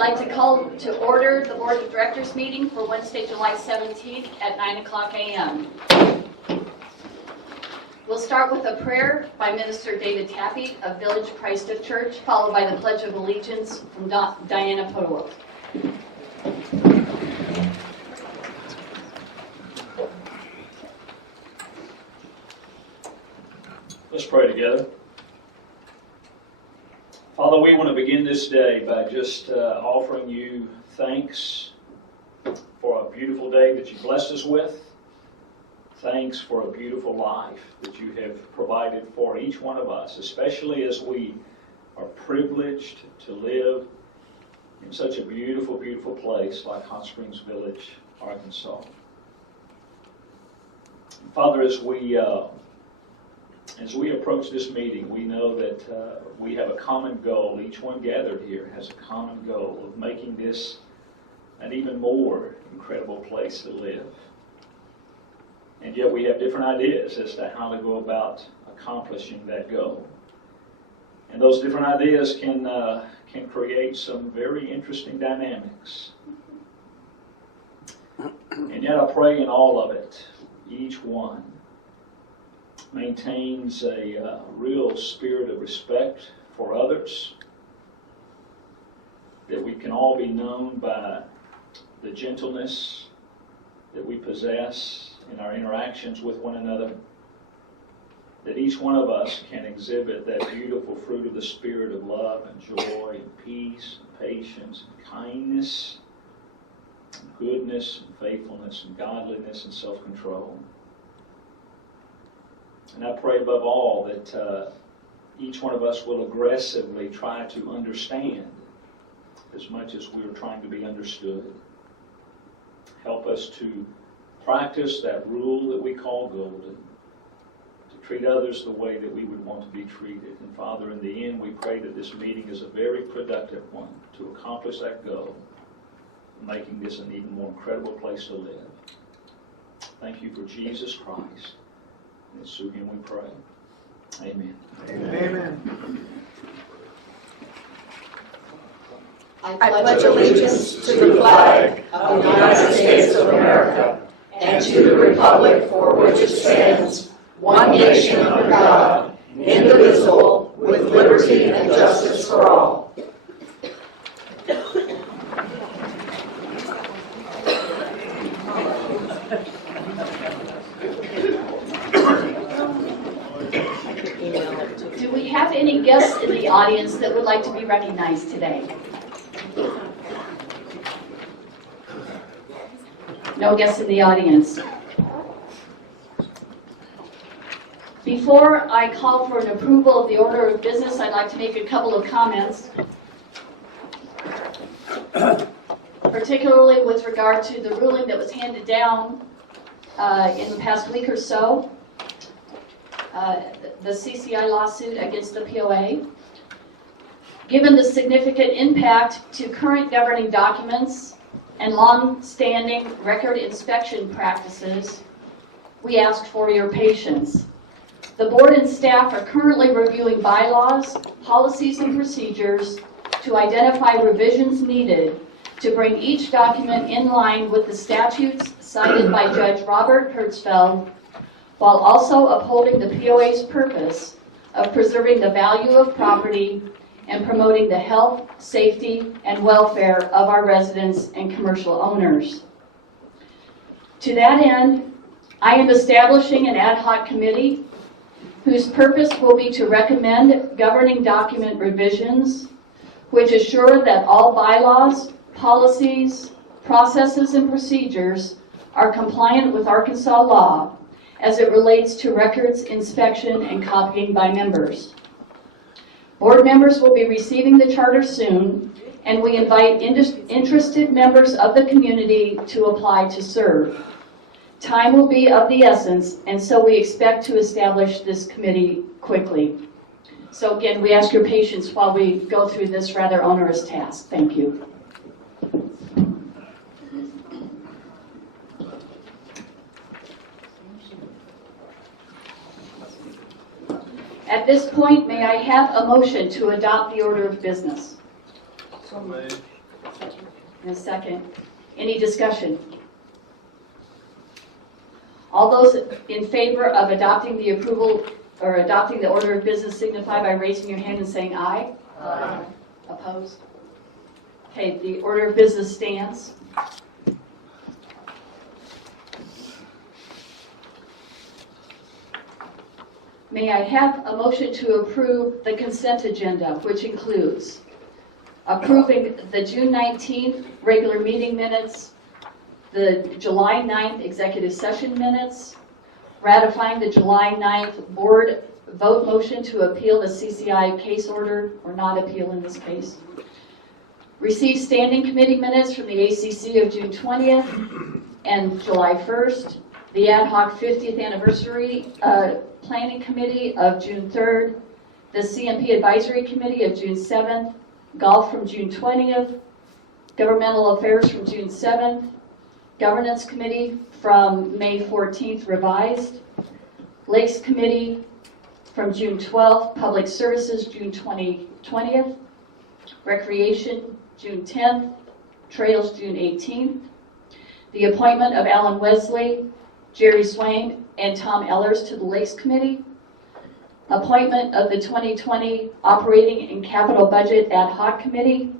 I'd like to call to order the Board of Directors meeting for Wednesday, July 17th at 9:00 a.m. We'll start with a prayer by Minister David Tappy of Village Christ Church, followed by the Pledge of Allegiance from Diana Podawiltz. Let's pray together. Father, we want to begin this day by just offering you thanks for a beautiful day that you blessed us with. Thanks for a beautiful life that you have provided for each one of us, especially as we are privileged to live in such a beautiful, beautiful place like Hot Springs Village, Arkansas. Father, as we approach this meeting, we know that we have a common goal. Each one gathered here has a common goal of making this an even more incredible place to live. And yet we have different ideas as to how to go about accomplishing that goal. And those different ideas can create some very interesting dynamics. And yet I pray in all of it, each one maintains a real spirit of respect for others, that we can all be known by the gentleness that we possess in our interactions with one another, that each one of us can exhibit that beautiful fruit of the Spirit of love and joy and peace and patience and kindness and goodness and faithfulness and godliness and self-control. And I pray above all that each one of us will aggressively try to understand as much as we're trying to be understood. Help us to practice that rule that we call golden, to treat others the way that we would want to be treated. And Father, in the end, we pray that this meeting is a very productive one to accomplish that goal, making this an even more incredible place to live. Thank you for Jesus Christ. And it's through him we pray. Amen. Amen. I pledge allegiance to the flag of the United States of America and to the republic for which it stands, one nation under God, indivisible, with liberty and justice for all. Do we have any guests in the audience that would like to be recognized today? No guests in the audience. Before I call for an approval of the order of business, I'd like to make a couple of comments, particularly with regard to the ruling that was handed down in the past week or so, the CCI lawsuit against the POA. Given the significant impact to current governing documents and long-standing record inspection practices, we ask for your patience. The board and staff are currently reviewing bylaws, policies, and procedures to identify revisions needed to bring each document in line with the statutes cited by Judge Robert Hertzfeld, while also upholding the POA's purpose of preserving the value of property and promoting the health, safety, and welfare of our residents and commercial owners. To that end, I am establishing an ad hoc committee whose purpose will be to recommend governing document revisions which assure that all bylaws, policies, processes, and procedures are compliant with Arkansas law as it relates to records, inspection, and copying by members. Board members will be receiving the charter soon, and we invite interested members of the community to apply to serve. Time will be of the essence, and so we expect to establish this committee quickly. So again, we ask your patience while we go through this rather onerous task. Thank you. At this point, may I have a motion to adopt the order of business? So moved. In a second. Any discussion? All those in favor of adopting the approval or adopting the order of business signify by raising your hand and saying aye. Aye. Opposed? Okay, the order of business stands. May I have a motion to approve the consent agenda, which includes approving the June 19th regular meeting minutes, the July 9th executive session minutes, ratifying the July 9th board vote motion to appeal the CCI case order, or not appeal in this case, receive standing committee minutes from the ACC of June 20th and July 1st, the ad hoc 50th anniversary planning committee of June 3rd, the CMP advisory committee of June 7th, golf from June 20th, governmental affairs from June 7th, governance committee from May 14th revised, lakes committee from June 12th, public services June 20th, recreation June 10th, trails June 18th, the appointment of Alan Wesley, Jerry Swain, and Tom Ellers to the Lakes Committee, appointment of the 2020 Operating and Capital Budget Ad Hoc Committee,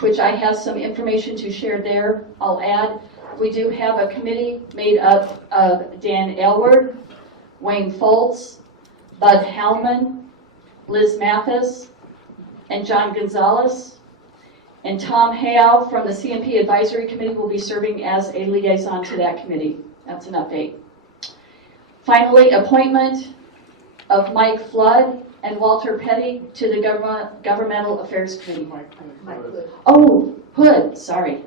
which I have some information to share there. I'll add, we do have a committee made up of Dan Elward, Wayne Foltz, Bud Hellman, Liz Mathis, and John Gonzalez. And Tom Hale from the CMP Advisory Committee will be serving as a liaison to that committee. That's an update. Finally, appointment of Mike Flood and Walter Petty to the Governmental Affairs Committee. Mike Hood. Oh, Hood, sorry.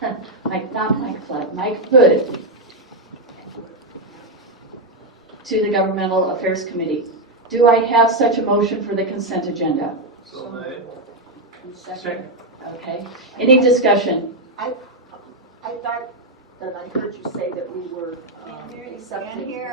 Not Mike Flood, Mike Hood to the Governmental Affairs Committee. Do I have such a motion for the consent agenda? So made. Second. Okay. Any discussion? I thought that I heard you say that we were accepting.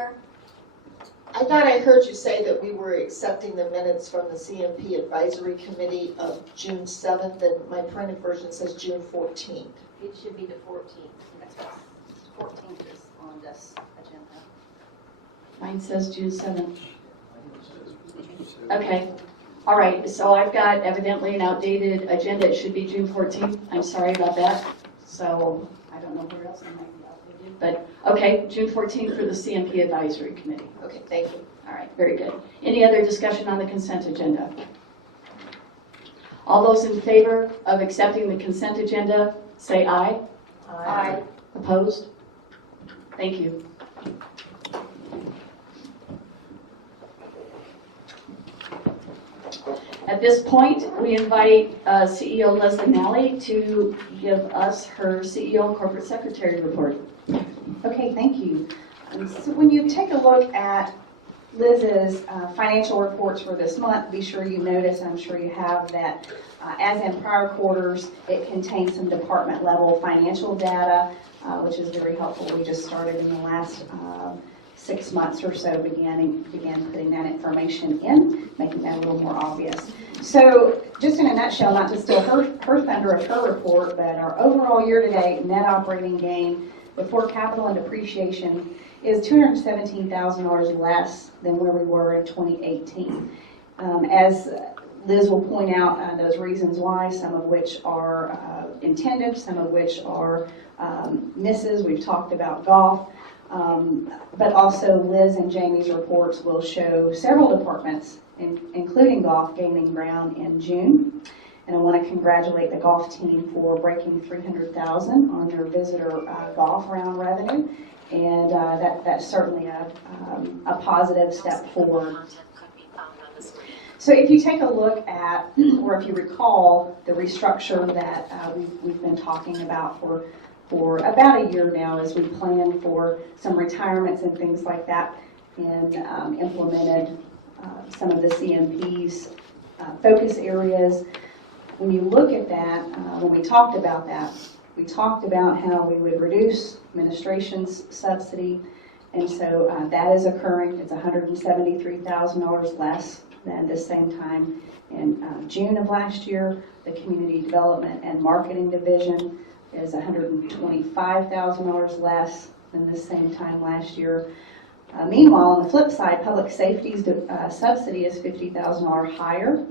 I thought I heard you say that we were accepting the minutes from the CMP Advisory Committee of June 7th, and my printed version says June 14th. It should be the 14th. That's what 14th is on this agenda. Mine says June 7th. Okay. All right. So I've got evidently an outdated agenda. It should be June 14th. I'm sorry about that. So I don't know where else I might be outdated. But okay, June 14th for the CMP Advisory Committee. Okay, thank you. All right, very good. Any other discussion on the consent agenda? All those in favor of accepting the consent agenda, say aye. Aye. Opposed? Thank you. At this point, we invite CEO Leslie Nally to give us her CEO and Corporate Secretary report. Okay, thank you. So when you take a look at Liz's financial reports for this month, be sure you notice, I'm sure you have, that as in prior quarters, it contains some department level financial data, which is very helpful. We just started in the last 6 months or so, began putting that information in, making that a little more obvious. So just in a nutshell, not to steal her thunder of her report, but our overall year-to-date net operating gain before capital and depreciation is $217,000 less than where we were in 2018. As Liz will point out, those reasons why, some of which are intended, some of which are misses. We've talked about golf. But also Liz and Jamie's reports will show several departments, including golf, gaining ground in June. And I want to congratulate the golf team for breaking $300,000 on their visitor golf round revenue. And that's certainly a positive step forward. So if you take a look at, or if you recall, the restructure that we've been talking about for about a year now, as we plan for some retirements and things like that, and implemented some of the CMP's focus areas. When you look at that, when we talked about that, we talked about how we would reduce administration's subsidy, and so that is occurring. It's $173,000 less than this same time in June of last year. The Community Development and Marketing Division is $125,000 less than the same time last year. Meanwhile, on the flip side, public safety's subsidy is $50,000 higher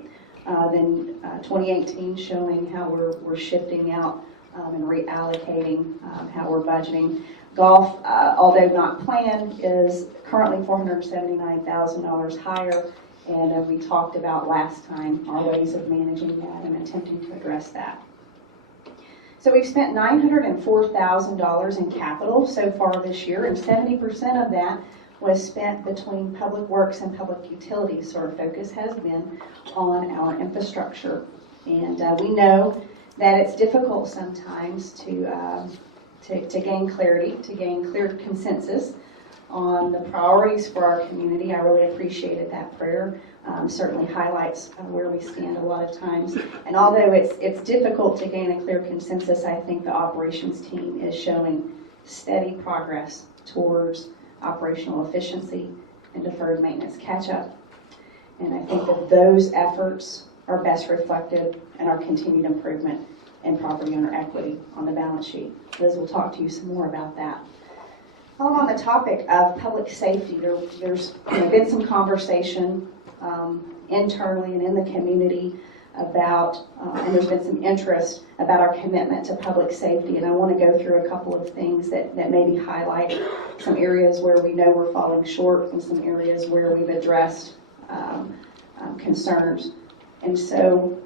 than 2018, showing how we're shifting out and reallocating how we're budgeting. Golf, although not planned, is currently $479,000 higher, and we talked about last time our ways of managing that and attempting to address that. So we've spent $904,000 in capital so far this year, and 70% of that was spent between public works and public utilities. So our focus has been on our infrastructure. And we know that it's difficult sometimes to gain clarity, to gain clear consensus on the priorities for our community. I really appreciated that prayer. Certainly highlights where we stand a lot of times. And although it's difficult to gain a clear consensus, I think the operations team is showing steady progress towards operational efficiency and deferred maintenance catch-up. And I think that those efforts are best reflected in our continued improvement in property owner equity on the balance sheet. Liz will talk to you some more about that. While I'm on the topic of public safety, there's been some conversation internally and in the community about, and there's been some interest about our commitment to public safety. And I want to go through a couple of things that maybe highlight some areas where we know we're falling short and some areas where we've addressed concerns. And so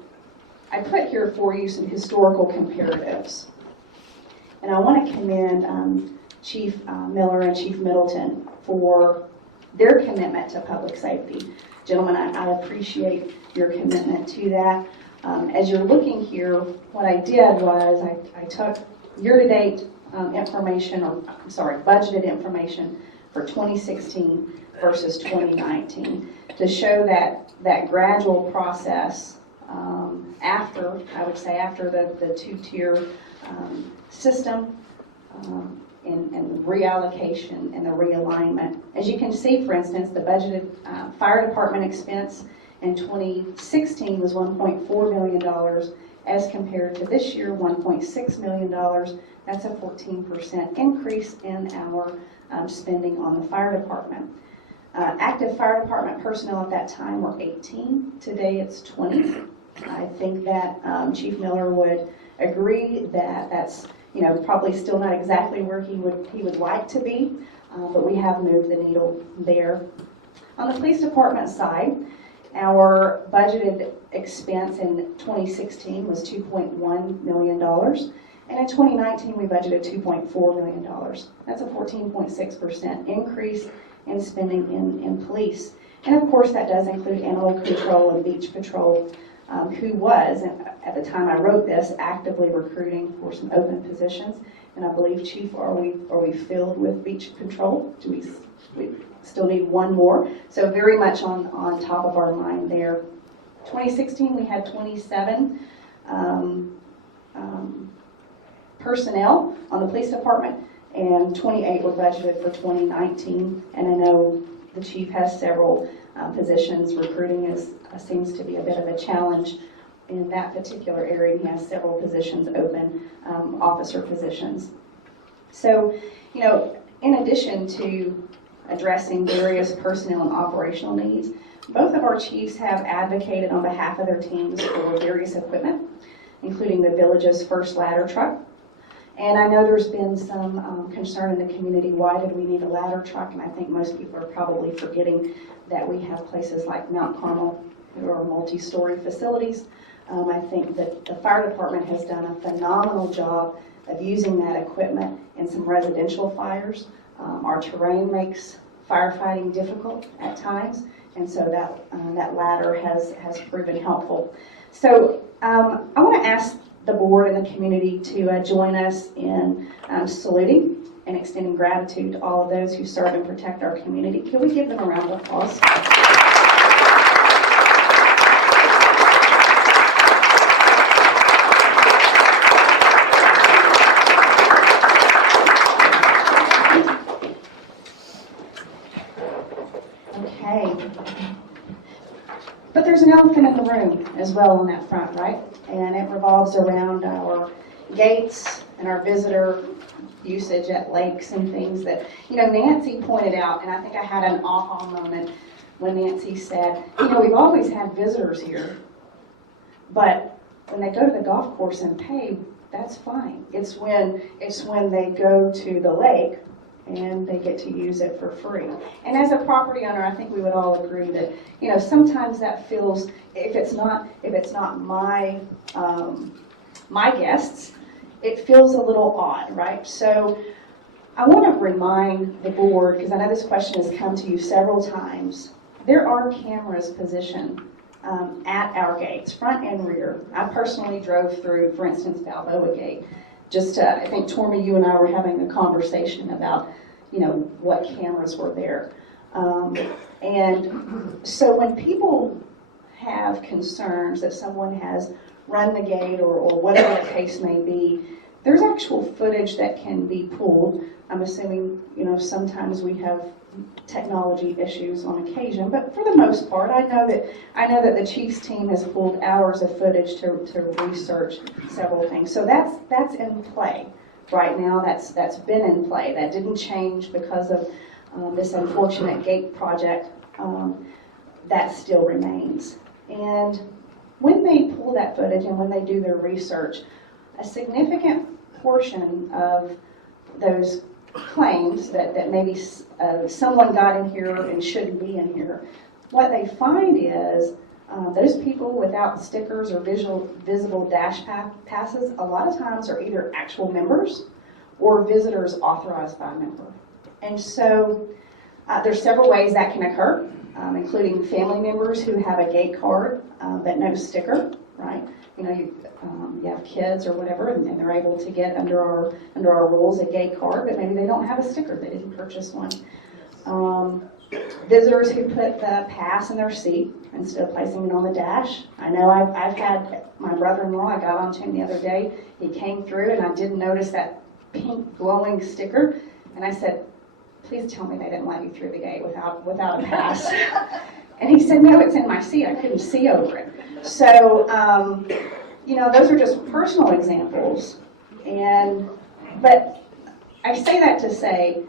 I put here for you some historical comparatives. And I want to commend Chief Miller and Chief Middleton for their commitment to public safety. Gentlemen, I appreciate your commitment to that. As you're looking here, what I did was I took year-to-date information, budgeted information for 2016 versus 2019 to show that gradual process after the two-tier system and the reallocation and the realignment. As you can see, for instance, the budgeted fire department expense in 2016 was $1.4 million as compared to this year, $1.6 million. That's a 14% increase in our spending on the fire department. Active fire department personnel at that time were 18. Today it's 20. I think that Chief Miller would agree that that's probably still not exactly where he would like to be, but we have moved the needle there. On the police department side, our budgeted expense in 2016 was $2.1 million, and in 2019 we budgeted $2.4 million. That's a 14.6% increase in spending in police. And of course that does include animal control and beach patrol, who was, at the time I wrote this, actively recruiting for some open positions. And I believe, Chief, are we filled with beach control? Do we still need one more? So very much on top of our mind there. 2016 we had 27 personnel on the police department, and 28 were budgeted for 2019. And I know the Chief has several positions. Recruiting seems to be a bit of a challenge in that particular area. He has several positions open, officer positions. So, in addition to addressing various personnel and operational needs, both of our chiefs have advocated on behalf of their teams for various equipment, including the village's first ladder truck. And I know there's been some concern in the community, why did we need a ladder truck? And I think most people are probably forgetting that we have places like Mount Carmel who are multi-story facilities. I think that the fire department has done a phenomenal job of using that equipment in some residential fires. Our terrain makes firefighting difficult at times, and so that ladder has proven helpful. So I want to ask the board and the community to join us in saluting and extending gratitude to all of those who serve and protect our community. Can we give them a round of applause? Okay. as well on that front, right? And it revolves around our gates and our visitor usage at lakes and things that, Nancy pointed out, and I think I had an aha moment when Nancy said, we've always had visitors here, but when they go to the golf course and pay, that's fine. It's when they go to the lake and they get to use it for free. And as a property owner, I think we would all agree that, sometimes that feels, if it's not my guests, it feels a little odd, right? So I want to remind the board, because I know this question has come to you several times, there are cameras positioned at our gates, front and rear. I personally drove through, for instance, Balboa Gate. I think, Tormey, you and I were having a conversation about, what cameras were there. And so when people have concerns that someone has run the gate or whatever the case may be, there's actual footage that can be pulled. I'm assuming, sometimes we have technology issues on occasion, but for the most part, I know that the Chiefs team has pulled hours of footage to research several things. So that's in play right now. That's been in play. That didn't change because of this unfortunate gate project. That still remains. And when they pull that footage and when they do their research, a significant portion of those claims that maybe someone got in here and shouldn't be in here, what they find is those people without stickers or visible dash passes a lot of times are either actual members or visitors authorized by a member. And so there's several ways that can occur, including family members who have a gate card but no sticker, right? You have kids or whatever, and they're able to get under our rules a gate card, but maybe they don't have a sticker. They didn't purchase one. Visitors who put the pass in their seat instead of placing it on the dash. I know I've had my brother-in-law. I got onto him the other day. He came through, and I didn't notice that pink glowing sticker, and I said, "Please tell me they didn't let you through the gate without a pass." And he said, "No, it's in my seat. I couldn't see over it." So, those are just personal examples. But I say that to say,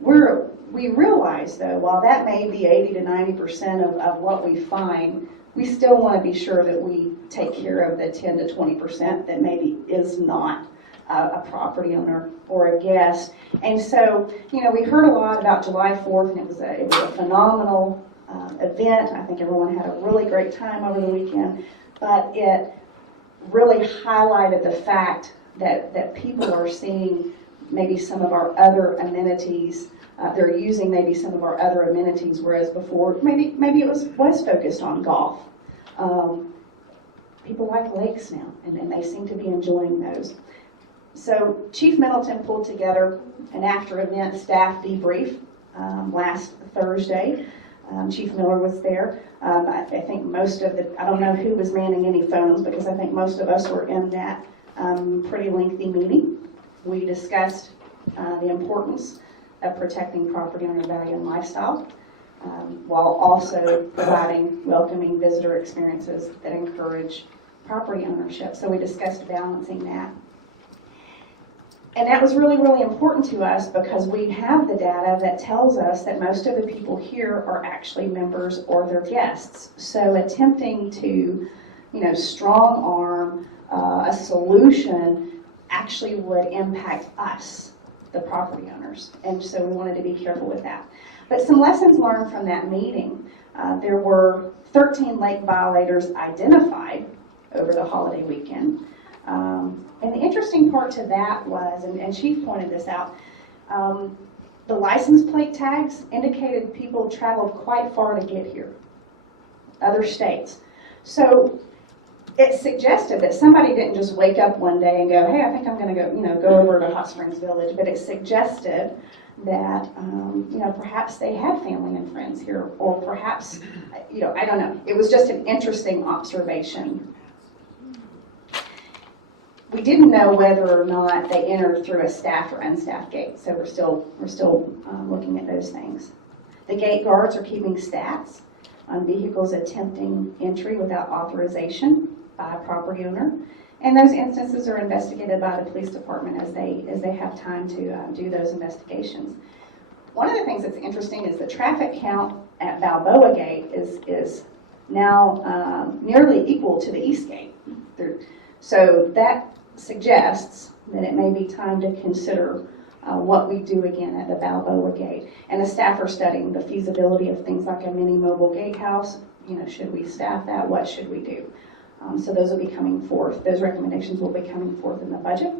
we realize, though, while that may be 80 to 90% of what we find, we still want to be sure that we take care of the 10 to 20% that maybe is not a property owner or a guest. And so, we heard a lot about July 4th, and it was a phenomenal event. I think everyone had a really great time over the weekend, but it really highlighted the fact that people are seeing maybe some of our other amenities. They're using maybe some of our other amenities, whereas before maybe it was focused on golf. People like lakes now, and they seem to be enjoying those. So Chief Middleton pulled together an after-event staff debrief last Thursday. Chief Miller was there. I think I don't know who was manning any phones, because I think most of us were in that pretty lengthy meeting. We discussed the importance of protecting property owner value and lifestyle, while also providing welcoming visitor experiences that encourage property ownership. So we discussed balancing that. And that was really, really important to us, because we have the data that tells us that most of the people here are actually members or their guests. So attempting to, strong arm a solution actually would impact us, the property owners. And so we wanted to be careful with that. But some lessons learned from that meeting. There were 13 lake violators identified over the holiday weekend. And the interesting part to that was, and Chief pointed this out, the license plate tags indicated people traveled quite far to get here, other states. So it suggested that somebody didn't just wake up one day and go, "Hey, I think I'm going to go over to Hot Springs Village," but it suggested that, perhaps they had family and friends here, or perhaps, I don't know. It was just an interesting observation. We didn't know whether or not they entered through a staffed or unstaffed gate, so we're still looking at those things. The gate guards are keeping stats. on vehicles attempting entry without authorization by a property owner. And those instances are investigated by the police department as they have time to do those investigations. One of the things that's interesting is the traffic count at Balboa Gate is now nearly equal to the East Gate. So that suggests that it may be time to consider what we do again at the Balboa Gate. And the staff are studying the feasibility of things like a mini mobile gatehouse. Should we staff that? What should we do? So those will be coming forth. Those recommendations will be coming forth in the budget.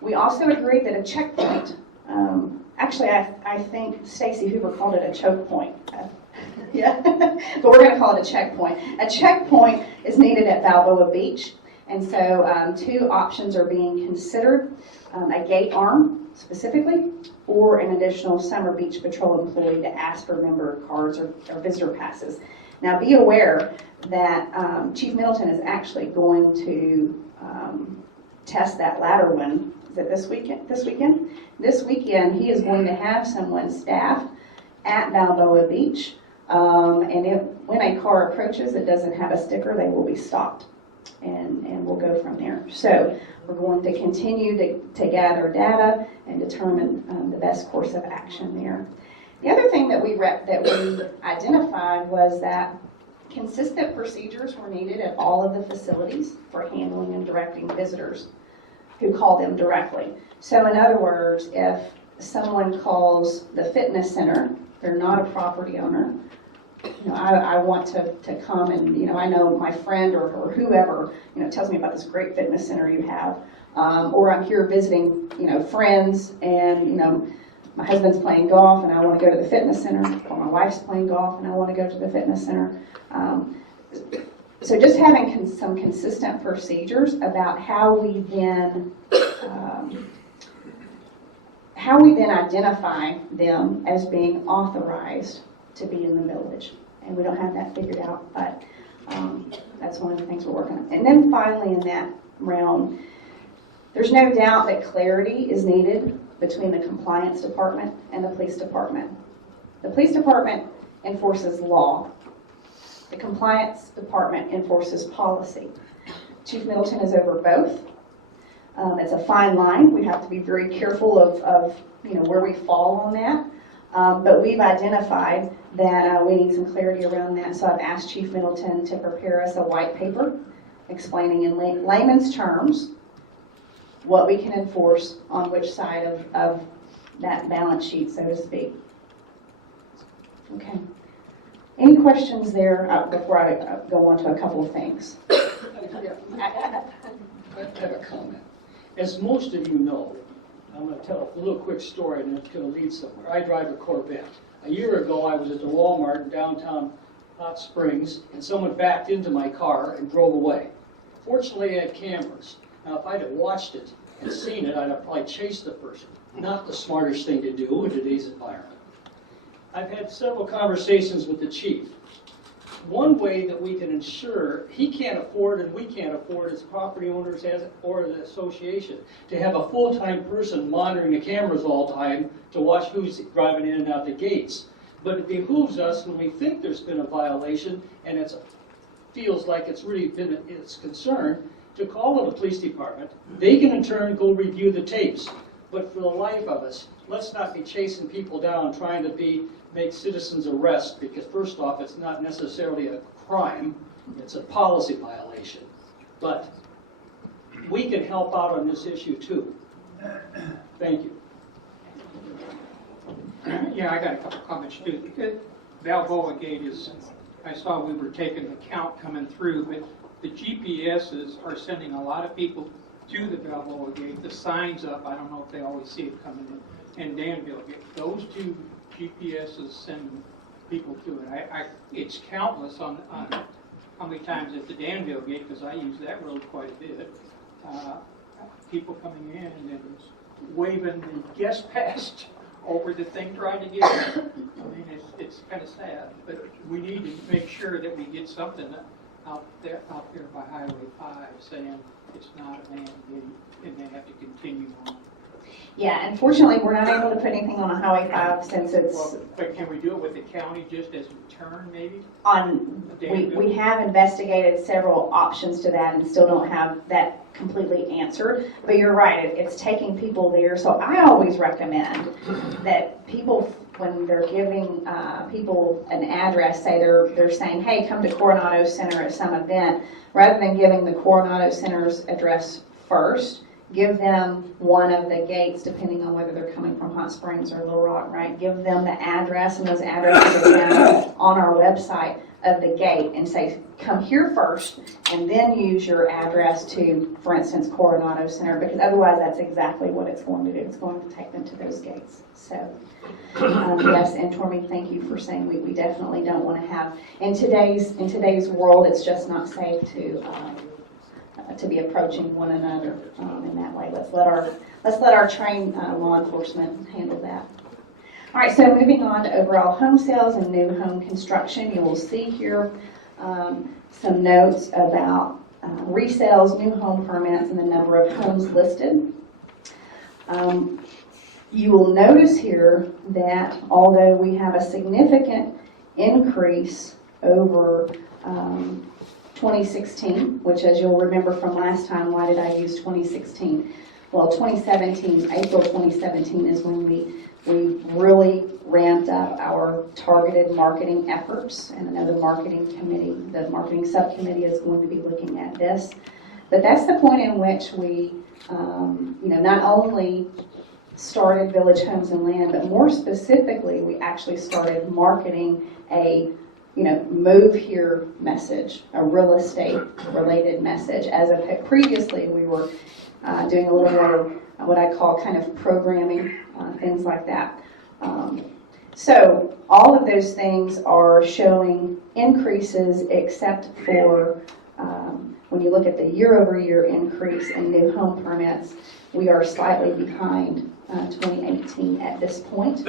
We also agreed that a checkpoint, actually I think Stacy Hoover called it a choke point. Yeah, but we're going to call it a checkpoint. A checkpoint is needed at Balboa Beach, and so 2 options are being considered: a gate arm specifically, or an additional Summer Beach Patrol employee to ask for member cards or visitor passes. Now, be aware that Chief Middleton is actually going to test that latter one. Is it this weekend? This weekend, he is going to have someone staffed at Balboa Beach. When a car approaches that doesn't have a sticker, they will be stopped, and we'll go from there. So we're going to continue to gather data and determine the best course of action there. The other thing that we identified was that consistent procedures were needed at all of the facilities for handling and directing visitors who call them directly. So in other words, if someone calls the fitness center, they're not a property owner, I want to come and, I know my friend or whoever, tells me about this great fitness center you have, or I'm here visiting, friends, and, my husband's playing golf and I want to go to the fitness center, or my wife's playing golf and I want to go to the fitness center. So just having some consistent procedures about how we then identify them as being authorized to be in the village. And we don't have that figured out, but that's one of the things we're working on. And then finally in that realm, there's no doubt that clarity is needed between the compliance department and the police department. The police department enforces law. The compliance department enforces policy. Chief Middleton is over both. It's a fine line. We have to be very careful of where we fall on that. But we've identified that we need some clarity around that. So I've asked Chief Middleton to prepare us a white paper explaining in layman's terms what we can enforce on which side of that balance sheet, so to speak. Okay. Any questions there before I go on to a couple of things? I have a comment. As most of you know, I'm going to tell a little quick story and it's going to lead somewhere. I drive a Corvette. A year ago, I was at the Walmart in downtown Hot Springs, and someone backed into my car and drove away. Fortunately, I had cameras. Now, if I'd have watched it and seen it, I'd have probably chased the person. Not the smartest thing to do in today's environment. I've had several conversations with the chief. One way that we can ensure he can't afford and we can't afford as property owners or the association to have a full-time person monitoring the cameras all the time to watch who's driving in and out the gates. But it behooves us when we think there's been a violation and it feels like it's really been its concern to call the police department. They can in turn go review the tapes. But for the life of us, let's not be chasing people down trying to make citizens arrest, because first off, it's not necessarily a crime, it's a policy violation. But we can help out on this issue too. Thank you. Yeah, I got a couple comments too. Balboa Gate I saw we were taking the count coming through, but the GPSs are sending a lot of people to the Balboa Gate. The signs up, I don't know if they always see it coming in, and Danville Gate. Those two GPSs send people to it. It's countless on how many times at the Danville Gate, because I use that road quite a bit. People coming in and then waving the guest pass over the thing, trying to get it. I mean, it's kind of sad, but we need to make sure that we get something out there by Highway 5 saying it's not a manned gate and they have to continue on. Yeah, unfortunately, we're not able to put anything on a Highway 5 since it's Well, but can we do it with the county just as a turn, maybe? on, we have investigated several options to that and still don't have that completely answered. But you're right, it's taking people there. So I always recommend that people, when they're giving people an address, say they're saying, hey, come to Coronado Center at some event, rather than giving the Coronado Center's address first, give them one of the gates, depending on whether they're coming from Hot Springs or Little Rock, right? Give them the address, and those addresses are down on our website of the gate, and say, come here first, and then use your address to, for instance, Coronado Center, because otherwise that's exactly what it's going to do. It's going to take them to those gates. So, yes, and Tormey, thank you for saying we definitely don't want to have, in today's world, it's just not safe to be approaching one another in that way. Let's let our trained law enforcement handle that. All right, so moving on to overall home sales and new home construction, you will see here some notes about resales, new home permits, and the number of homes listed. You will notice here that although we have a significant increase over 2016, which, as you'll remember from last time, why did I use 2016? Well, 2017, April 2017 is when we really ramped up our targeted marketing efforts, and I know the marketing subcommittee is going to be looking at this. But that's the point in which we, not only started Village Homes and Land, but more specifically, we actually started marketing a move here message, a real estate related message. Previously, we were doing a little more what I call kind of programming, things like that. So all of those things are showing increases, except for when you look at the year-over-year increase in new home permits, we are slightly behind 2018 at this point,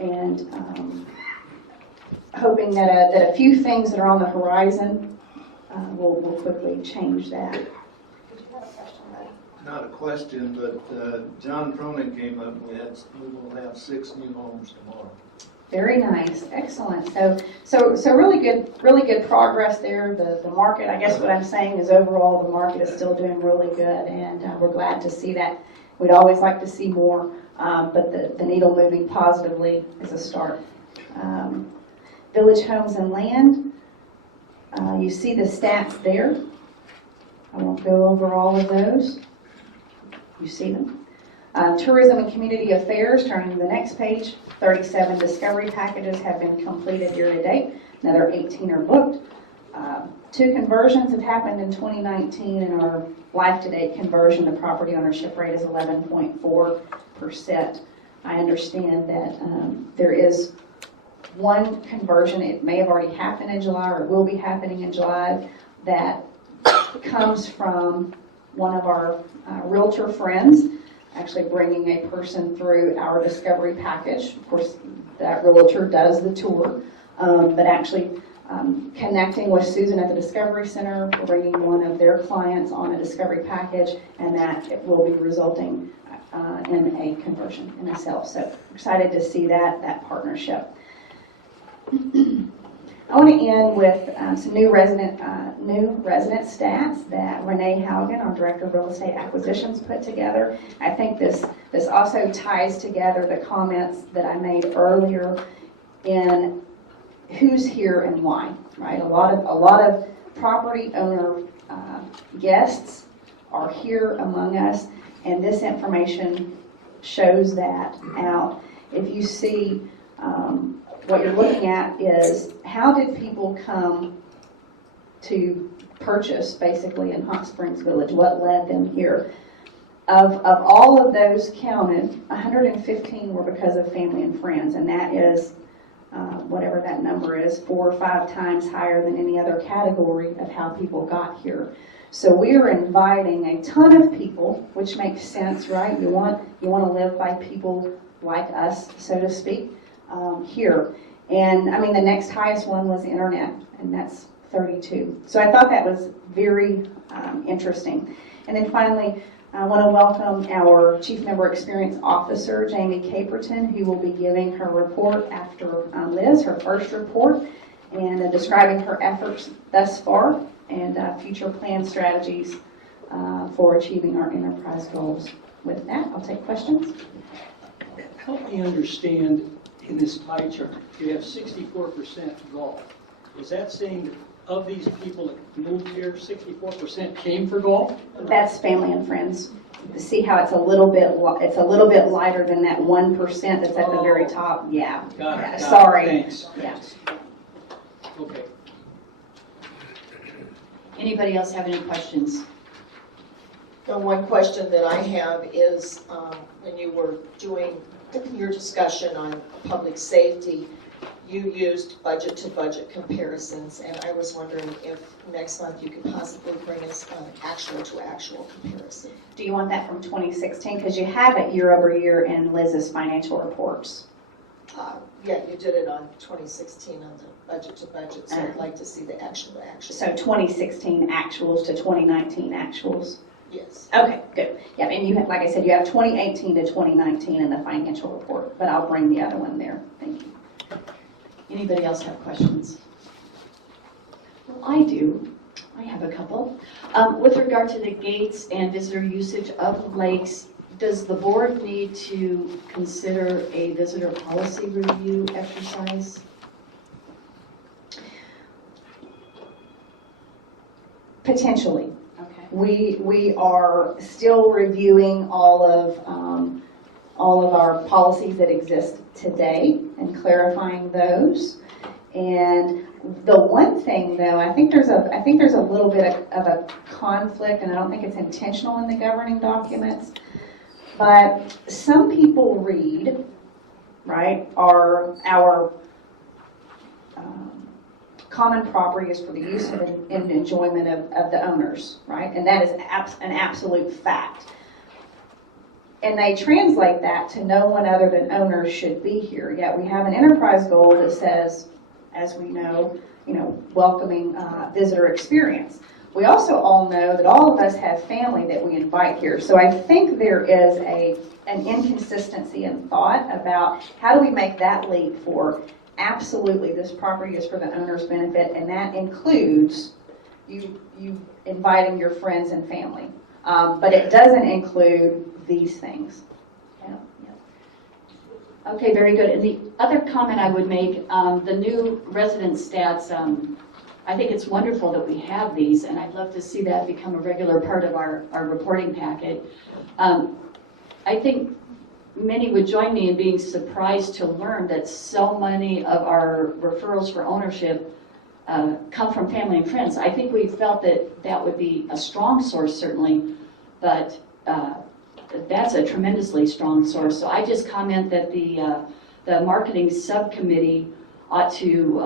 and hoping that a few things that are on the horizon will quickly change that. Did you have a question, Ray? Not a question, but John Cronin came up, we will have 6 new homes tomorrow. Very nice, excellent. So really good progress there. The market, I guess what I'm saying is overall the market is still doing really good, and we're glad to see that. We'd always like to see more, but the needle moving positively is a start. Village Homes and Land, you see the stats there. I won't go over all of those. You see them. Tourism and Community Affairs, turning to the next page, 37 discovery packages have been completed year to date. Another 18 are booked. 2 conversions have happened in 2019, and our life-to-date conversion to property ownership rate is 11.4%. I understand that there is one conversion, it may have already happened in July or it will be happening in July, that comes from one of our realtor friends, actually bringing a person through our discovery package. Of course, that realtor does the tour, but actually connecting with Susan at the Discovery Center, bringing one of their clients on a discovery package, and that it will be resulting in a conversion, in a sale. So excited to see that partnership. I want to end with some new resident stats that Renee Haugen, our Director of Real Estate Acquisitions, put together. I think this also ties together the comments that I made earlier in who's here and why. Right, a lot of property owner guests are here among us, and this information shows that out. If you see. What you're looking at is how did people come to purchase basically in Hot Springs Village? What led them here? Of all of those counted, 115 were because of family and friends, and that is whatever that number is, 4 or 5 times higher than any other category of how people got here. So we are inviting a ton of people, which makes sense, right? You want to live by people like us, so to speak. Here. And I mean, the next highest one was internet, and that's 32. So I thought that was very interesting. And then finally, I want to welcome our Chief Member Experience Officer, Jamie Caperton, who will be giving her report after Liz, her first report, and describing her efforts thus far and future plan strategies for achieving our enterprise goals. With that, I'll take questions. Help me understand, in this pie chart, you have 64% golf. Is that saying that of these people that moved here, 64% came for golf? That's family and friends. See how it's a little bit lighter than that 1% that's at the very top? Yeah. Got it. Yeah, got it. sorry. Thanks. Yeah. Okay. Anybody else have any questions? The one question that I have is, when you were doing your discussion on public safety, you used budget-to-budget comparisons, and I was wondering if next month you could possibly bring us an actual-to-actual comparison. Do you want that from 2016? Because you have it year over year in Liz's financial reports. Yeah, you did it on 2016 on the budget-to-budget, so I'd like to see the actual-to-actual. So 2016 actuals to 2019 actuals. Yes. Okay, good. Yeah, and you have, like I said, you have 2018 to 2019 in the financial report, but I'll bring the other one there. Thank you. Anybody else have questions? Well, I do. I have a couple. With regard to the gates and visitor usage of lakes, does the board need to consider a visitor policy review exercise? Potentially. Okay. We are still reviewing all of our policies that exist today and clarifying those. And the one thing, though, I think there's a little bit of a conflict, and I don't think it's intentional in the governing documents. But some people read, right, our common property is for the use of and enjoyment of the owners, right? And that is an absolute fact. And they translate that to no one other than owners should be here. Yet we have an enterprise goal that says, as we know, welcoming visitor experience. We also all know that all of us have family that we invite here. So I think there is an inconsistency in thought about how do we make that leap for absolutely this property is for the owner's benefit, and that includes you inviting your friends and family. But it doesn't include these things. Yeah. Okay, very good. And the other comment I would make, the new resident stats, I think it's wonderful that we have these, and I'd love to see that become a regular part of our reporting packet. I think many would join me in being surprised to learn that so many of our referrals for ownership come from family and friends. I think we felt that that would be a strong source, certainly, but that's a tremendously strong source. So I just comment that the marketing subcommittee ought to,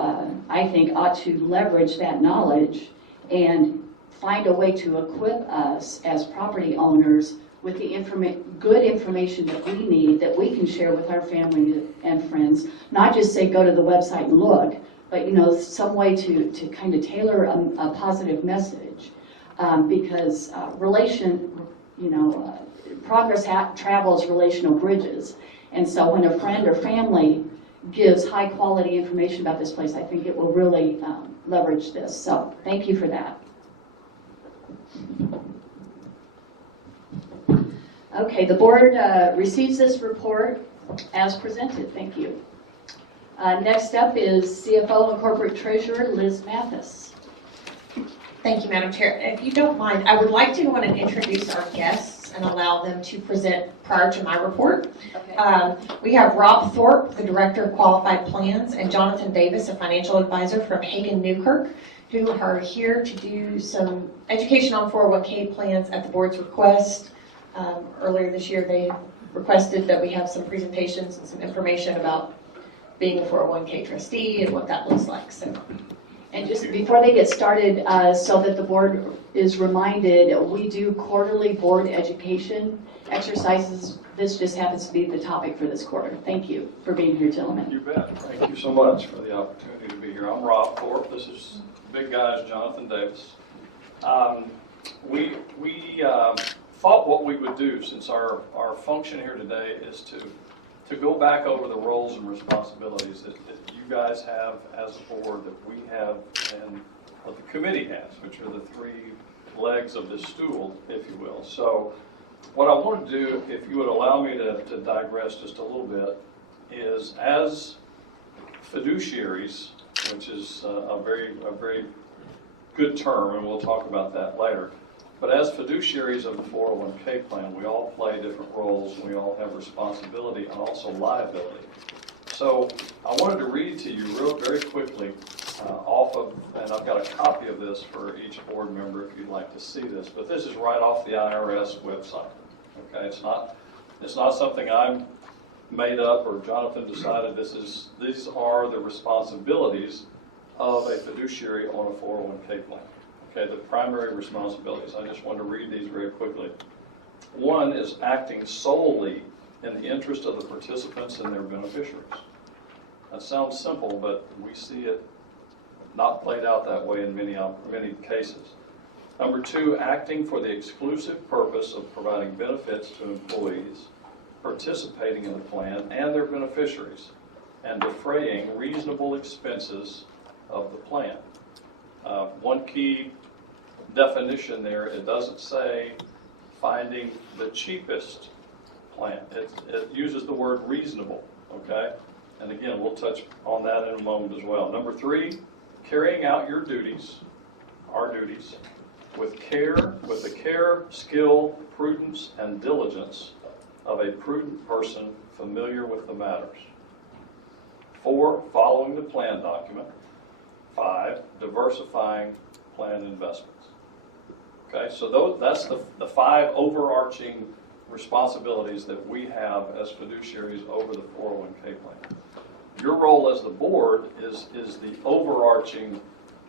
I think, ought to leverage that knowledge and find a way to equip us as property owners with the good information that we need, that we can share with our family and friends. Not just say go to the website and look, but some way to kind of tailor a positive message, because progress travels relational bridges, and so when a friend or family gives high quality information about this place, I think it will really leverage this. So thank you for that. Okay, the board receives this report as presented. Thank you. Next up is CFO and Corporate Treasurer Liz Mathis. Thank you, Madam Chair. If you don't mind, I would like to go on and introduce our guests and allow them to present prior to my report. Okay. We have Rob Thorpe, the Director of Qualified Plans, and Jonathan Davis, a financial advisor from Hagen Newkirk, who are here to do some education on 401k plans at the board's request. Earlier this year, they requested that we have some presentations and some information about being a 401k trustee and what that looks like. So. And just before they get started, so that the board is reminded, we do quarterly board education exercises. This just happens to be the topic for this quarter. Thank you for being here, gentlemen. You bet. Thank you so much for the opportunity to be here. I'm Rob Thorpe. This is the big guy is Jonathan Davis. We thought what we would do, since our function here today is to go back over the roles and responsibilities that you guys have as a board, that we have, and what the committee has, which are the three legs of this stool, if you will. So what I want to do, if you would allow me to digress just a little bit, is as fiduciaries, which is a very good term, and we'll talk about that later. But as fiduciaries of the 401k plan, we all play different roles, and we all have responsibility and also liability. So I wanted to read to you very quickly off of, and I've got a copy of this for each board member if you'd like to see this, but this is right off the IRS website. Okay, it's not something I'm made up or Jonathan decided. These are the responsibilities of a fiduciary on a 401k plan. Okay, the primary responsibilities. I just want to read these very quickly. One is acting solely in the interest of the participants and their beneficiaries. That sounds simple, but we see it not played out that way in many cases. Number two, acting for the exclusive purpose of providing benefits to employees participating in the plan and their beneficiaries, and defraying reasonable expenses of the plan. One key definition there, it doesn't say finding the cheapest plan. It uses the word reasonable, okay? And again, we'll touch on that in a moment as well. Number three, carrying out your duties, our duties, with the care, skill, prudence, and diligence of a prudent person familiar with the matters. 4, following the plan document. 5, diversifying plan investments. Okay, so that's the 5 overarching responsibilities that we have as fiduciaries over the 401k plan. Your role as the board is the overarching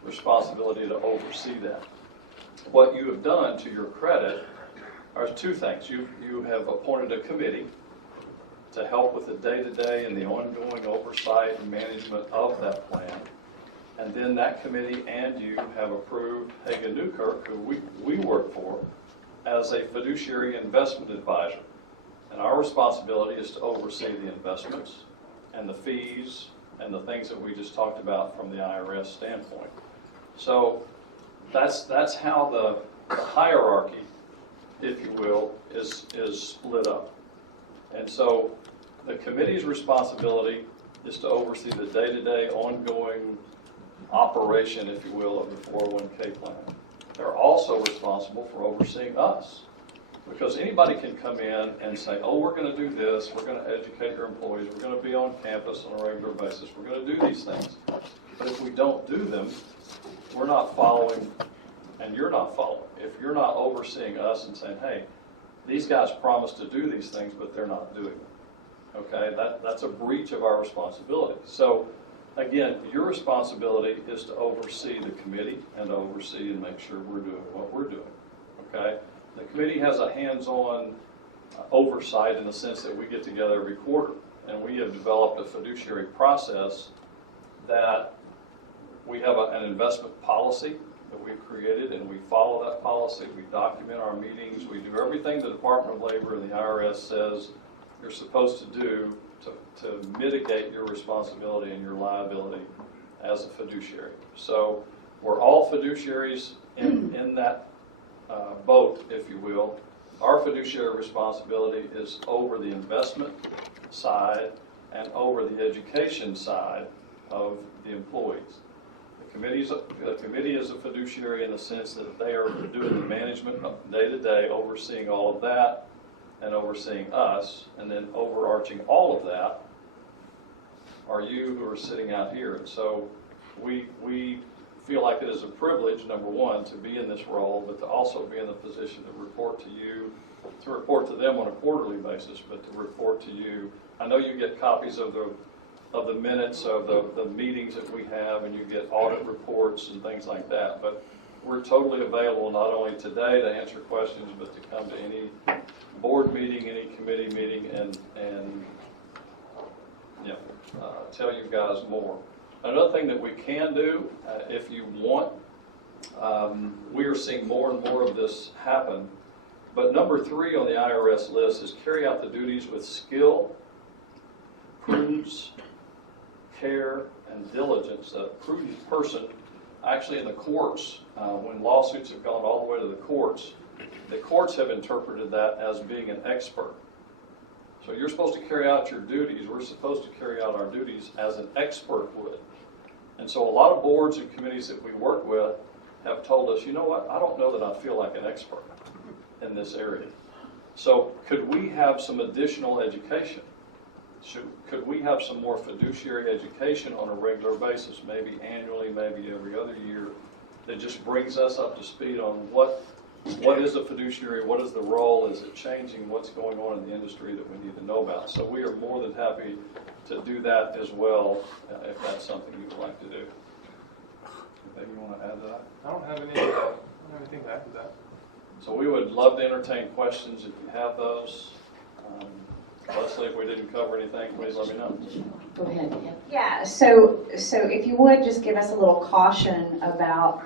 responsibility to oversee that. What you have done, to your credit, are 2 things. You have appointed a committee to help with the day-to-day and the ongoing oversight and management of that plan. And then that committee and you have approved Hagen Newkirk, who we work for, as a fiduciary investment advisor. And our responsibility is to oversee the investments and the fees and the things that we just talked about from the IRS standpoint. So that's how the hierarchy, if you will, is split up. And so the committee's responsibility is to oversee the day-to-day ongoing operation, if you will, of the 401k plan. They're also responsible for overseeing us, because anybody can come in and say, oh, we're going to do this, we're going to educate your employees, we're going to be on campus on a regular basis, we're going to do these things. But if we don't do them, we're not following, and you're not following. If you're not overseeing us and saying, hey, these guys promised to do these things, but they're not doing them. Okay, that's a breach of our responsibility. So again, your responsibility is to oversee the committee and to oversee and make sure we're doing what we're doing. Okay, the committee has a hands-on oversight in the sense that we get together every quarter, and we have developed a fiduciary process that we have an investment policy that we've created, and we follow that policy. We document our meetings. We do everything the Department of Labor and the IRS says you're supposed to do to mitigate your responsibility and your liability as a fiduciary. So we're all fiduciaries in that boat, if you will. Our fiduciary responsibility is over the investment side and over the education side of the employees. The committee is a fiduciary in the sense that they are doing the management day to day, overseeing all of that and overseeing us, and then overarching all of that are you who are sitting out here. And so we feel like it is a privilege, number one, to be in this role, but to also be in the position to report to you, to report to them on a quarterly basis, but to report to you. I know you get copies of the minutes of the meetings that we have, and you get audit reports and things like that, but we're totally available not only today to answer questions, but to come to any board meeting, any committee meeting, and tell you guys more. Another thing that we can do, if you want, we are seeing more and more of this happen, But number 3 on the IRS list is carry out the duties with skill, prudence, care, and diligence. A prudent person, actually in the courts, when lawsuits have gone all the way to the courts have interpreted that as being an expert. So you're supposed to carry out your duties. We're supposed to carry out our duties as an expert would. And so a lot of boards and committees that we work with have told us, you know what, I don't know that I feel like an expert in this area. So could we have some additional education? Could we have some more fiduciary education on a regular basis, maybe annually, maybe every other year, that just brings us up to speed on what is a fiduciary, what is the role, is it changing, what's going on in the industry that we need to know about. So we are more than happy to do that as well, if that's something you would like to do. Anything you want to add to that? I don't have anything to add to that. So we would love to entertain questions if you have those. Leslie, if we didn't cover anything, please let me know. Go ahead. Yeah, so if you would just give us a little caution about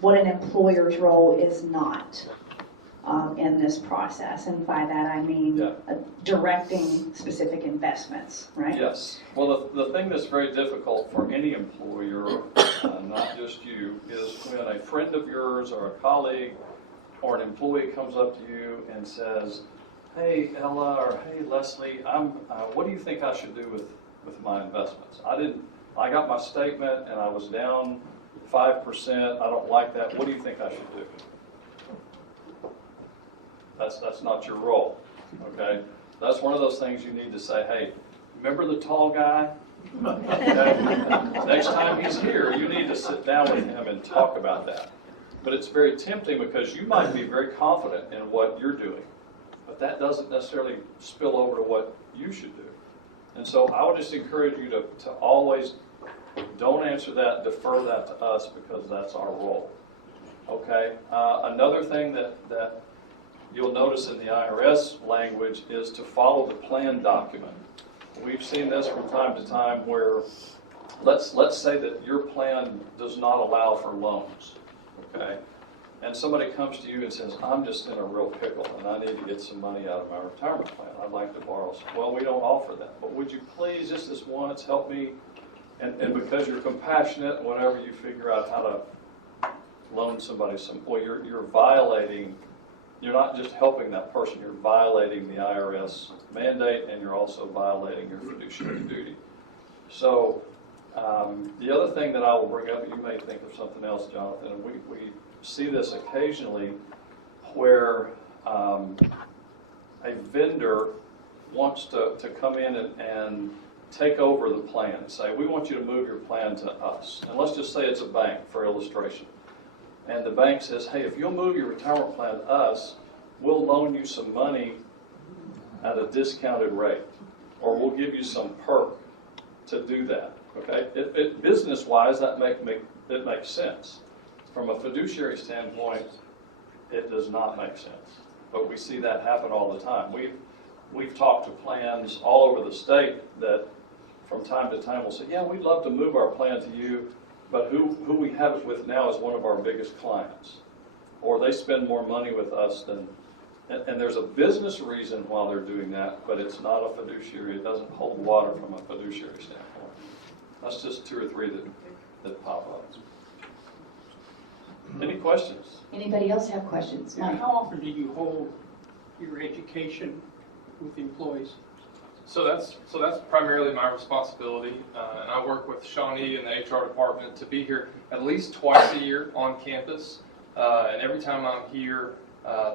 what an employer's role is not in this process. And by that I mean directing specific investments, right? Yes. Well, the thing that's very difficult for any employer, not just you, is when a friend of yours or a colleague or an employee comes up to you and says, hey, Ella, or hey, Leslie, what do you think I should do with my investments? I got my statement and I was down 5%. I don't like that. What do you think I should do? That's not your role, okay? That's one of those things you need to say, hey, remember the tall guy? Okay? Next time he's here, you need to sit down with him and talk about that. But it's very tempting because you might be very confident in what you're doing, but that doesn't necessarily spill over to what you should do. And so I would just encourage you to always don't answer that, defer that to us because that's our role. Okay? Another thing that you'll notice in the IRS language is to follow the plan document. We've seen this from time to time where let's say that your plan does not allow for loans. Okay? And somebody comes to you and says, I'm just in a real pickle and I need to get some money out of my retirement plan. I'd like to borrow some. Well, we don't offer that. But would you please, just this once, help me? And because you're compassionate and whatever, you figure out how to loan somebody some. Well, you're violating, you're not just helping that person, you're violating the IRS mandate and you're also violating your fiduciary duty. So the other thing that I will bring up, you may think of something else, Jonathan, and we see this occasionally where a vendor wants to come in and take over the plan and say, we want you to move your plan to us. And let's just say it's a bank for illustration. And the bank says, hey, if you'll move your retirement plan to us, we'll loan you some money at a discounted rate, or we'll give you some perk to do that. Okay? Business-wise, it makes sense. From a fiduciary standpoint, it does not make sense. But we see that happen all the time. We've talked to plans all over the state that from time to time will say, yeah, we'd love to move our plan to you, but who we have it with now is one of our biggest clients. Or they spend more money with us than, and there's a business reason why they're doing that, but it's not a fiduciary. It doesn't hold water from a fiduciary standpoint. That's just 2 or 3 that pop up. Any questions? Anybody else have questions? Now, Mike? how often do you hold your education with employees? So that's primarily my responsibility, and I work with Shawnee in the HR department to be here at least twice a year on campus. And every time I'm here,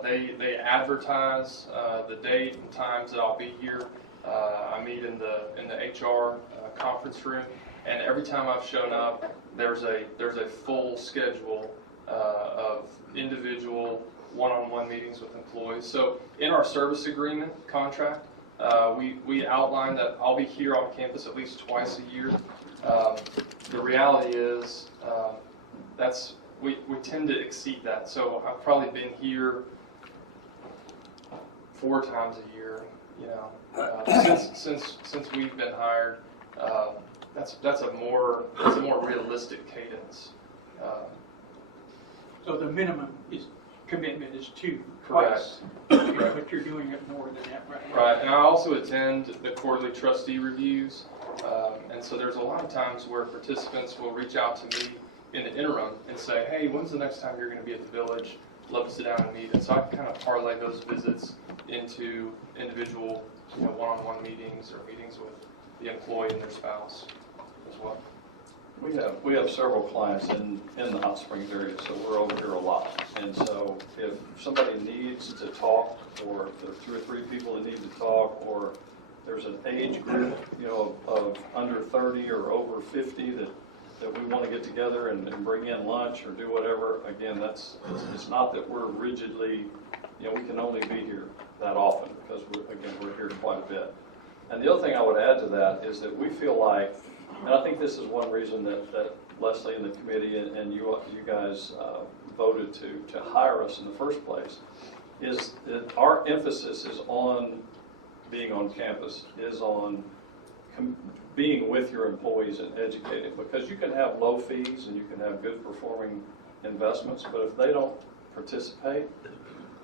they advertise the date and times that I'll be here. I meet in the HR conference room, and every time I've shown up, there's a full schedule of individual one-on-one meetings with employees. So in our service agreement contract, we outline that I'll be here on campus at least twice a year. The reality is we tend to exceed that. So I've probably been here 4 times a year. You know, since we've been hired, that's a more realistic cadence. So the minimum is commitment is 2 Correct. twice. But you're doing it more than that right now. Right, and I also attend the quarterly trustee reviews, and so there's a lot of times where participants will reach out to me in the interim and say, hey, when's the next time you're going to be at the village? Love to sit down and meet. And so I can kind of parlay those visits into individual, one-on-one meetings or meetings with the employee and their spouse as well. We have several clients in the Hot Springs area, so we're over here a lot. And so if somebody needs to talk, or if there are 2 or 3 people that need to talk, or there's an age group, of under 30 or over 50 that we want to get together and bring in lunch or do whatever, again, it's not that we're rigidly, we can only be here that often because we're here quite a bit. And the other thing I would add to that is that we feel like, and I think this is one reason that Leslie and the committee and you guys voted to hire us in the first place, is that our emphasis is on being on campus, is on being with your employees and educating, because you can have low fees and you can have good performing investments, but if they don't participate,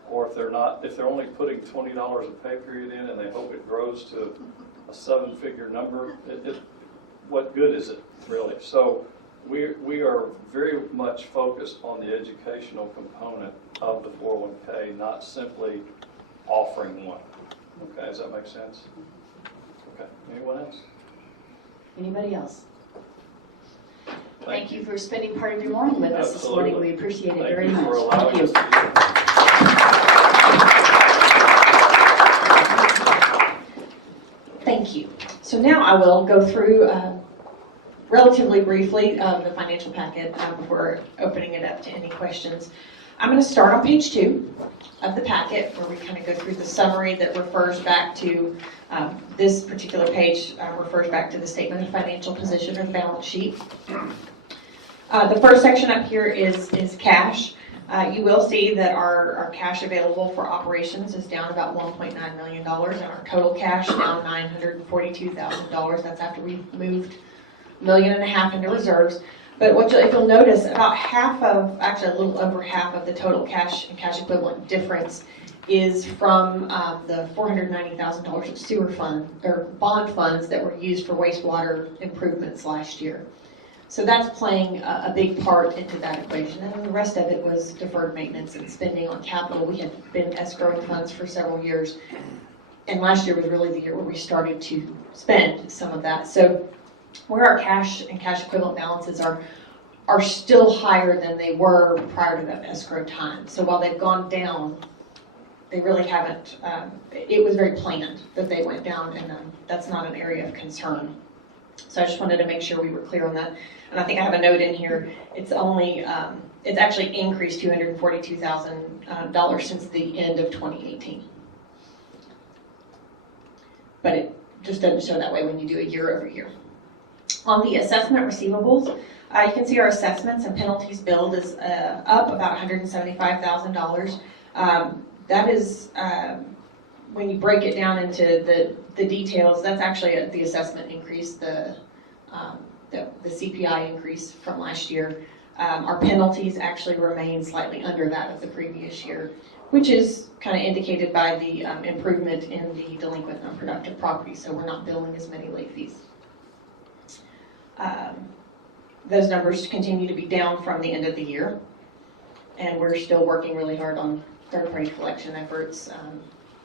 or if they're only putting $20 a pay period in and they hope it grows to a 7-figure number, what good is it really? So we are very much focused on the educational component of the 401k, not simply offering one. Okay, does that make sense? Okay, anyone else? Anybody else? Thank you for spending part of your morning with us this morning. We appreciate it very much. Thank you for allowing us to be here. Thank you. So now I will go through relatively briefly the financial packet before opening it up to any questions. I'm going to start on page 2 of the packet, where we kind of go through the summary that refers back to this particular page refers back to the statement of financial position or balance sheet. The first section up here is cash. You will see that our cash available for operations is down about $1.9 million, and our total cash down $942,000. That's after we've moved $1.5 million into reserves. But if you'll notice, about actually a little over half of the total cash and cash equivalent difference is from the $490,000 of sewer fund or bond funds that were used for wastewater improvements last year. So that's playing a big part into that equation. And then the rest of it was deferred maintenance and spending on capital. We had been escrowing funds for several years, and last year was really the year where we started to spend some of that. So where our cash and cash equivalent balances are still higher than they were prior to that escrow time. So while they've gone down, they really haven't, it was very planned that they went down, and that's not an area of concern. So I just wanted to make sure we were clear on that. And I think I have a note in here. It's only, it's actually increased $242,000 since the end of 2018. But it just doesn't show that way when you do a year over year. On the assessment receivables, you can see our assessments and penalties billed is up about $175,000. That is, when you break it down into the details, that's actually the assessment increase, the CPI increase from last year. Our penalties actually remain slightly under that of the previous year, which is kind of indicated by the improvement in the delinquent and unproductive property, so we're not billing as many late fees. Those numbers continue to be down from the end of the year, and we're still working really hard on third-party collection efforts.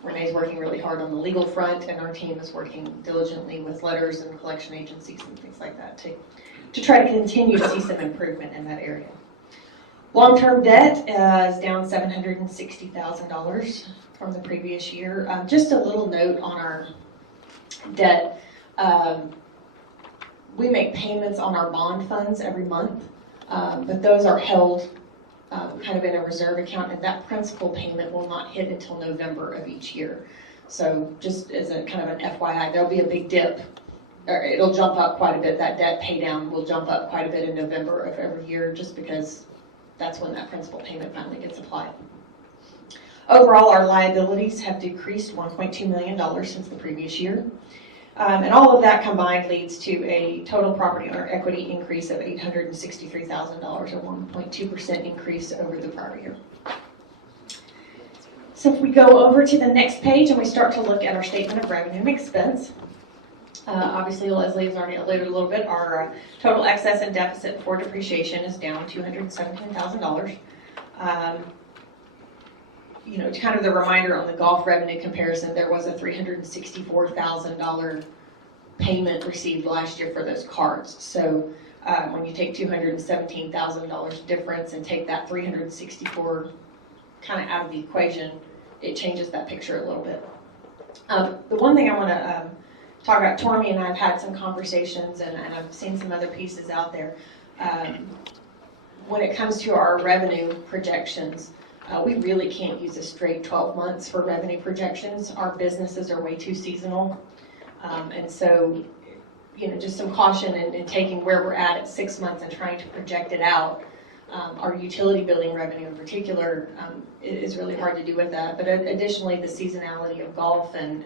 Renee's working really hard on the legal front, and our team is working diligently with letters and collection agencies and things like that to try to continue to see some improvement in that area. Long-term debt is down $760,000 from the previous year. Just a little note on our debt. We make payments on our bond funds every month, but those are held kind of in a reserve account, and that principal payment will not hit until November of each year. So just as a kind of an FYI, there'll be a big dip, or it'll jump up quite a bit. That debt pay down will jump up quite a bit in November of every year, just because that's when that principal payment finally gets applied. Overall, our liabilities have decreased $1.2 million since the previous year. And all of that combined leads to a total property owner equity increase of $863,000, a 1.2% increase over the prior year. So if we go over to the next page and we start to look at our statement of revenue and expense, obviously Leslie has already alluded a little bit, our total excess and deficit for depreciation is down $217,000. You know, kind of the reminder on the golf revenue comparison, there was a $364,000 payment received last year for those cards. So when you take $217,000 difference and take that 364 kind of out of the equation, it changes that picture a little bit. The one thing I want to talk about, Tormey and I have had some conversations, and I've seen some other pieces out there. When it comes to our revenue projections, we really can't use a straight 12 months for revenue projections. Our businesses are way too seasonal. And so, you know, just some caution in taking where we're at 6 months and trying to project it out. Our utility billing revenue in particular is really hard to do with that. But additionally, the seasonality of golf and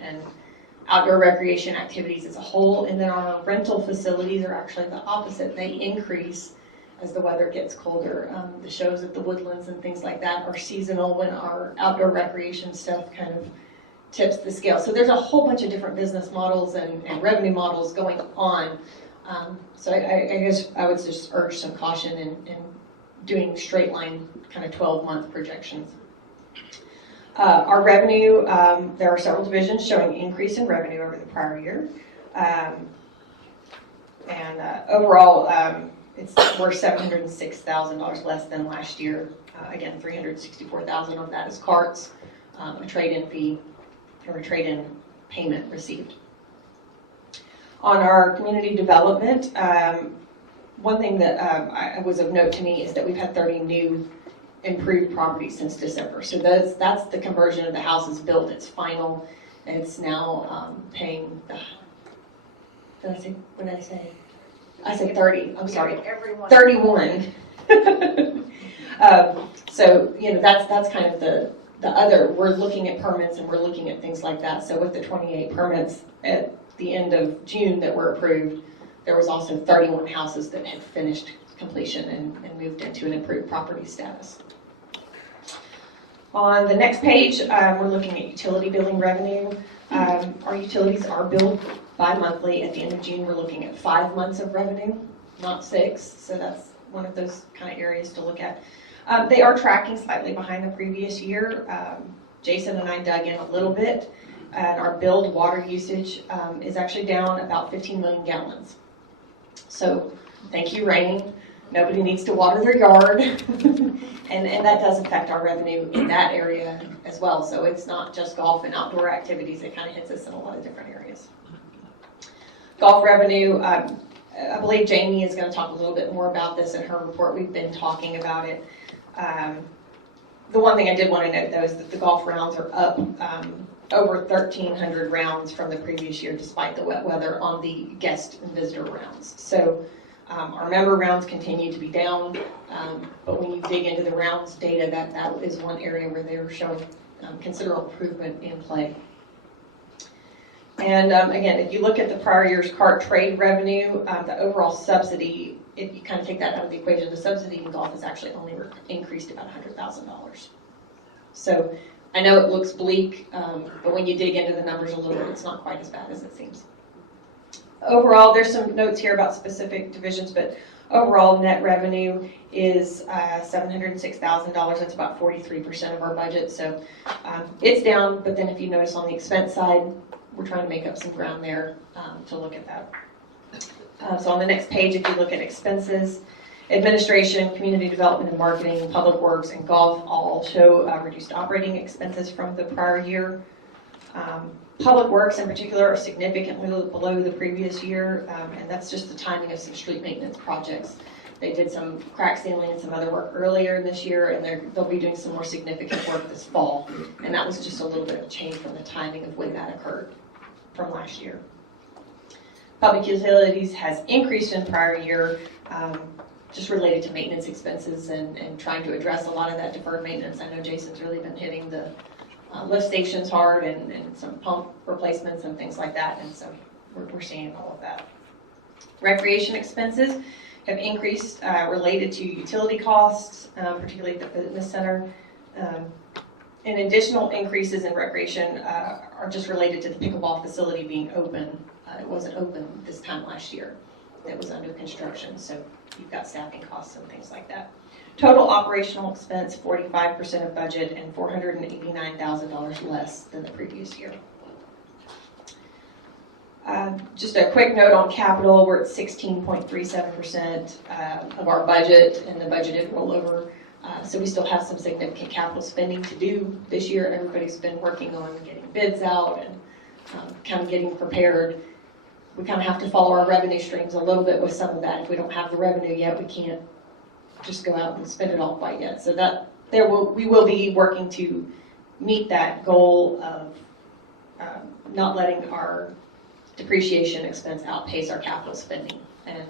outdoor recreation activities as a whole. And then our rental facilities are actually the opposite. They increase as the weather gets colder. The shows at the Woodlands and things like that are seasonal when our outdoor recreation stuff kind of tips the scale. So there's a whole bunch of different business models and revenue models going on. So I guess I would just urge some caution in doing straight line kind of 12-month projections. Our revenue, there are several divisions showing increase in revenue over the prior year. Overall, we're $706,000 less than last year. Again, $364,000 of that is carts, a trade-in fee, or a trade-in payment received. On our community development, one thing that was of note to me is that we've had 30 new improved properties since December. So that's the conversion of the houses built. It's final. It's now paying the, what did I say? I said 30, I'm sorry, 31. So, you know, that's kind of the other, we're looking at permits and we're looking at things like that. So with the 28 permits at the end of June that were approved, there was also 31 houses that had finished completion and moved into an improved property status. On the next page, we're looking at utility billing revenue. Our utilities are billed bi-monthly. At the end of June, we're looking at 5 months of revenue, not 6. So that's one of those kind of areas to look at. They are tracking slightly behind the previous year. Jason and I dug in a little bit, and our billed water usage is actually down about 15 million gallons. So thank you, rain. Nobody needs to water their yard. and that does affect our revenue in that area as well. So it's not just golf and outdoor activities. It kind of hits us in a lot of different areas. Golf revenue, I believe Jamie is going to talk a little bit more about this in her report. We've been talking about it. The one thing I did want to note, though, is that the golf rounds are up over 1,300 rounds from the previous year, despite the wet weather on the guest and visitor rounds. So our member rounds continue to be down, but when you dig into the rounds data, that is one area where they were showing considerable improvement in play. And again, if you look at the prior year's cart trade revenue, the overall subsidy, if you kind of take that out of the equation, the subsidy in golf has actually only increased about $100,000. So I know it looks bleak, but when you dig into the numbers a little bit, it's not quite as bad as it seems. Overall, there's some notes here about specific divisions, but overall net revenue is $706,000. That's about 43% of our budget. So it's down, but then if you notice on the expense side, we're trying to make up some ground there to look at that. So on the next page, if you look at expenses, administration, community development and marketing, public works, and golf all show reduced operating expenses from the prior year. Public works in particular are significantly below the previous year, and that's just the timing of some street maintenance projects. They did some crack sealing and some other work earlier this year, and they'll be doing some more significant work this fall. And that was just a little bit of change from the timing of when that occurred from last year. Public utilities has increased in prior year, just related to maintenance expenses and trying to address a lot of that deferred maintenance. I know Jason's really been hitting the lift stations hard and some pump replacements and things like that, and so we're seeing all of that. Recreation expenses have increased related to utility costs, particularly at the fitness center. And additional increases in recreation are just related to the pickleball facility being open. It wasn't open this time last year. It was under construction, so you've got staffing costs and things like that. Total operational expense, 45% of budget and $489,000 less than the previous year. Just a quick note on capital, we're at 16.37% of our budget and the budgeted rollover. So we still have some significant capital spending to do this year. Everybody's been working on getting bids out and kind of getting prepared. We kind of have to follow our revenue streams a little bit with some of that. If we don't have the revenue yet, we can't just go out and spend it all quite yet. So that we will be working to meet that goal of not letting our depreciation expense outpace our capital spending. And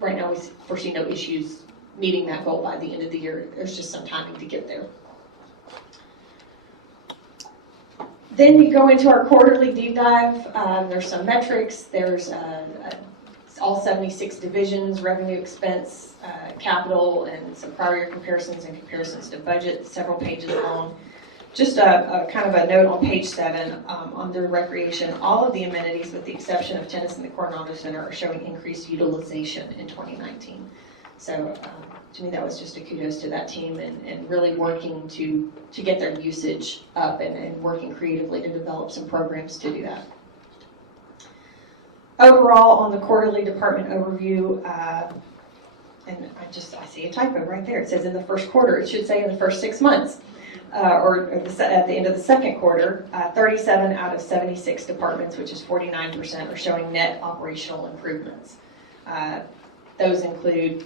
right now we foresee no issues meeting that goal by the end of the year. There's just some timing to get there. Then we go into our quarterly deep dive. There's some metrics. There's all 76 divisions, revenue, expense, capital, and some prior year comparisons and comparisons to budget, several pages long. Just a kind of a note on page 7, under recreation, all of the amenities with the exception of tennis and the Coronado Center are showing increased utilization in 2019. So to me that was just a kudos to that team and really working to get their usage up and working creatively to develop some programs to do that. Overall, on the quarterly department overview, and I see a typo right there. It says in the first quarter. It should say in the first 6 months. Or at the end of the second quarter, 37 out of 76 departments, which is 49%, are showing net operational improvements. Those include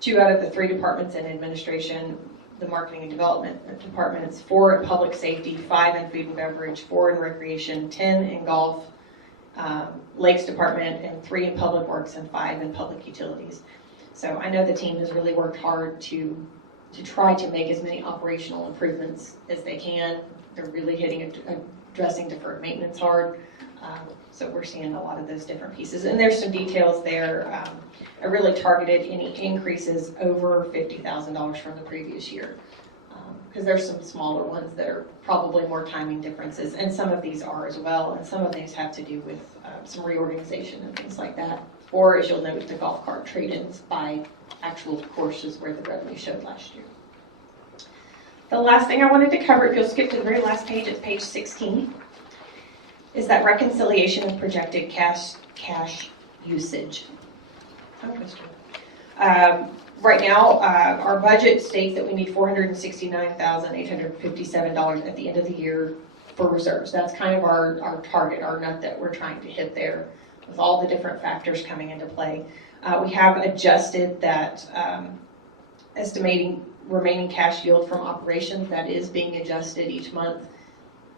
2 out of the 3 departments in administration, the marketing and development departments, 4 in public safety, 5 in food and beverage, 4 in recreation, 10 in golf, lakes department, and 3 in public works, and 5 in public utilities. So I know the team has really worked hard to try to make as many operational improvements as they can. They're really addressing deferred maintenance hard. So we're seeing a lot of those different pieces. And there's some details there. I really targeted any increases over $50,000 from the previous year. Because there's some smaller ones that are probably more timing differences. And some of these are as well. And some of these have to do with some reorganization and things like that. Or as you'll note, the golf cart trade-ins by actual courses where the revenue showed last year. The last thing I wanted to cover, if you'll skip to the very last page, it's page 16, is that reconciliation of projected cash usage. Right now, our budget states that we need $469,857 at the end of the year for reserves. That's kind of our target, our nut that we're trying to hit there with all the different factors coming into play. We have adjusted that estimating remaining cash yield from operations. That is being adjusted each month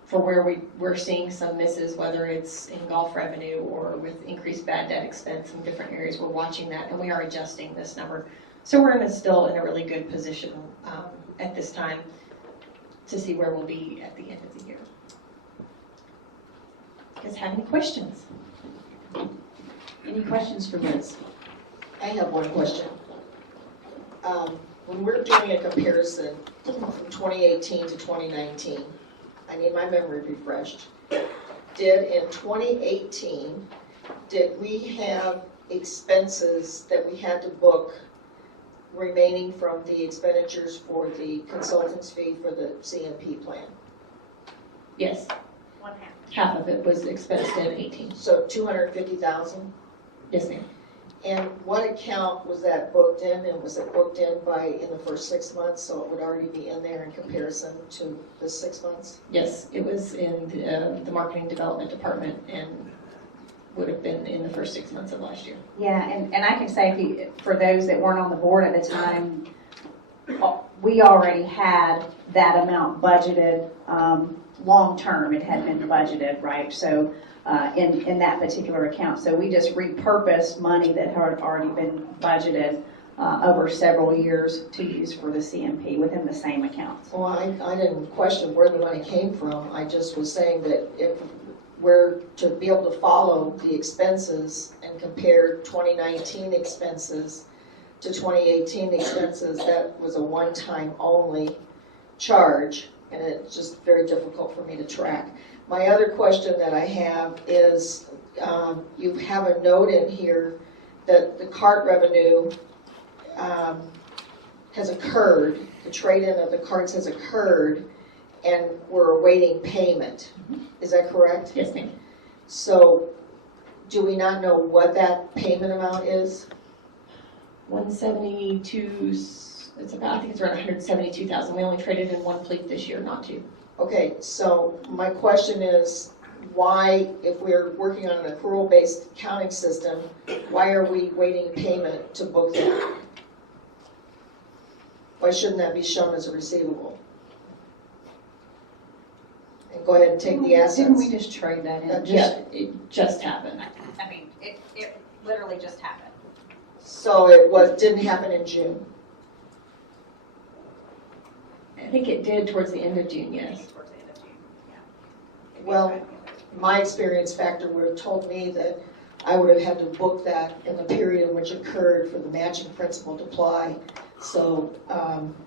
for where we're seeing some misses, whether it's in golf revenue or with increased bad debt expense in different areas. We're watching that, and we are adjusting this number. So we're still in a really good position at this time to see where we'll be at the end of the year. You guys have any questions? Any questions for Liz? I have one question. When we're doing a comparison from 2018 to 2019, I need my memory refreshed. In 2018, did we have expenses that we had to book remaining from the expenditures for the consultant's fee for the CMP plan? Yes. 1/2. Half of it was expensed in 18. So 250,000? Yes, ma'am. And what account was that booked in, and was it booked in in the first 6 months, so it would already be in there in comparison to the 6 months? Yes, it was in the marketing development department and would have been in the first 6 months of last year. Yeah, and I can say for those that weren't on the board at the time, we already had that amount budgeted long-term. It had been budgeted, right? So in that particular account. So we just repurposed money that had already been budgeted over several years to use for the CMP within the same accounts. Well, I didn't question where the money came from. I just was saying that if we're to be able to follow the expenses and compare 2019 expenses to 2018 expenses, that was a one-time only charge. and it's just very difficult for me to track. My other question that I have is, you have a note in here that the cart revenue has occurred, the trade-in of the carts has occurred, and we're awaiting payment. Is that correct? Yes, ma'am. So, do we not know what that payment amount is? 172, it's about, I think it's around 172,000. We only traded in one fleet this year, not two. Okay, so my question is, why, if we're working on an accrual-based accounting system, why are we waiting payment to book that? Why shouldn't that be shown as a receivable? And go ahead and take the assets. Didn't we just trade that in? Yeah, it just happened. I mean, it literally just happened. So it didn't happen in June? I think it did towards the end of June, yes. Towards the end of June, yeah. Well, my experience factor would have told me that I would have had to book that in the period in which it occurred for the matching principal to apply. So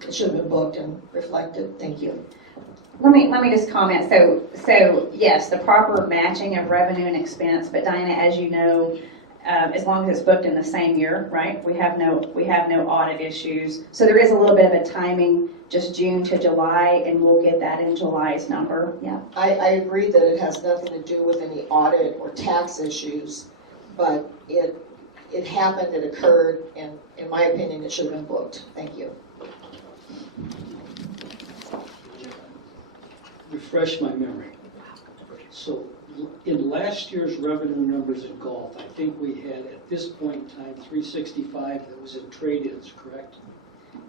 it should have been booked and reflected. Thank you. Let me just comment. So yes, the proper matching of revenue and expense, but Diana, as you know, as long as it's booked in the same year, right? We have no audit issues. So there is a little bit of a timing, just June to July, and we'll get that in July's number. Yeah. I agree that it has nothing to do with any audit or tax issues, but it happened, it occurred, and in my opinion, it should have been booked. Thank you. Refresh my memory. So in last year's revenue numbers in golf, I think we had at this point in time 365 that was in trade-ins, correct?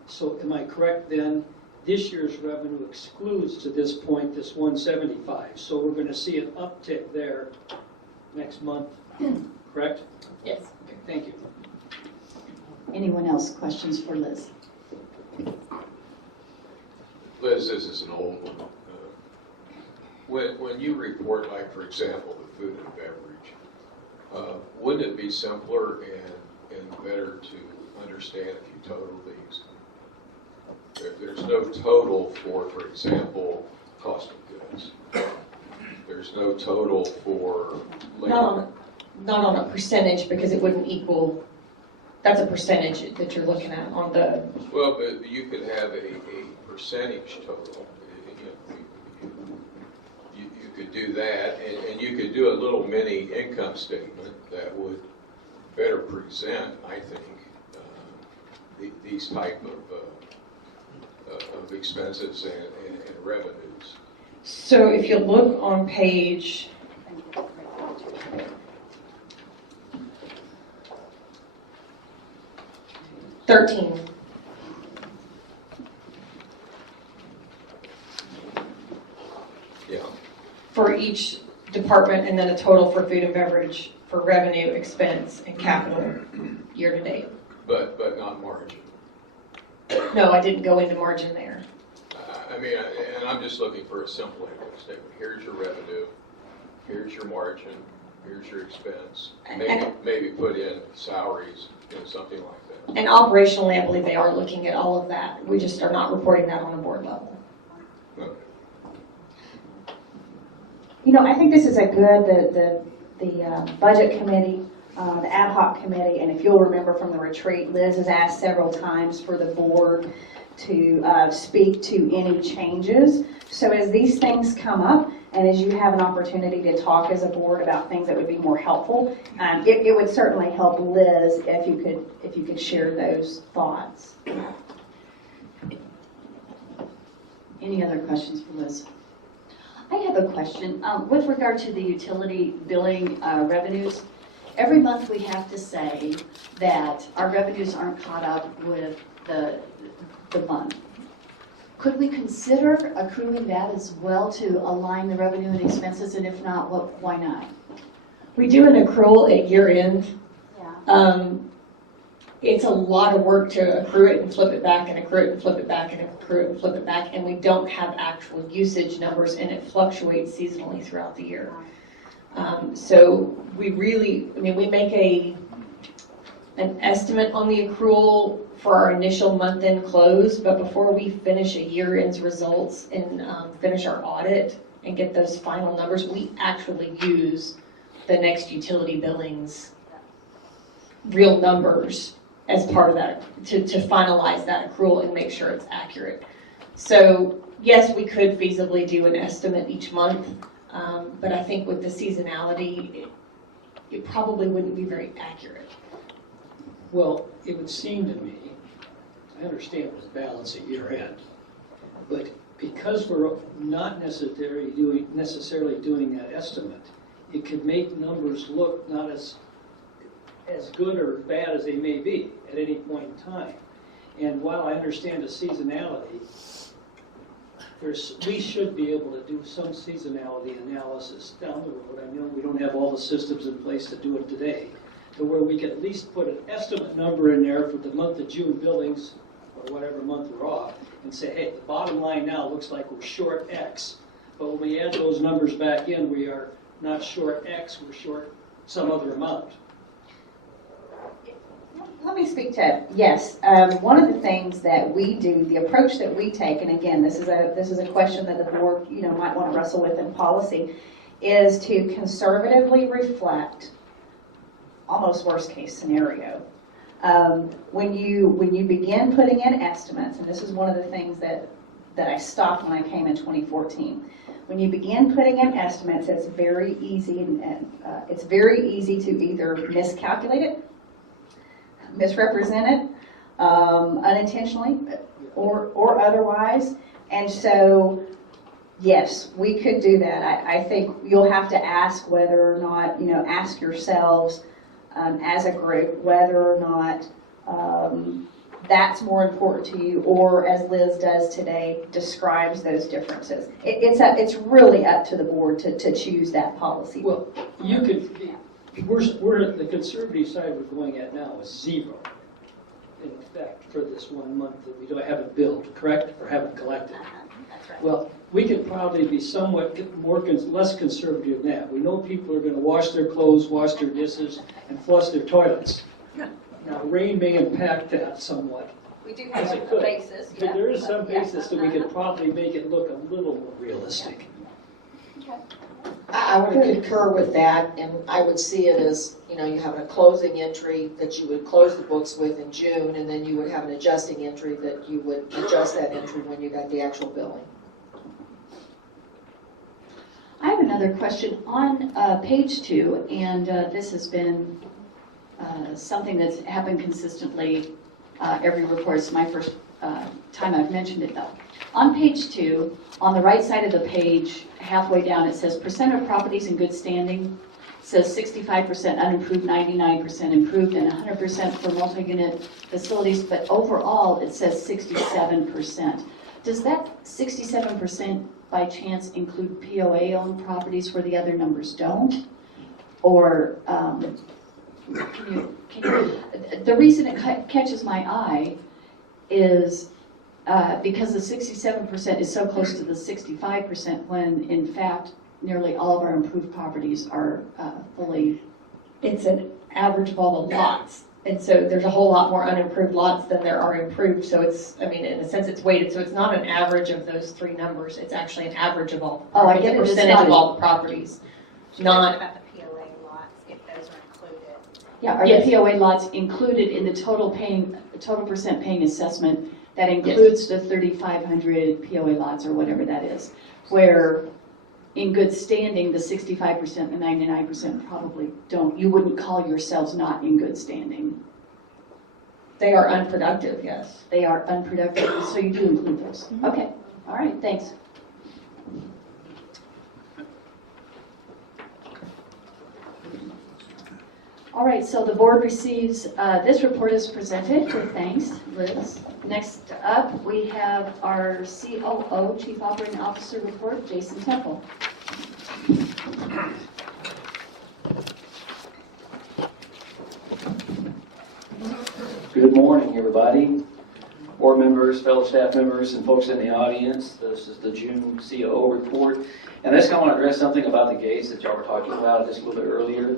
So am I correct then? This year's revenue excludes to this point this 175. So we're going to see an uptick there next month, correct? Yes. Okay, thank you. Anyone else? Questions for Liz? Liz, this is an old one. When you report, like, for example, the food and beverage, wouldn't it be simpler and better to understand if you total these? There's no total for example, cost of goods. There's no total for labor. Not on a percentage, because it wouldn't equal, that's a percentage that you're looking at on the. Well, but you could have a percentage total. You could do that, and you could do a little mini income statement that would better present, I think, these type of expenses and revenues. So if you look on page 13. Yeah. For each department, and then a total for food and beverage for revenue, expense, and capital year to date. But not margin. No, I didn't go into margin there. I mean, and I'm just looking for a simple income statement. Here's your revenue, here's your margin, here's your expense. Maybe put in salaries, something like that. And operationally, I believe they are looking at all of that. We just are not reporting that on a board level. Okay. You know, I think this is a good, the budget committee, the ad hoc committee, and if you'll remember from the retreat, Liz has asked several times for the board to speak to any changes. So as these things come up, and as you have an opportunity to talk as a board about things that would be more helpful, it would certainly help Liz if you could share those thoughts. Any other questions for Liz? I have a question. With regard to the utility billing revenues, every month we have to say that our revenues aren't caught up with the month. Could we consider accruing that as well to align the revenue and expenses, and if not, why not? We do an accrual at year end. Yeah. It's a lot of work to accrue it and flip it back and accrue it and flip it back and accrue it and flip it back, and we don't have actual usage numbers, and it fluctuates seasonally throughout the year. So we really, I mean, we make a an estimate on the accrual for our initial month-end close, but before we finish a year-end's results and finish our audit and get those final numbers, we actually use the next utility billings real numbers as part of that, to finalize that accrual and make sure it's accurate. So yes, we could feasibly do an estimate each month, but I think with the seasonality, it probably wouldn't be very accurate. Well, it would seem to me, I understand there's balance at year end, but because we're not necessarily doing that estimate, it could make numbers look not as good or bad as they may be at any point in time. And while I understand the seasonality, we should be able to do some seasonality analysis down the road. I know we don't have all the systems in place to do it today, to where we can at least put an estimate number in there for the month of June billings, or whatever month we're off, and say, hey, the bottom line now looks like we're short X. But when we add those numbers back in, we are not short X, we're short some other amount. Let me speak to, yes, one of the things that we do, the approach that we take, and again, this is a question that the board, might want to wrestle with in policy, is to conservatively reflect almost worst case scenario. When you begin putting in estimates, and this is one of the things that I stopped when I came in 2014. When you begin putting in estimates, it's very easy to either miscalculate it, misrepresent it, unintentionally or otherwise. And so, yes, we could do that. I think you'll have to ask whether or not, ask yourselves as a group whether or not that's more important to you, or as Liz does today, describes those differences. It's really up to the board to choose that policy. Well, you could, we're the conservative side we're going at now is 0 in effect for this 1 month that we haven't billed, correct, or haven't collected. That's right. Well, we could probably be somewhat less conservative than that. We know people are going to wash their clothes, wash their dishes, and flush their toilets. Now, rain may impact that somewhat. We do have Yes, it a could. basis. But there is some Yeah. basis that we could probably make it look a little more realistic. Okay. I would concur with that, and I would see it as, you have a closing entry that you would close the books with in June, and then you would have an adjusting entry that you would adjust that entry when you got the actual billing. I have another question on page 2, and this has been something that's happened consistently every report. It's my first time I've mentioned it, though. On page 2, on the right side of the page, halfway down, it says percent of properties in good standing. It says 65% unimproved, 99% improved, and 100% for multi-unit facilities, but overall it says 67%. Does that 67% by chance include POA-owned properties where the other numbers don't? Or the reason it catches my eye is because the 67% is so close to the 65% when in fact nearly all of our improved properties are fully. It's an average of all the lots. And so there's a whole lot more unimproved lots than there are improved. So it's, in a sense, it's weighted. So it's not an average of those 3 numbers. It's actually an average of all. Oh, I get it. It's Percentage not of all the properties. Not. About the POA lots, if those are included. Yeah, are Yes. the POA lots included in the total percent paying assessment that includes the 3,500 POA lots or whatever that is, where in good standing, the 65% and the 99% probably don't, you wouldn't call yourselves not in good standing. They are unproductive, yes. They are unproductive, so you do include those. Okay, all right, thanks. All right, so the board receives, this report is presented with thanks, Liz. Next up, we have our COO, Chief Operating Officer report, Jason Temple. Good morning, everybody. Board members, fellow staff members, and folks in the audience. This is the June COO report. And I just kind of want to address something about the gates that y'all were talking about just a little bit earlier.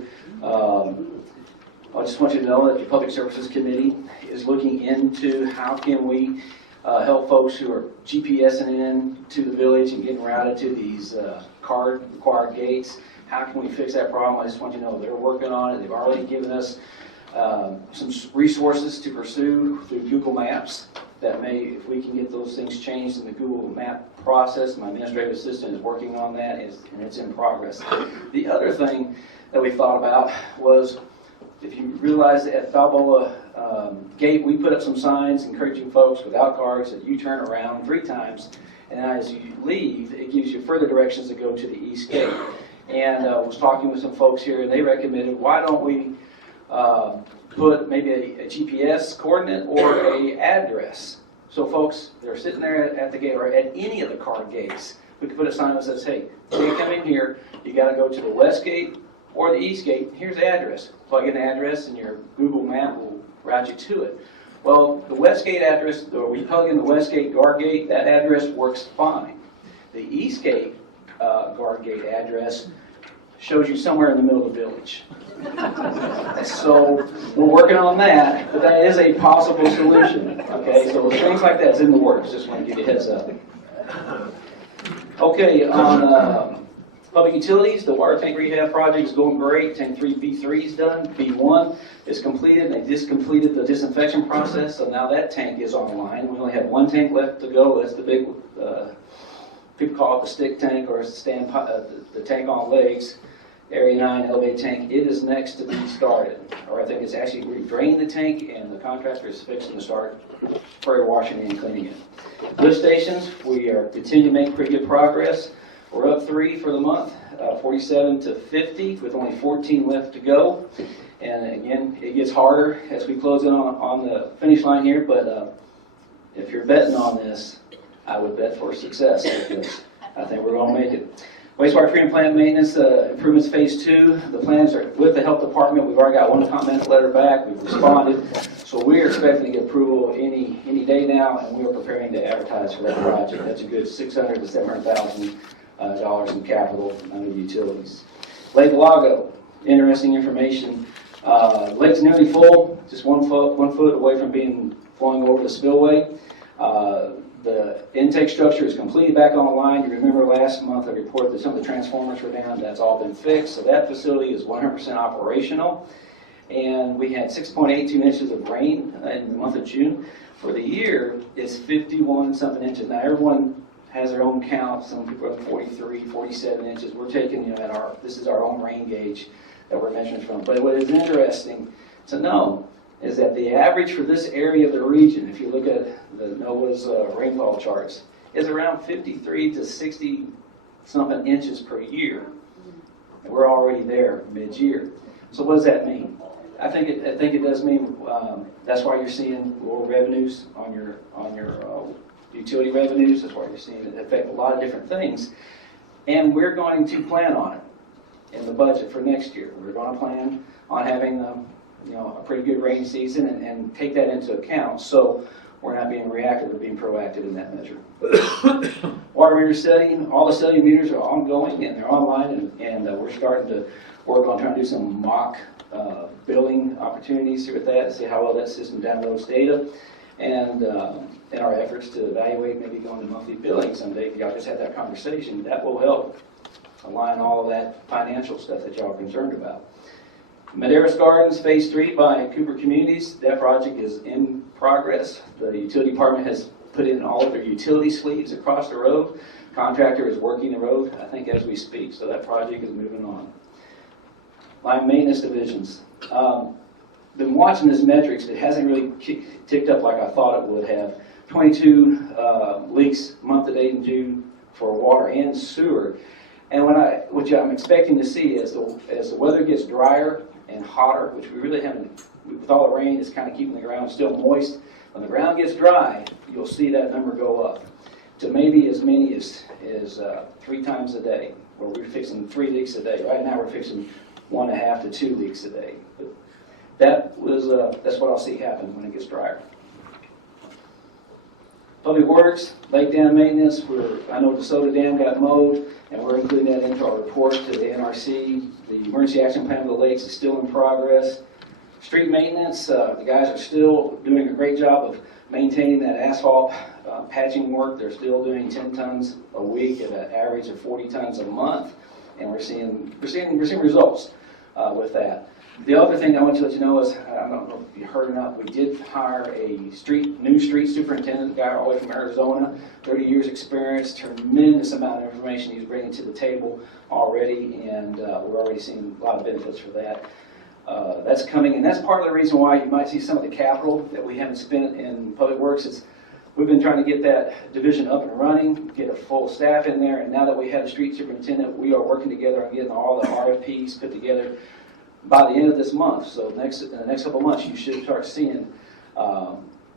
I just want you to know that the Public Services Committee is looking into how can we help folks who are GPSing in to the village and getting routed to these card-required gates. How can we fix that problem? I just want you to know they're working on it. They've already given us some resources to pursue through Google Maps that may, if we can get those things changed in the Google Map process, my administrative assistant is working on that, and it's in progress. The other thing that we thought about was, if you realize that at Balboa Gate, we put up some signs encouraging folks without cards that you turn around 3 times, and as you leave, it gives you further directions to go to the east gate. And I was talking with some folks here, and they recommended, why don't we put maybe a GPS coordinate or a address. So folks, they're sitting there at the gate or at any of the card gates. We could put a sign that says, hey, when you come in here, you got to go to the west gate or the east gate. Here's the address. Plug in the address and your Google map will route you to it. Well, the west gate address, or we plug in the west gate guard gate, that address works fine. The east gate guard gate address shows you somewhere in the middle of the village. So we're working on that, but that is a possible solution. Okay, so things like that's in the works. Just want to give you a heads up. Okay, on public utilities, the water tank rehab project is going great. Tank 3 B3 is done. B1 is completed. They just completed the disinfection process, so now that tank is online. We only have 1 tank left to go. That's the big, people call it the stick tank, or the tank on legs. Area 9 elevated tank, it is next to be started. Or I think it's actually, we drained the tank and the contractor is fixing to start prairie washing and cleaning it. Lift stations, we are continuing to make pretty good progress. We're up 3 for the month, 47 to 50, with only 14 left to go. And again, it gets harder as we close in on the finish line here, but if you're betting on this, I would bet for success, because I think we're going to make it. Wastewater treatment plant maintenance improvements phase 2. The plans are with the health department. We've already got 1 comment letter back. We've responded. So we're expecting to get approval any day now, and we are preparing to advertise for that project. That's a good $600,000 to $700,000 in capital under utilities. Lake Lago, interesting information. Lake's nearly full, just 1 foot away from being flowing over the spillway. The intake structure is completely back online. You remember last month I reported that some of the transformers were down. That's all been fixed. So that facility is 100% operational. And we had 6.82 inches of rain in the month of June. For the year, it's 51-something inches. Now everyone has their own count. Some people are 43, 47 inches. We're taking, this is our own rain gauge that we're measuring from. But what is interesting to know is that the average for this area of the region, if you look at the NOAA's rainfall charts, is around 53 to 60-something inches per year. And we're already there mid-year. So what does that mean? I think it does mean that's why you're seeing lower revenues on your utility revenues. That's why you're seeing it affect a lot of different things. And we're going to plan on it in the budget for next year. We're going to plan on having a pretty good rain season and take that into account. So we're not being reactive, we're being proactive in that measure. Water meter study, all the study meters are ongoing and they're online, and we're starting to work on trying to do some mock billing opportunities with that to see how well that system downloads data, and in our efforts to evaluate maybe going to monthly billing someday. If y'all just had that conversation, that will help align all of that financial stuff that y'all are concerned about. Medeiros Gardens Phase 3 by Cooper Communities, that project is in progress. The utility department has put in all of their utility sleeves across the road. Contractor is working the road, I think, as we speak, so that project is moving on. Line maintenance divisions. Been watching this metrics, it hasn't really ticked up like I thought it would have. 22 leaks month to date in June for water and sewer. And what I'm expecting to see as the weather gets drier and hotter, which we really haven't, with all the rain, it's kind of keeping the ground still moist. When the ground gets dry, you'll see that number go up to maybe as many as 3 times a day, where we're fixing 3 leaks a day. Right now we're fixing 1.5 to 2 leaks a day. But that's what I'll see happen when it gets drier. Public Works, lake dam maintenance, I know the Soda Dam got mowed, and we're including that into our report to the NRC. The emergency action plan for the lakes is still in progress. Street maintenance, the guys are still doing a great job of maintaining that asphalt patching work. They're still doing 10 tons a week at an average of 40 tons a month, and we're seeing results with that. The other thing I want to let you know is, I don't know if you heard or not, we did hire a new street superintendent, a guy all the way from Arizona, 30 years experience, tremendous amount of information he's bringing to the table already, and we're already seeing a lot of benefits for that. That's coming, and that's part of the reason why you might see some of the capital that we haven't spent in Public Works. We've been trying to get that division up and running, get a full staff in there, and now that we have the street superintendent, we are working together on getting all the RFPs put together by the end of this month. So in the next couple of months, you should start seeing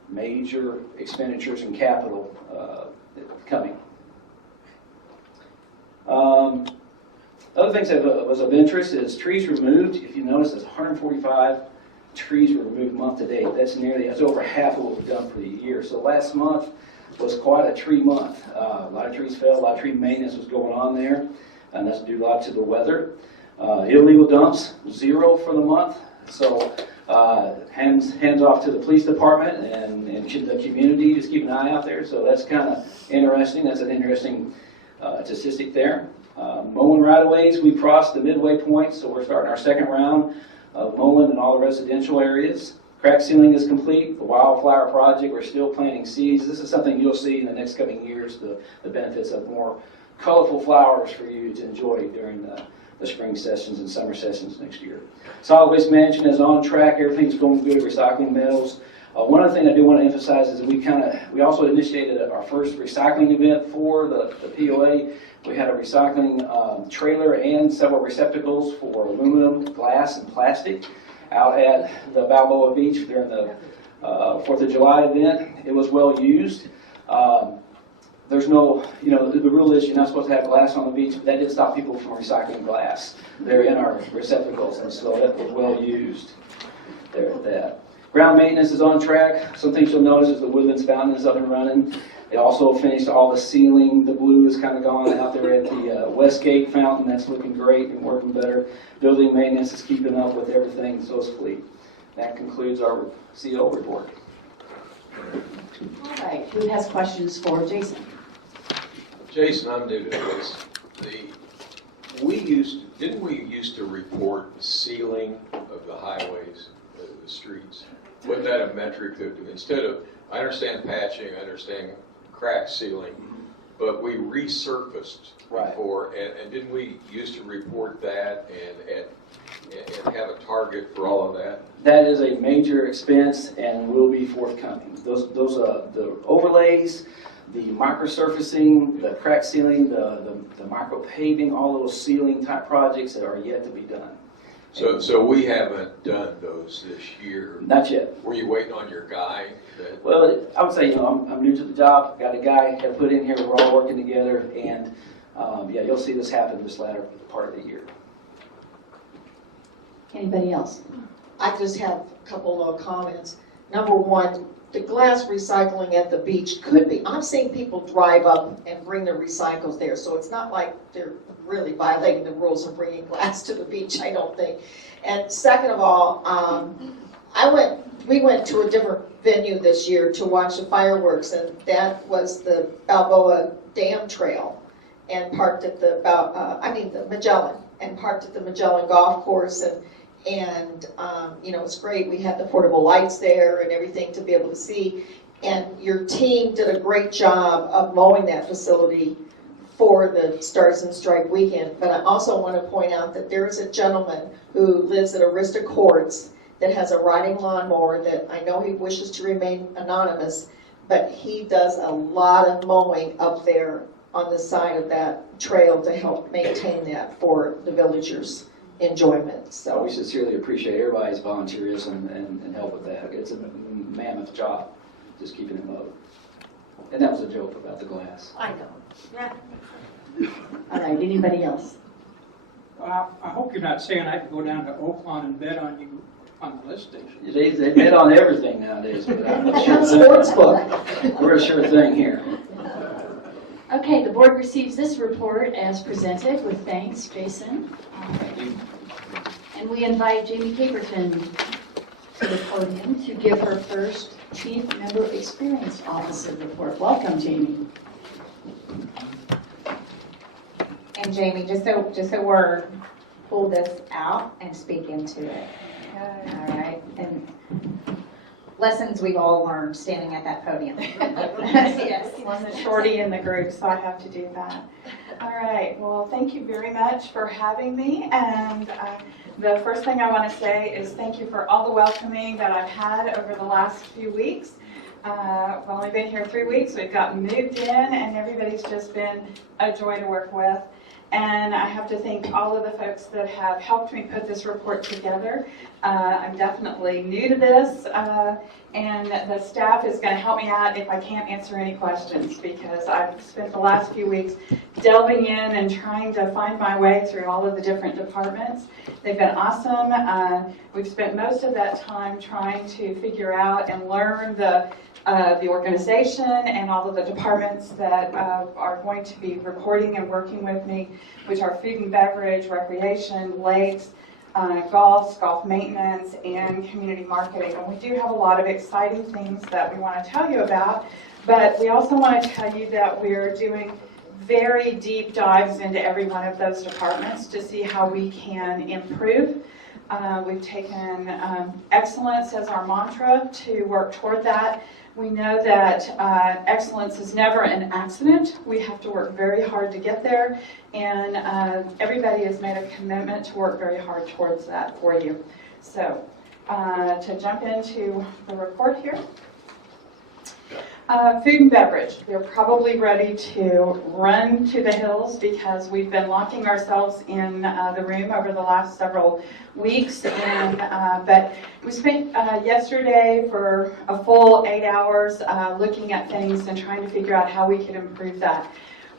major expenditures in capital coming. Other things that was of interest is trees removed. If you notice, there's 145 trees were removed month to date. That's over half of what we've done for the year. So last month was quite a tree month. A lot of trees fell, a lot of tree maintenance was going on there, and that's due a lot to the weather. Illegal dumps, 0 for the month. So hands off to the police department and the community. Just keep an eye out there. So that's kind of interesting. That's an interesting statistic there. Mowing right-of-ways, we crossed the midway point, so we're starting our second round of mowing in all the residential areas. Crack sealing is complete. The wildflower project, we're still planting seeds. This is something you'll see in the next coming years, the benefits of more colorful flowers for you to enjoy during the spring sessions and summer sessions next year. Solid waste management is on track. Everything's going good. Recycling metals. One other thing I do want to emphasize is that we also initiated our first recycling event for the POA. We had a recycling trailer and several receptacles for aluminum, glass, and plastic out at the Balboa Beach during the 4th of July event. It was well used. There's no, the rule is you're not supposed to have glass on the beach, but that didn't stop people from recycling glass. They're in our receptacles, and so that was well used there at that. Ground maintenance is on track. Some things you'll notice is the Woodlands Fountain is up and running. It also finished all the sealing. The blue is kind of gone out there at the Westgate Fountain. That's looking great and working better. Building maintenance is keeping up with everything, so is fleet. That concludes our CO report. All right, who has questions for Jason? Jason, I'm new to this. Didn't we used to report the sealing of the highways, the streets? Wasn't that a metric that instead of, I understand patching, I understand crack sealing, but we resurfaced before, and didn't we used to report that and have a target for all of that? That is a major expense and will be forthcoming. Those the overlays, the microsurfacing, the crack sealing, the micro paving, all those sealing type projects that are yet to be done. So we haven't done those this year. Not yet. Were you waiting on your guy? Well, I would say, I'm new to the job. Got a guy that put in here. We're all working together, and you'll see this happen this latter part of the year. Anybody else? I just have a couple little comments. Number one, the glass recycling at the beach could be, I'm seeing people drive up and bring their recycles there, so it's not like they're really violating the rules of bringing glass to the beach, I don't think. And second of all, we went to a different venue this year to watch the fireworks, and that was the Balboa Dam Trail, and parked at the Magellan, and parked at the Magellan Golf Course, and it's great. We had the portable lights there and everything to be able to see. And your team did a great job of mowing that facility for the Stars and Stripe weekend. But I also want to point out that there is a gentleman who lives at Arista Courts that has a riding lawnmower that I know he wishes to remain anonymous, but he does a lot of mowing up there on the side of that trail to help maintain that for the villagers' enjoyment. So we sincerely appreciate everybody's volunteerism and help with that. It's a mammoth job, just keeping it mowed. And that was a joke about the glass. I know. Yeah. All right, anybody else? I hope you're not saying I can go down to Oaklawn and bet on you on the list station. They bet on everything nowadays, but I'm a sure Sports book. We're a sure thing here. Okay, the board receives this report as presented with thanks, Jason. And we invite Jamie Caperton to the podium to give her first Chief Member Experience Officer report. Welcome, Jamie. And Jamie, just so we're, pull this out and speak into it. All right. And lessons we've all learned standing at that podium. Yes, I'm the shorty in the group, so I have to do that. All right, well, thank you very much for having me. And the first thing I want to say is thank you for all the welcoming that I've had over the last few weeks. I've only been here 3 weeks. We've gotten moved in, and everybody's just been a joy to work with. And I have to thank all of the folks that have helped me put this report together. I'm definitely new to this, and the staff is going to help me out if I can't answer any questions, because I've spent the last few weeks delving in and trying to find my way through all of the different departments. They've been awesome. We've spent most of that time trying to figure out and learn the organization and all of the departments that are going to be reporting and working with me, which are food and beverage, recreation, lakes, golf maintenance, and community marketing. And we do have a lot of exciting things that we want to tell you about, but we also want to tell you that we're doing very deep dives into every one of those departments to see how we can improve. We've taken excellence as our mantra to work toward that. We know that excellence is never an accident. We have to work very hard to get there, and everybody has made a commitment to work very hard towards that for you. So to jump into the report here. Food and beverage. They're probably ready to run to the hills because we've been locking ourselves in the room over the last several weeks. And but we spent yesterday for a full 8 hours looking at things and trying to figure out how we could improve that.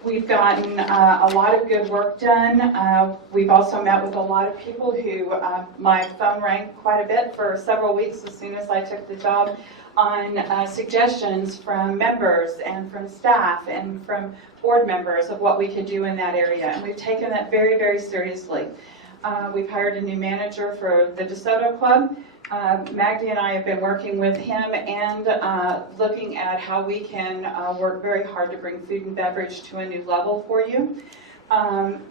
We've gotten a lot of good work done. We've also met with a lot of people who, my phone rang quite a bit for several weeks as soon as I took the job, on suggestions from members and from staff and from board members of what we could do in that area. And we've taken that very, very seriously. We've hired a new manager for the DeSoto Club. Magdi and I have been working with him and looking at how we can work very hard to bring food and beverage to a new level for you.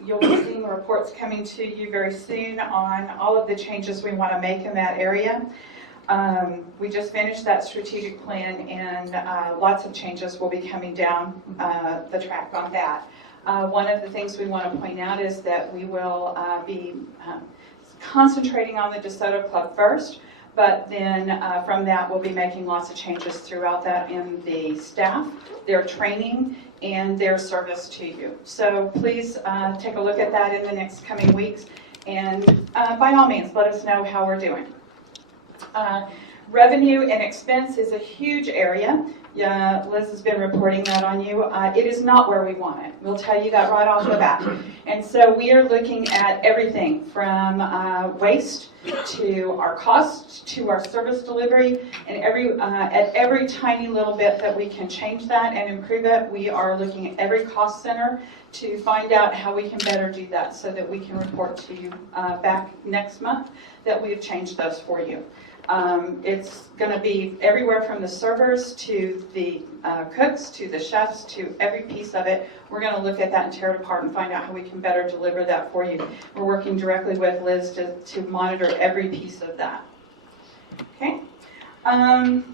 You'll be seeing reports coming to you very soon on all of the changes we want to make in that area. We just finished that strategic plan, and lots of changes will be coming down the track on that. One of the things we want to point out is that we will be concentrating on the DeSoto Club first, but then from that we'll be making lots of changes throughout that in the staff, their training, and their service to you. So please take a look at that in the next coming weeks, and by all means let us know how we're doing. Revenue and expense is a huge area. Yeah, Liz has been reporting that on you. It is not where we want it. We'll tell you that right off the bat. And so we are looking at everything from waste to our costs to our service delivery, and at every tiny little bit that we can change that and improve it, we are looking at every cost center to find out how we can better do that so that we can report to you back next month that we have changed those for you. It's going to be everywhere from the servers to the cooks to the chefs to every piece of it. We're going to look at that and tear it apart and find out how we can better deliver that for you. We're working directly with Liz to monitor every piece of that. Okay,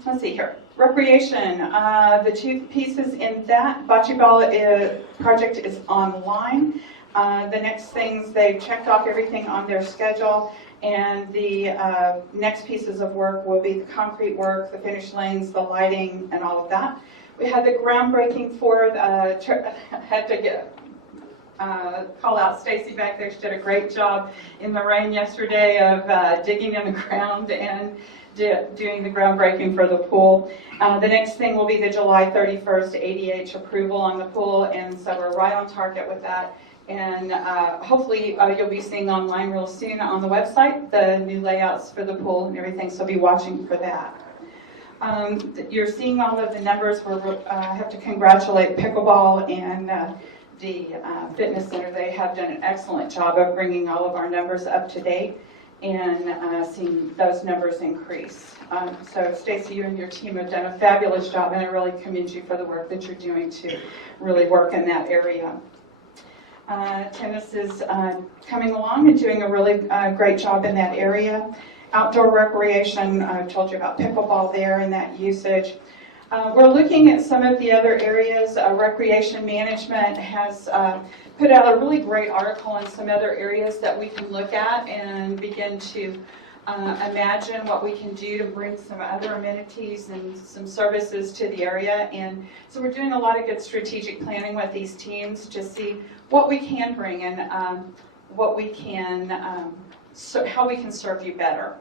let's see here. Recreation, the two pieces in that, Bocce Ball project is online. The next things, they've checked off everything on their schedule. And the next pieces of work will be the concrete work, the finish lanes, the lighting, and all of that. We had the groundbreaking for had to call out Stacy back there. She did a great job in the rain yesterday of digging in the ground and doing the groundbreaking for the pool. The next thing will be the July 31st ADH approval on the pool, and so we're right on target with that. And hopefully you'll be seeing online real soon on the website the new layouts for the pool and everything, so be watching for that. You're seeing all of the numbers. I have to congratulate Pickleball and the fitness center. They have done an excellent job of bringing all of our numbers up to date. and seeing those numbers increase. So Stacy, you and your team have done a fabulous job, and I really commend you for the work that you're doing to really work in that area. Tennis is coming along and doing a really great job in that area. Outdoor recreation, I've told you about pickleball there and that usage. We're looking at some of the other areas. Recreation management has put out a really great article on some other areas that we can look at and begin to imagine what we can do to bring some other amenities and some services to the area. And so we're doing a lot of good strategic planning with these teams to see what we can bring and what we can, how we can serve you better.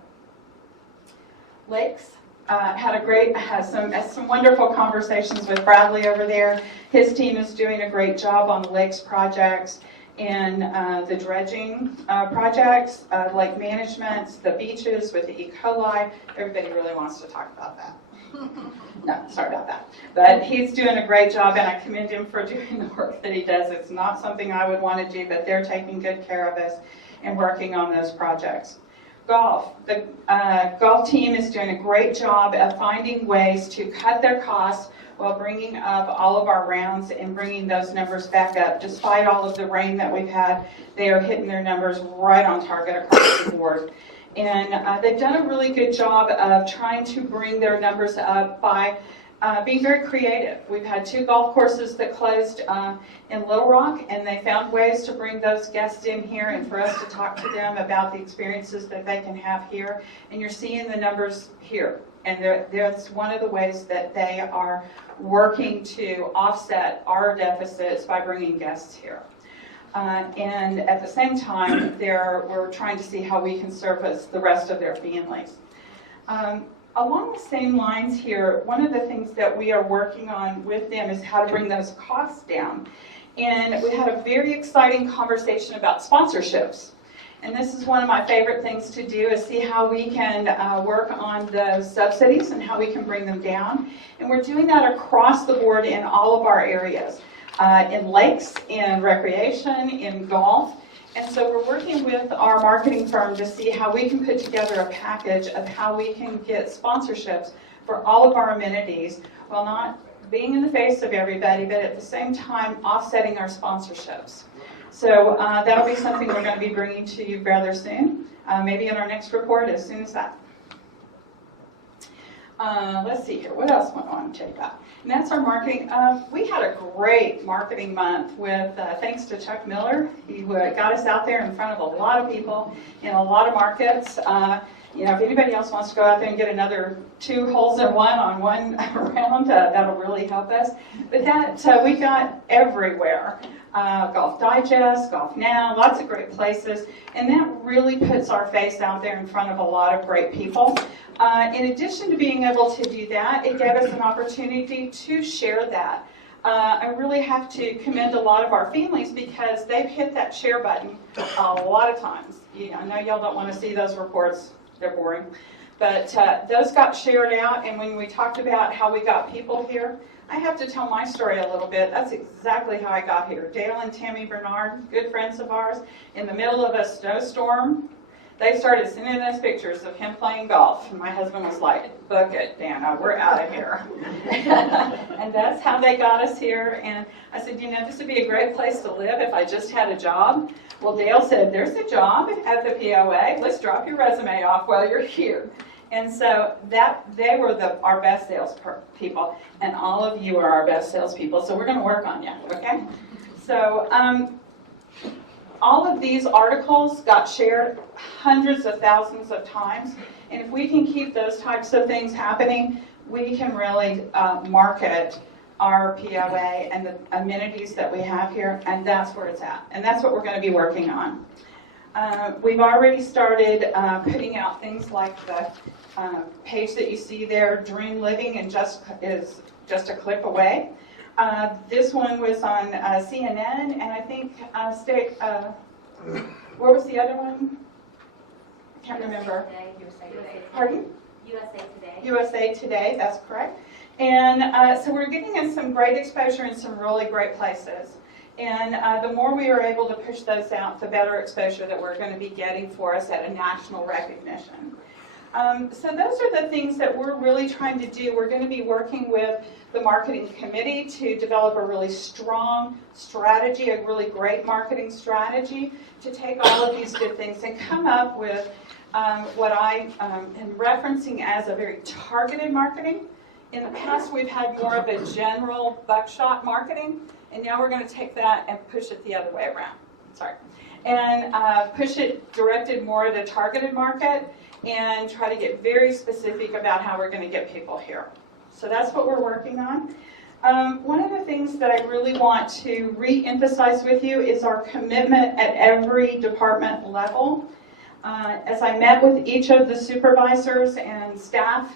Lakes. Had some wonderful conversations with Bradley over there. His team is doing a great job on the lakes projects and the dredging projects, lake management, the beaches with the E. coli. Everybody really wants to talk about that. No, sorry about that. But he's doing a great job, and I commend him for doing the work that he does. It's not something I would want to do, but they're taking good care of us and working on those projects. Golf. The golf team is doing a great job of finding ways to cut their costs while bringing up all of our rounds and bringing those numbers back up. Despite all of the rain that we've had, they are hitting their numbers right on target across the board. And they've done a really good job of trying to bring their numbers up by being very creative. We've had 2 golf courses that closed in Little Rock, and they found ways to bring those guests in here and for us to talk to them about the experiences that they can have here. And you're seeing the numbers here. And that's one of the ways that they are working to offset our deficits by bringing guests here. And at the same time, we're trying to see how we can service the rest of their families. Along the same lines here, one of the things that we are working on with them is how to bring those costs down. And we had a very exciting conversation about sponsorships. And this is one of my favorite things to do, is see how we can work on those subsidies and how we can bring them down. And we're doing that across the board in all of our areas, in lakes, in recreation, in golf. And so we're working with our marketing firm to see how we can put together a package of how we can get sponsorships for all of our amenities while not being in the face of everybody, but at the same time offsetting our sponsorships. So that'll be something we're going to be bringing to you rather soon, maybe in our next report as soon as that. Let's see here, what else do I want to tell you about? And that's our marketing. We had a great marketing month with, thanks to Chuck Miller. He got us out there in front of a lot of people in a lot of markets. You know, if anybody else wants to go out there and get another 2 holes in one on one round, that'll really help us. But that we got everywhere. Golf Digest, Golf Now, lots of great places. And that really puts our face out there in front of a lot of great people. In addition to being able to do that, it gave us an opportunity to share that. I really have to commend a lot of our families because they've hit that share button a lot of times. I know y'all don't want to see those reports. They're boring. But those got shared out, and when we talked about how we got people here, I have to tell my story a little bit. That's exactly how I got here. Dale and Tammy Bernard, good friends of ours, in the middle of a snowstorm, they started sending us pictures of him playing golf. And my husband was like, book it, Dana, we're out of here. And that's how they got us here. And I said, this would be a great place to live if I just had a job. Well, Dale said, there's a job at the POA. Let's drop your resume off while you're here. And so they were our best sales people, and all of you are our best salespeople. So we're going to work on you, okay? So all of these articles got shared hundreds of thousands of times, and if we can keep those types of things happening, we can really market our POA and the amenities that we have here, and that's where it's at, and that's what we're going to be working on. We've already started putting out things like the page that you see there, Dream Living, and is just a click away. This one was on CNN, and I think where was the other one? I can't remember. Pardon? USA Today. USA Today, that's correct. And so we're getting in some great exposure in some really great places. And the more we are able to push those out, the better exposure that we're going to be getting for us at a national recognition. So those are the things that we're really trying to do. We're going to be working with the marketing committee to develop a really strong strategy, a really great marketing strategy to take all of these good things and come up with what I am referencing as a very targeted marketing. In the past, we've had more of a general buckshot marketing, and now we're going to take that and push it the other way around. Sorry. And push it directed more at a targeted market and try to get very specific about how we're going to get people here. So that's what we're working on. One of the things that I really want to re-emphasize with you is our commitment at every department level. As I met with each of the supervisors and staff,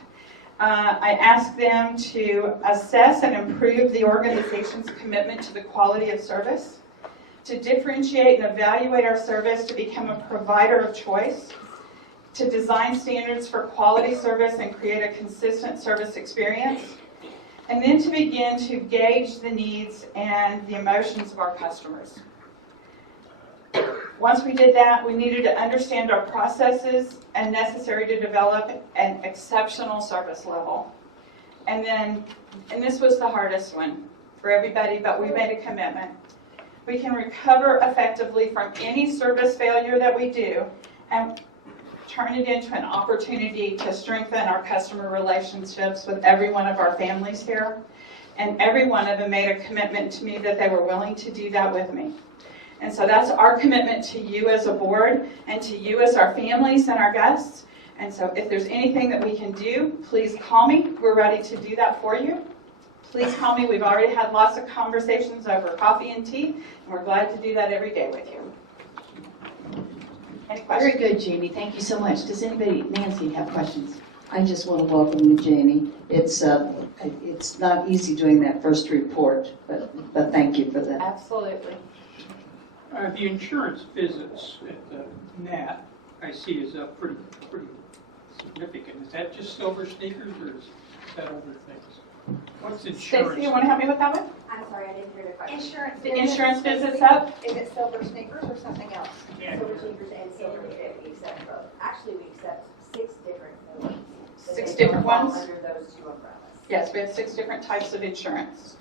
I asked them to assess and improve the organization's commitment to the quality of service, to differentiate and evaluate our service to become a provider of choice, to design standards for quality service and create a consistent service experience, and then to begin to gauge the needs and the emotions of our customers. Once we did that, we needed to understand our processes and necessary to develop an exceptional service level. And this was the hardest one for everybody, but we made a commitment. We can recover effectively from any service failure that we do and turn it into an opportunity to strengthen our customer relationships with every one of our families here. And every one of them made a commitment to me that they were willing to do that with me. And so that's our commitment to you as a board and to you as our families and our guests. And so if there's anything that we can do, please call me. We're ready to do that for you. Please call me. We've already had lots of conversations over coffee and tea, and we're glad to do that every day with you. Any questions? Very good, Jamie. Thank you so much. Does anybody, Nancy, have questions? I just want to welcome you, Jamie. It's not easy doing that first report, but thank you for that. Absolutely. The insurance visits at the NAT, I see, is up pretty significant. Is that just silver sneakers, or is that other things? What's insurance? Stacey, you want to help me with that one? I'm sorry, I didn't hear the question. Insurance. The insurance visits up? Is it silver sneakers or something else? Yeah. Silver sneakers and silver fit, we accept both. Actually, we accept 6 different ones. But 6 they different don't fall ones? under those 2 umbrellas. Yes, we have 6 different types of insurance.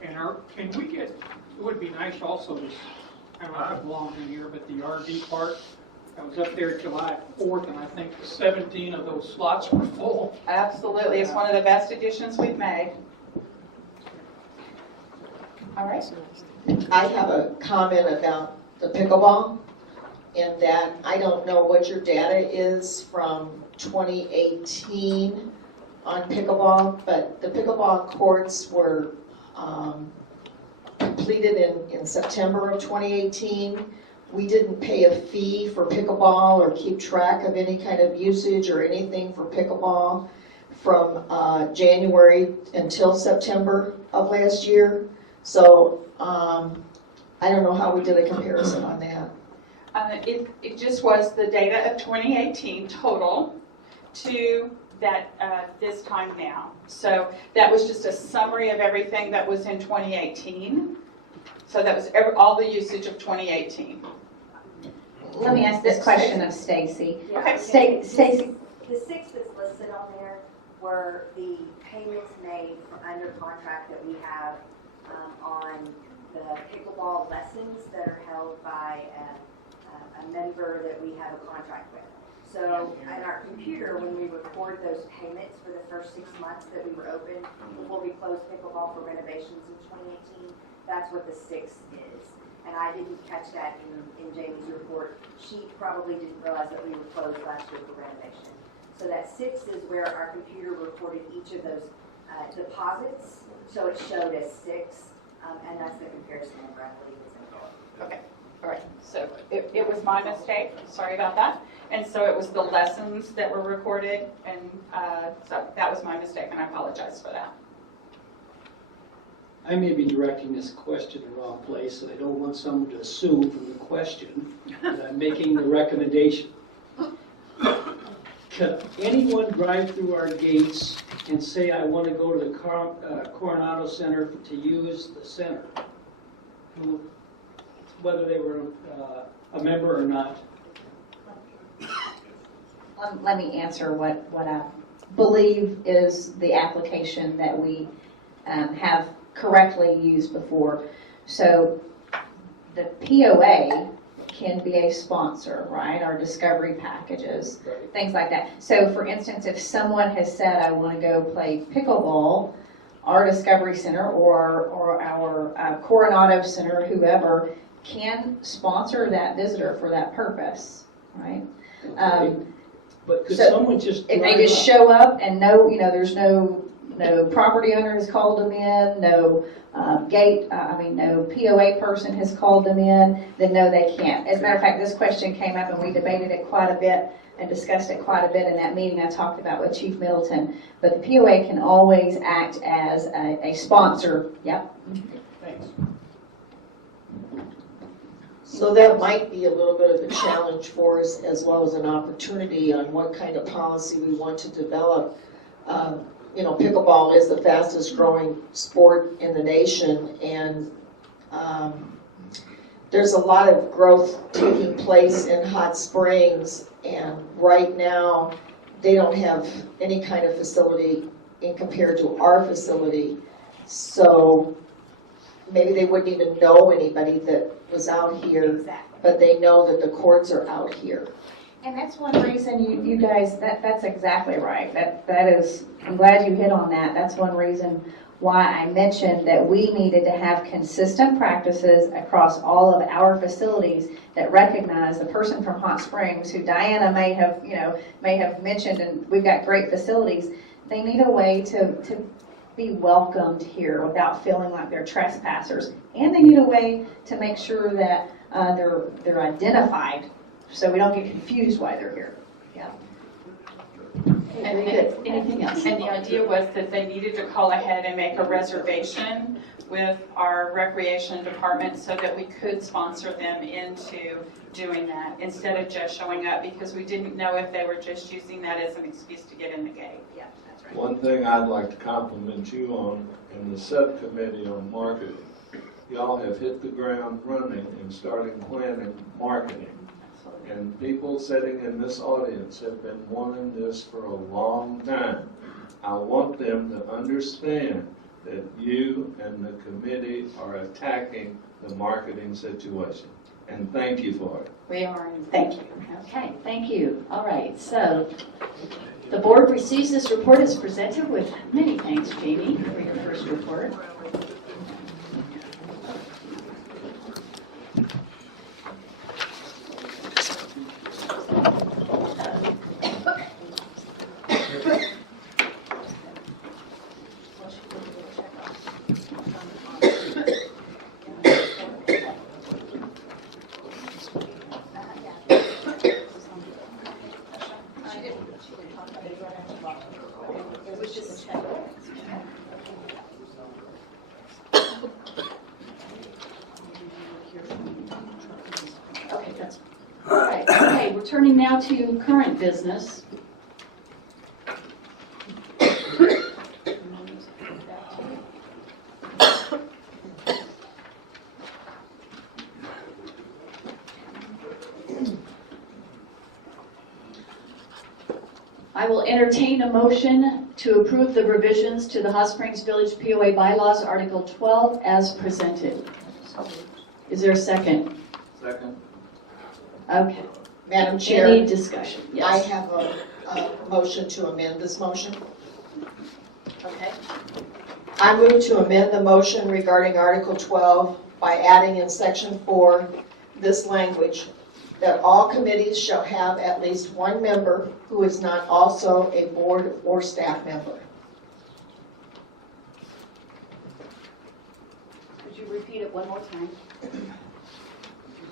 And can we get, it would be nice also, this, I don't know if it belongs in here, but the RV park, I was up there July 4th, and I think 17 of those slots were full. Absolutely. It's one of the best additions we've made. All right. I have a comment about the pickleball, in that I don't know what your data is from 2018 on pickleball, but the pickleball courts were completed in September of 2018. We didn't pay a fee for pickleball or keep track of any kind of usage or anything for pickleball from January until September of last year. So I don't know how we did a comparison on that. It just was the data of 2018 total to that this time now. So that was just a summary of everything that was in 2018. So that was all the usage of 2018. Let me ask this question of Stacy. Okay. Stacy. The 6 that's listed on there were the payments made under contract that we have on the pickleball lessons that are held by a member that we have a contract with. So on our computer, when we record those payments for the first 6 months that we were open before we closed pickleball for renovations in 2018, that's what the 6 is. And I didn't catch that in Jamie's report. She probably didn't realize that we were closed last year for renovation. So that 6 is where our computer recorded each of those deposits. So it showed as 6, and that's the comparison number I believe is involved. Okay. All right. So it was my mistake. Sorry about that. And so it was the lessons that were recorded, and so that was my mistake, and I apologize for that. I may be directing this question in the wrong place, and I don't want someone to assume from the question that I'm making the recommendation. Can anyone drive through our gates and say, I want to go to the Coronado Center to use the center? whether they were a member or not. Let me answer what I believe is the application that we have correctly used before. So the POA can be a sponsor, right? Our discovery packages, things like that. So for instance, if someone has said, I want to go play pickleball, our Discovery Center or our Coronado Center, whoever, can sponsor that visitor for that purpose, right? But could so someone just if they drive just up? show up and there's no property owner has called them in, no no POA person has called them in, then no, they can't. As a matter of fact, this question came up and we debated it quite a bit and discussed it quite a bit in that meeting I talked about with Chief Middleton. But the POA can always act as a sponsor. Yep. Thanks. So that might be a little bit of a challenge for us, as well as an opportunity on what kind of policy we want to develop. Pickleball is the fastest growing sport in the nation, and there's a lot of growth taking place in Hot Springs, and right now they don't have any kind of facility in compared to our facility. So maybe they wouldn't even know anybody that was out here, but they know that the courts are out here. And that's one reason you guys, that's exactly right. That is, I'm glad you hit on that. That's one reason why I mentioned that we needed to have consistent practices across all of our facilities that recognize the person from Hot Springs, who Diana may have mentioned, and we've got great facilities. They need a way to be welcomed here without feeling like they're trespassers, and they need a way to make sure that they're identified, so we don't get confused why they're here. Yeah. Anything else? And the idea was that they needed to call ahead and make a reservation with our recreation department so that we could sponsor them into doing that instead of just showing up, because we didn't know if they were just using that as an excuse to get in the gate. Yeah, that's right. One thing I'd like to compliment you on, in the subcommittee on marketing, y'all have hit the ground running and starting planning marketing. And people sitting in this audience have been wanting this for a long time. I want them to understand that you and the committee are attacking the marketing situation. And thank you for it. We are, thank you. Okay, thank you. All right, so the board receives this report as presented with many thanks, Jamie, for your first report. Okay, that's all right. Okay, we're turning now to current business. I will entertain a motion to approve the revisions to the Hot Springs Village POA bylaws, Article 12, as presented. Is there a second? Second. Okay. Madam Chair, Any discussion? I Yes. have a motion to amend this motion. Okay. I move to amend the motion regarding Article 12 by adding in Section 4 this language, that all committees shall have at least one member who is not also a board or staff member. Could you repeat it one more time?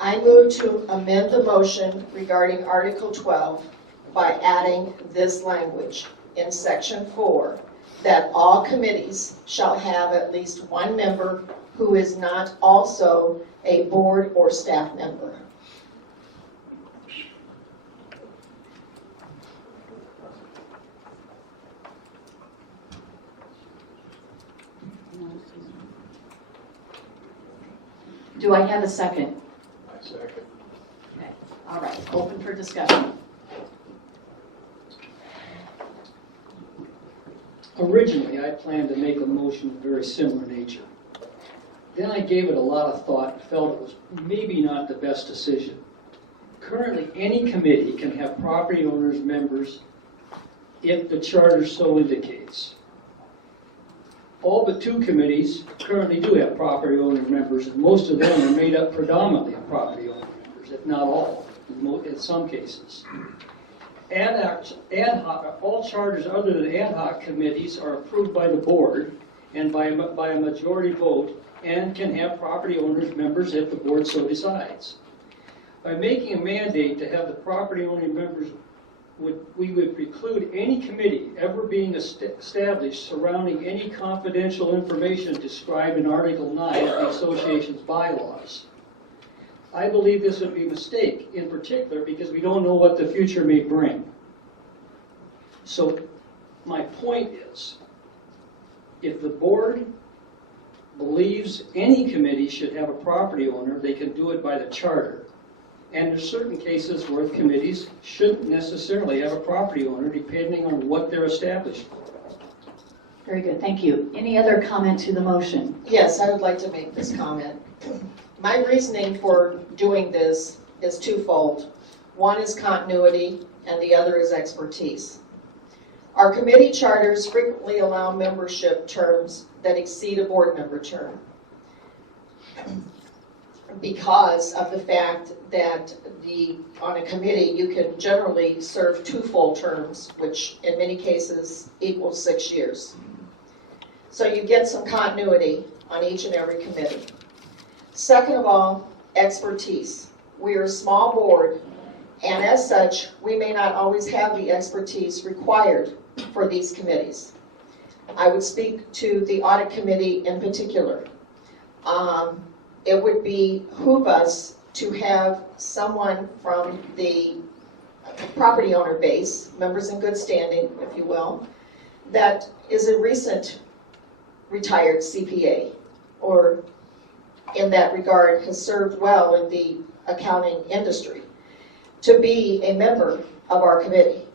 I move to amend the motion regarding Article 12 by adding this language in Section 4, that all committees shall have at least one member who is not also a board or staff member. Do I have a second? I second. Okay. All right, open for discussion. Originally, I planned to make a motion of very similar nature. Then I gave it a lot of thought and felt it was maybe not the best decision. Currently, any committee can have property owners members if the charter so indicates. All but 2 committees currently do have property owner members, and most of them are made up predominantly of property owner members, if not all, in some cases. All charters other than ad hoc committees are approved by the board and by a majority vote and can have property owners members if the board so decides. By making a mandate to have the property owner members, we would preclude any committee ever being established surrounding any confidential information described in Article 9 of the association's bylaws. I believe this would be a mistake, in particular because we don't know what the future may bring. So my point is, if the board believes any committee should have a property owner, they can do it by the charter. And there's certain cases where committees shouldn't necessarily have a property owner depending on what they're established for. Very good, thank you. Any other comment to the motion? Yes, I would like to make this comment. My reasoning for doing this is twofold. One is continuity, and the other is expertise. Our committee charters frequently allow membership terms that exceed a board member term because of the fact that on a committee you can generally serve 2 full terms, which in many cases equals 6 years. So you get some continuity on each and every committee. Second of all, expertise. We are a small board, and as such, we may not always have the expertise required for these committees. I would speak to the audit committee in particular. It would behoove us to have someone from the property owner base, members in good standing, if you will, that is a recent retired CPA, or in that regard has served well in the accounting industry, to be a member of our committee.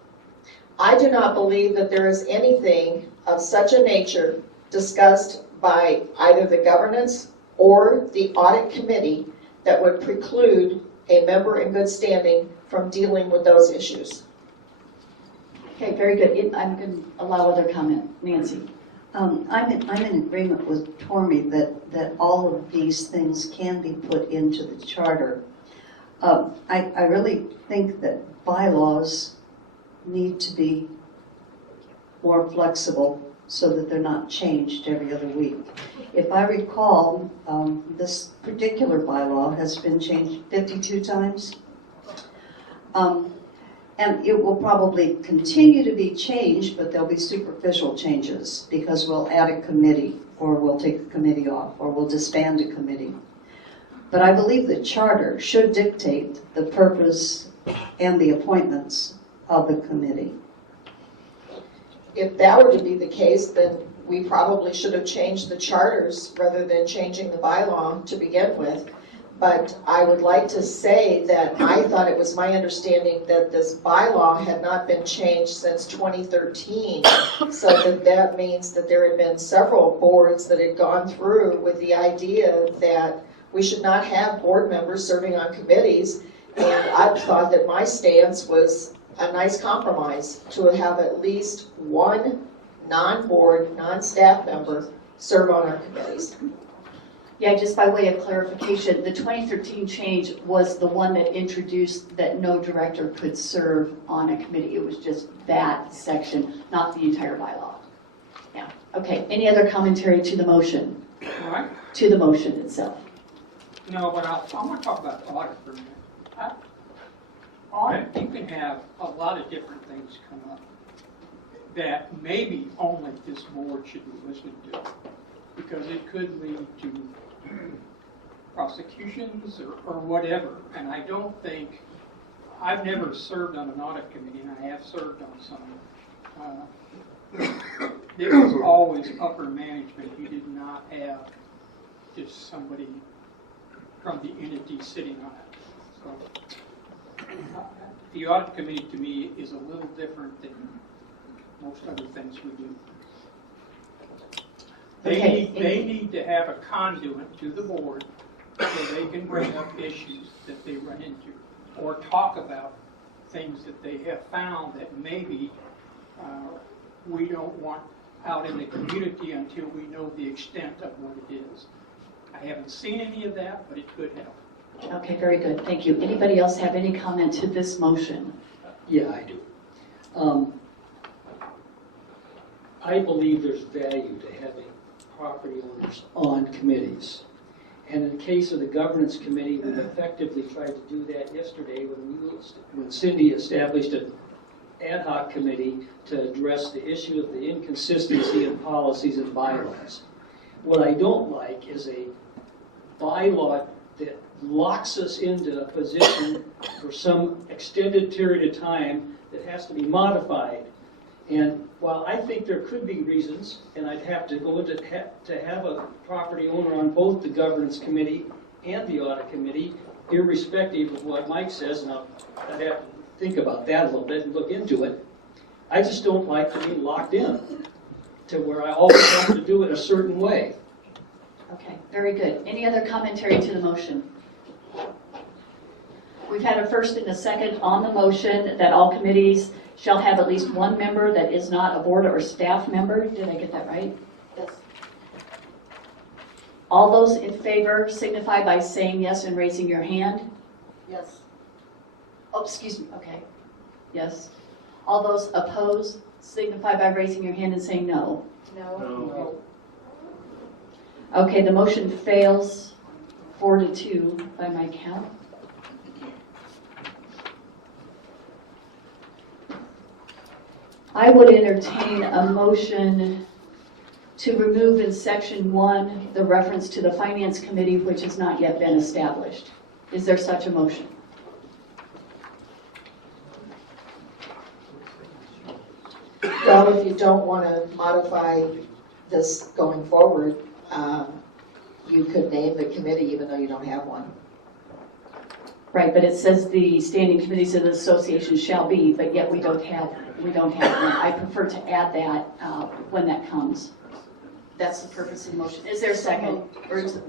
I do not believe that there is anything of such a nature discussed by either the governance or the audit committee that would preclude a member in good standing from dealing with those issues. Okay, very good. I'm going to allow other comment. Nancy. I'm in agreement with Tormey that all of these things can be put into the charter. I really think that bylaws need to be more flexible so that they're not changed every other week. If I recall, this particular bylaw has been changed 52 times. And it will probably continue to be changed, but there'll be superficial changes because we'll add a committee, or we'll take a committee off, or we'll disband a committee. But I believe the charter should dictate the purpose and the appointments of the committee. If that were to be the case, then we probably should have changed the charters rather than changing the bylaw to begin with. But I would like to say that I thought it was my understanding that this bylaw had not been changed since 2013. So that means that there had been several boards that had gone through with the idea that we should not have board members serving on committees. And I thought that my stance was a nice compromise to have at least one non-board, non-staff member serve on our committees. Yeah, just by way of clarification, the 2013 change was the one that introduced that no director could serve on a committee. It was just that section, not the entire bylaw. Yeah. Okay. Any other commentary to the motion? What? To the motion itself. No, but I want to talk about audit for a minute. Audit, you can have a lot of different things come up that maybe only this board should be listening to, because it could lead to prosecutions or whatever. And I don't think, I've never served on an audit committee, and I have served on some. It was always upper management. You did not have just somebody from the entity sitting on it. So the audit committee to me is a little different than most other things we do. Okay. They need to have a conduit to the board so they can bring up issues that they run into or talk about things that they have found that maybe we don't want out in the community until we know the extent of what it is. I haven't seen any of that, but it could help. Okay, very good, thank you. Anybody else have any comment to this motion? Yeah, I do. I believe there's value to having property owners on committees. And in the case of the governance committee, we effectively tried to do that yesterday when Cindi established an ad hoc committee to address the issue of the inconsistency in policies and bylaws. What I don't like is a bylaw that locks us into a position for some extended period of time that has to be modified. And while I think there could be reasons, and I'd have to go to have a property owner on both the governance committee and the audit committee, irrespective of what Mike says, and I'd have to think about that a little bit and look into it. I just don't like to be locked in to where I always have to do it a certain way. Okay, very good. Any other commentary to the motion? We've had a first and a second on the motion that all committees shall have at least one member that is not a board or staff member. Did I get that right? Yes. All those in favor signify by saying yes and raising your hand. Yes. Oh, excuse me, okay. Yes. All those opposed signify by raising your hand and saying no. No. Okay, the motion fails 4-2 by my count. I would entertain a motion to remove in section 1 the reference to the finance committee, which has not yet been established. Is there such a motion? Well, if you don't want to modify this going forward, you could name the committee even though you don't have one. Right, but it says the standing committees of the association shall be, but yet we don't have one. I prefer to add that when that comes. That's the purpose of the motion. Is there a second? Or is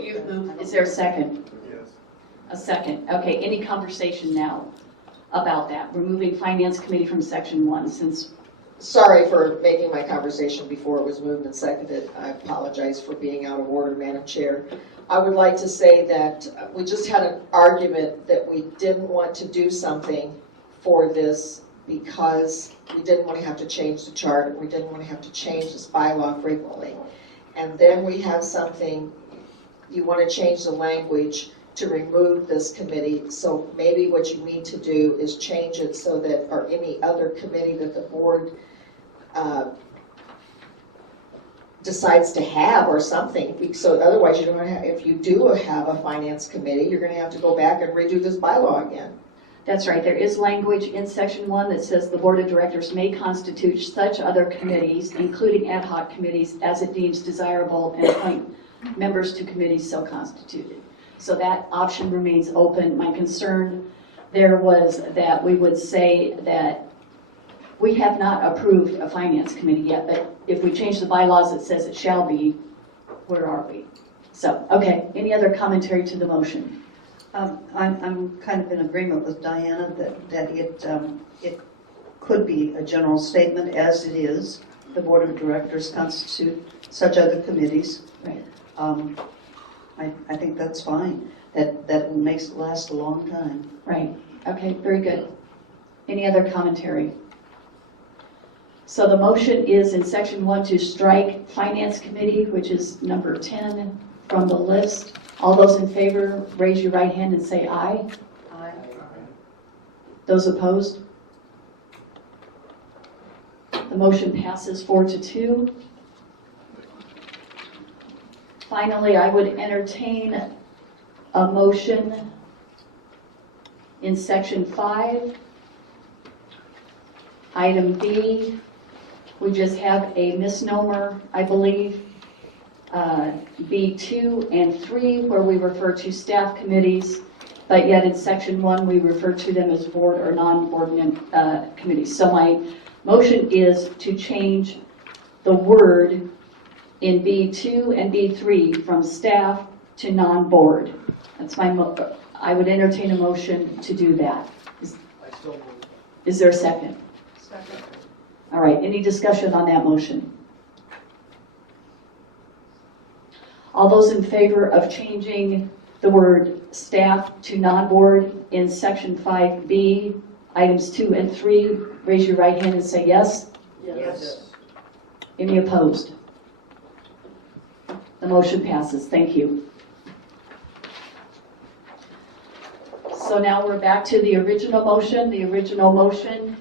you've moved? Is there a second? Yes. A second. Okay, any conversation now about that? Removing finance committee from section 1 since. Sorry for making my conversation before it was moved and seconded. I apologize for being out of order, Madam Chair. I would like to say that we just had an argument that we didn't want to do something for this because we didn't want to have to change the chart. We didn't want to have to change this bylaw frequently. And then we have something, you want to change the language to remove this committee. So maybe what you need to do is change it so that, or any other committee that the board decides to have or something. So otherwise, you don't have, if you do have a finance committee, you're going to have to go back and redo this bylaw again. That's right. There is language in section 1 that says the board of directors may constitute such other committees, including ad hoc committees, as it deems desirable and appoint members to committees so constituted. So that option remains open. My concern there was that we would say that we have not approved a finance committee yet, but if we change the bylaws, it says it shall be. Where are we? So, okay, any other commentary to the motion? I'm kind of in agreement with Diana that it could be a general statement, as it is. The board of directors constitute such other committees. Right. I think that's fine. That makes it last a long time. Right. Okay, very good. Any other commentary? So the motion is in section 1 to strike finance committee, which is number 10 from the list. All those in favor, raise your right hand and say aye. Aye. Those opposed? The motion passes 4-2. Finally, I would entertain a motion in section 5, item B. We just have a misnomer, I believe. B2 and 3, where we refer to staff committees, but yet in section 1, we refer to them as board or non-board committees. So my motion is to change the word in B2 and B3 from staff to non-board. That's my I would entertain a motion to do that. Is there a second? Second. All right, any discussion on that motion? All those in favor of changing the word staff to non-board in section 5B, items 2 and 3, raise your right hand and say yes. Yes. Any opposed? The motion passes. Thank you. So now we're back to the original motion. The original motion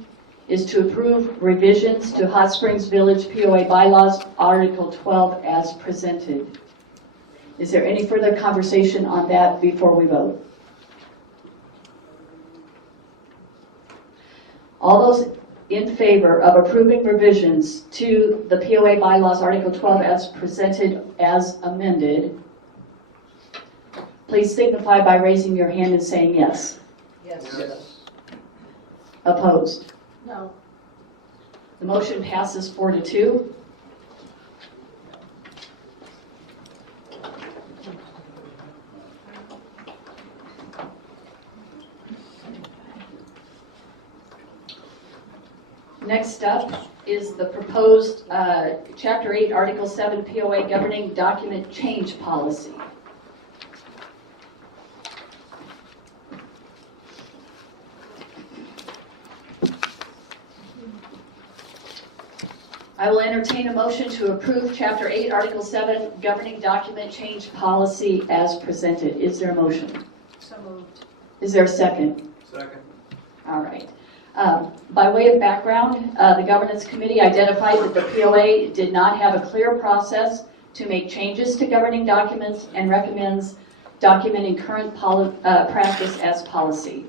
is to approve revisions to Hot Springs Village POA bylaws, Article 12 as presented. Is there any further conversation on that before we vote? All those in favor of approving revisions to the POA bylaws, Article 12 as presented as amended, please signify by raising your hand and saying yes. Yes. Opposed? No. The motion passes 4-2. Next up is the proposed Chapter 8, Article 7 POA governing document change policy. I will entertain a motion to approve Chapter 8, Article 7 governing document change policy as presented. Is there a motion? So moved. Is there a second? Second. All right. By way of background, the Governance Committee identified that the POA did not have a clear process to make changes to governing documents and recommends documenting current practice as policy.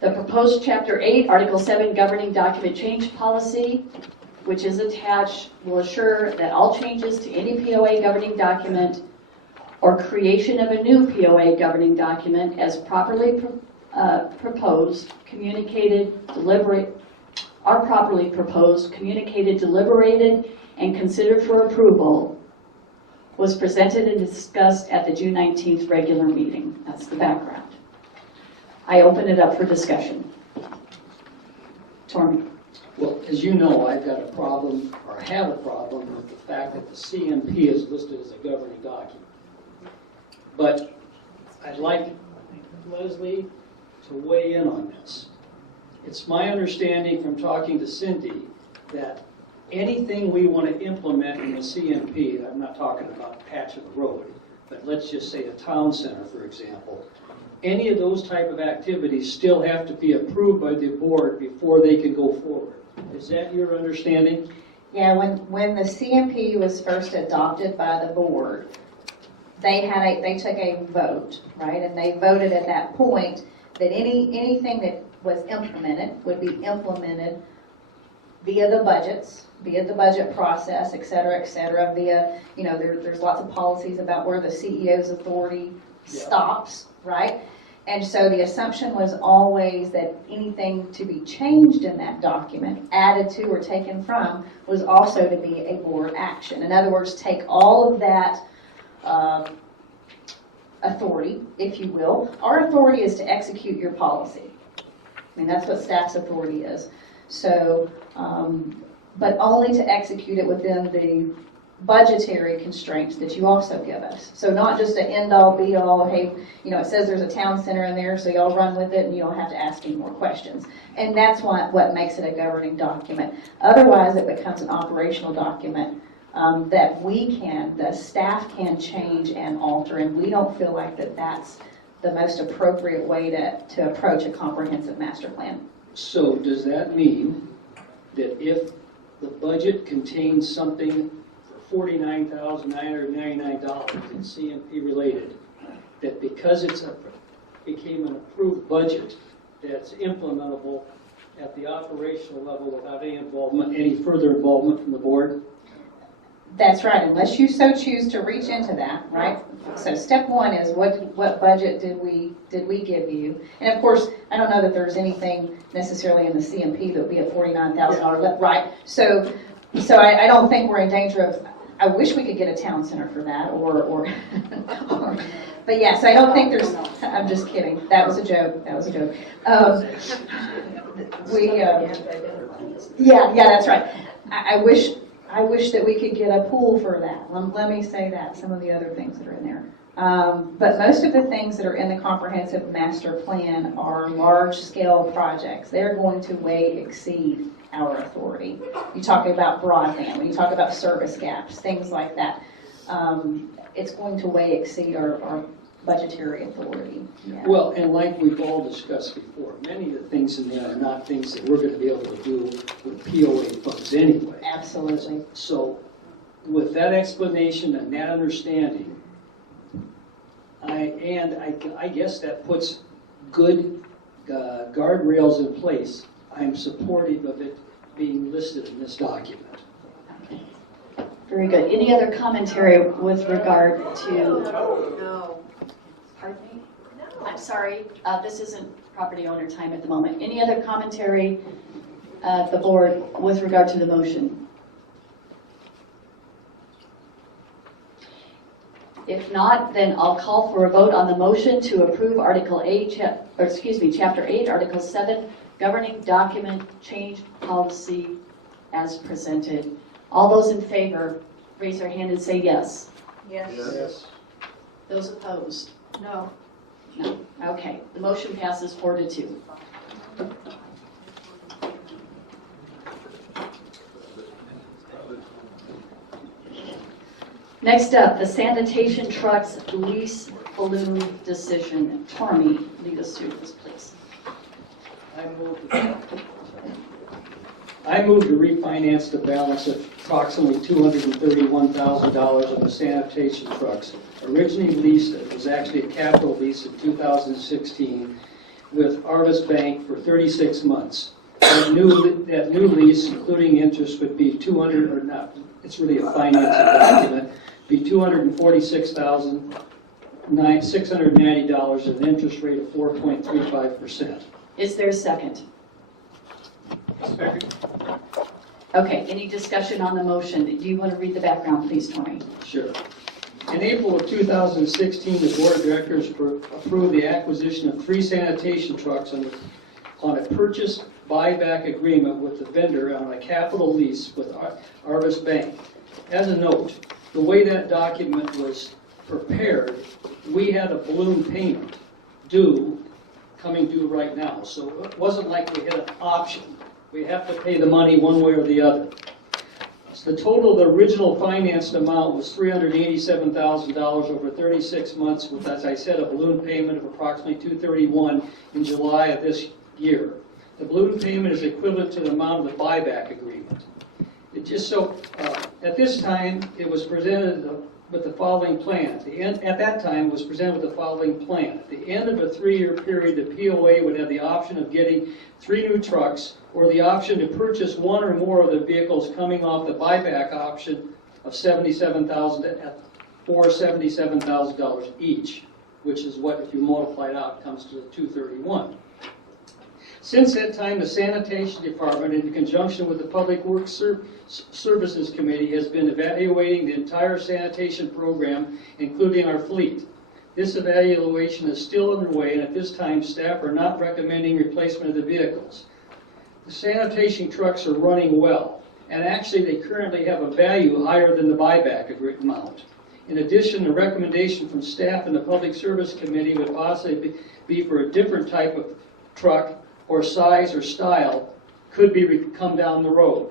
The proposed Chapter 8, Article 7 governing document change policy, which is attached, will assure that all changes to any POA governing document or creation of a new POA governing document as properly proposed, communicated, deliberated, and considered for approval, was presented and discussed at the June 19th regular meeting. That's the background. I open it up for discussion. Tormey. Well, as you know, I've got a problem, or have a problem, with the fact that the CMP is listed as a governing document. But I'd like Leslie to weigh in on this. It's my understanding from talking to Cindi that anything we want to implement in the CMP, I'm not talking about a patch of the road, but let's just say a town center, for example, any of those type of activities still have to be approved by the board before they can go forward. Is that your understanding? Yeah, when the CMP was first adopted by the board, they took a vote, right? And they voted at that point that anything that was implemented would be implemented via the budgets, via the budget process, et cetera, via, there's lots of policies about where the CEO's authority stops, right? And so the assumption was always that anything to be changed in that document, added to or taken from, was also to be a board action. In other words, take all of that authority, if you will. Our authority is to execute your policy. I mean, that's what staff's authority is. So, but only to execute it within the budgetary constraints that you also give us. So not just an end-all, be-all, hey, it says there's a town center in there, so y'all run with it and you don't have to ask any more questions. And that's what makes it a governing document. Otherwise, it becomes an operational document that the staff can change and alter, and we don't feel like that's the most appropriate way to approach a comprehensive master plan. So does that mean that if the budget contains something for $49,999 in CMP related, that because it became an approved budget, that's implementable at the operational level without any further involvement from the board? That's right, unless you so choose to reach into that, right? So step one is what budget did we give you? And of course, I don't know that there's anything necessarily in the CMP that would be a $49,000, right? So I don't think we're in danger of, I wish we could get a town center for that, or but yes, I don't think there's, I'm just kidding. That was a joke, yeah, that's right. I wish that we could get a pool for that. Let me say that, some of the other things that are in there. But most of the things that are in the comprehensive master plan are large-scale projects. They're going to way exceed our authority. You talk about broadband, when you talk about service gaps, things like that. It's going to way exceed our budgetary authority. Yeah. Well, and like we've all discussed before, many of the things in there are not things that we're going to be able to do with POA funds anyway. Absolutely. So with that explanation and that understanding, I guess that puts good guardrails in place. I'm supportive of it being listed in this document. Very good. Any other commentary with regard to? No. Pardon me? I'm sorry, this isn't property owner time at the moment. Any other commentary of the board with regard to the motion? If not, then I'll call for a vote on the motion to approve Article 8, Chapter 8, Article 7, Governing Document Change Policy as presented. All those in favor, raise their hand and say yes. Yes. Yes. Those opposed? No. No. Okay, the motion passes 4-2. Next up, the sanitation trucks lease balloon decision. Tormey, lead us through this, please. I move to refinance the balance of approximately $231,000 on the sanitation trucks. Originally leased, it was actually a capital lease in 2016 with Arvis Bank for 36 months. That new lease, including interest, would be it's really a financing document, be $246,690 at an interest rate of 4.35%. Is there a second? Second. Okay, any discussion on the motion? Do you want to read the background, please, Tormey? Sure. In April of 2016, the Board of Directors approved the acquisition of 3 sanitation trucks on a purchase buyback agreement with the vendor on a capital lease with Arvis Bank. As a note, the way that document was prepared, we had a balloon payment coming due right now. So it wasn't like we had an option. We have to pay the money one way or the other. So the total of the original financed amount was $387,000 over 36 months with, as I said, a balloon payment of approximately $231,000 in July of this year. The balloon payment is equivalent to the amount of the buyback agreement. It just so, at this time, it was presented with the following plan. At that time, it was presented with the following plan. At the end of a 3-year period, the POA would have the option of getting 3 new trucks or the option to purchase 1 or more of the vehicles coming off the buyback option of $77,000 for $77,000 each, which is what, if you multiply it out, comes to $231,000. Since that time, the Sanitation Department, in conjunction with the Public Works Services Committee, has been evaluating the entire sanitation program, including our fleet. This evaluation is still underway, and at this time, staff are not recommending replacement of the vehicles. The sanitation trucks are running well, and actually they currently have a value higher than the buyback amount. In addition, the recommendation from staff and the Public Service Committee would possibly be for a different type of truck or size or style could come down the road.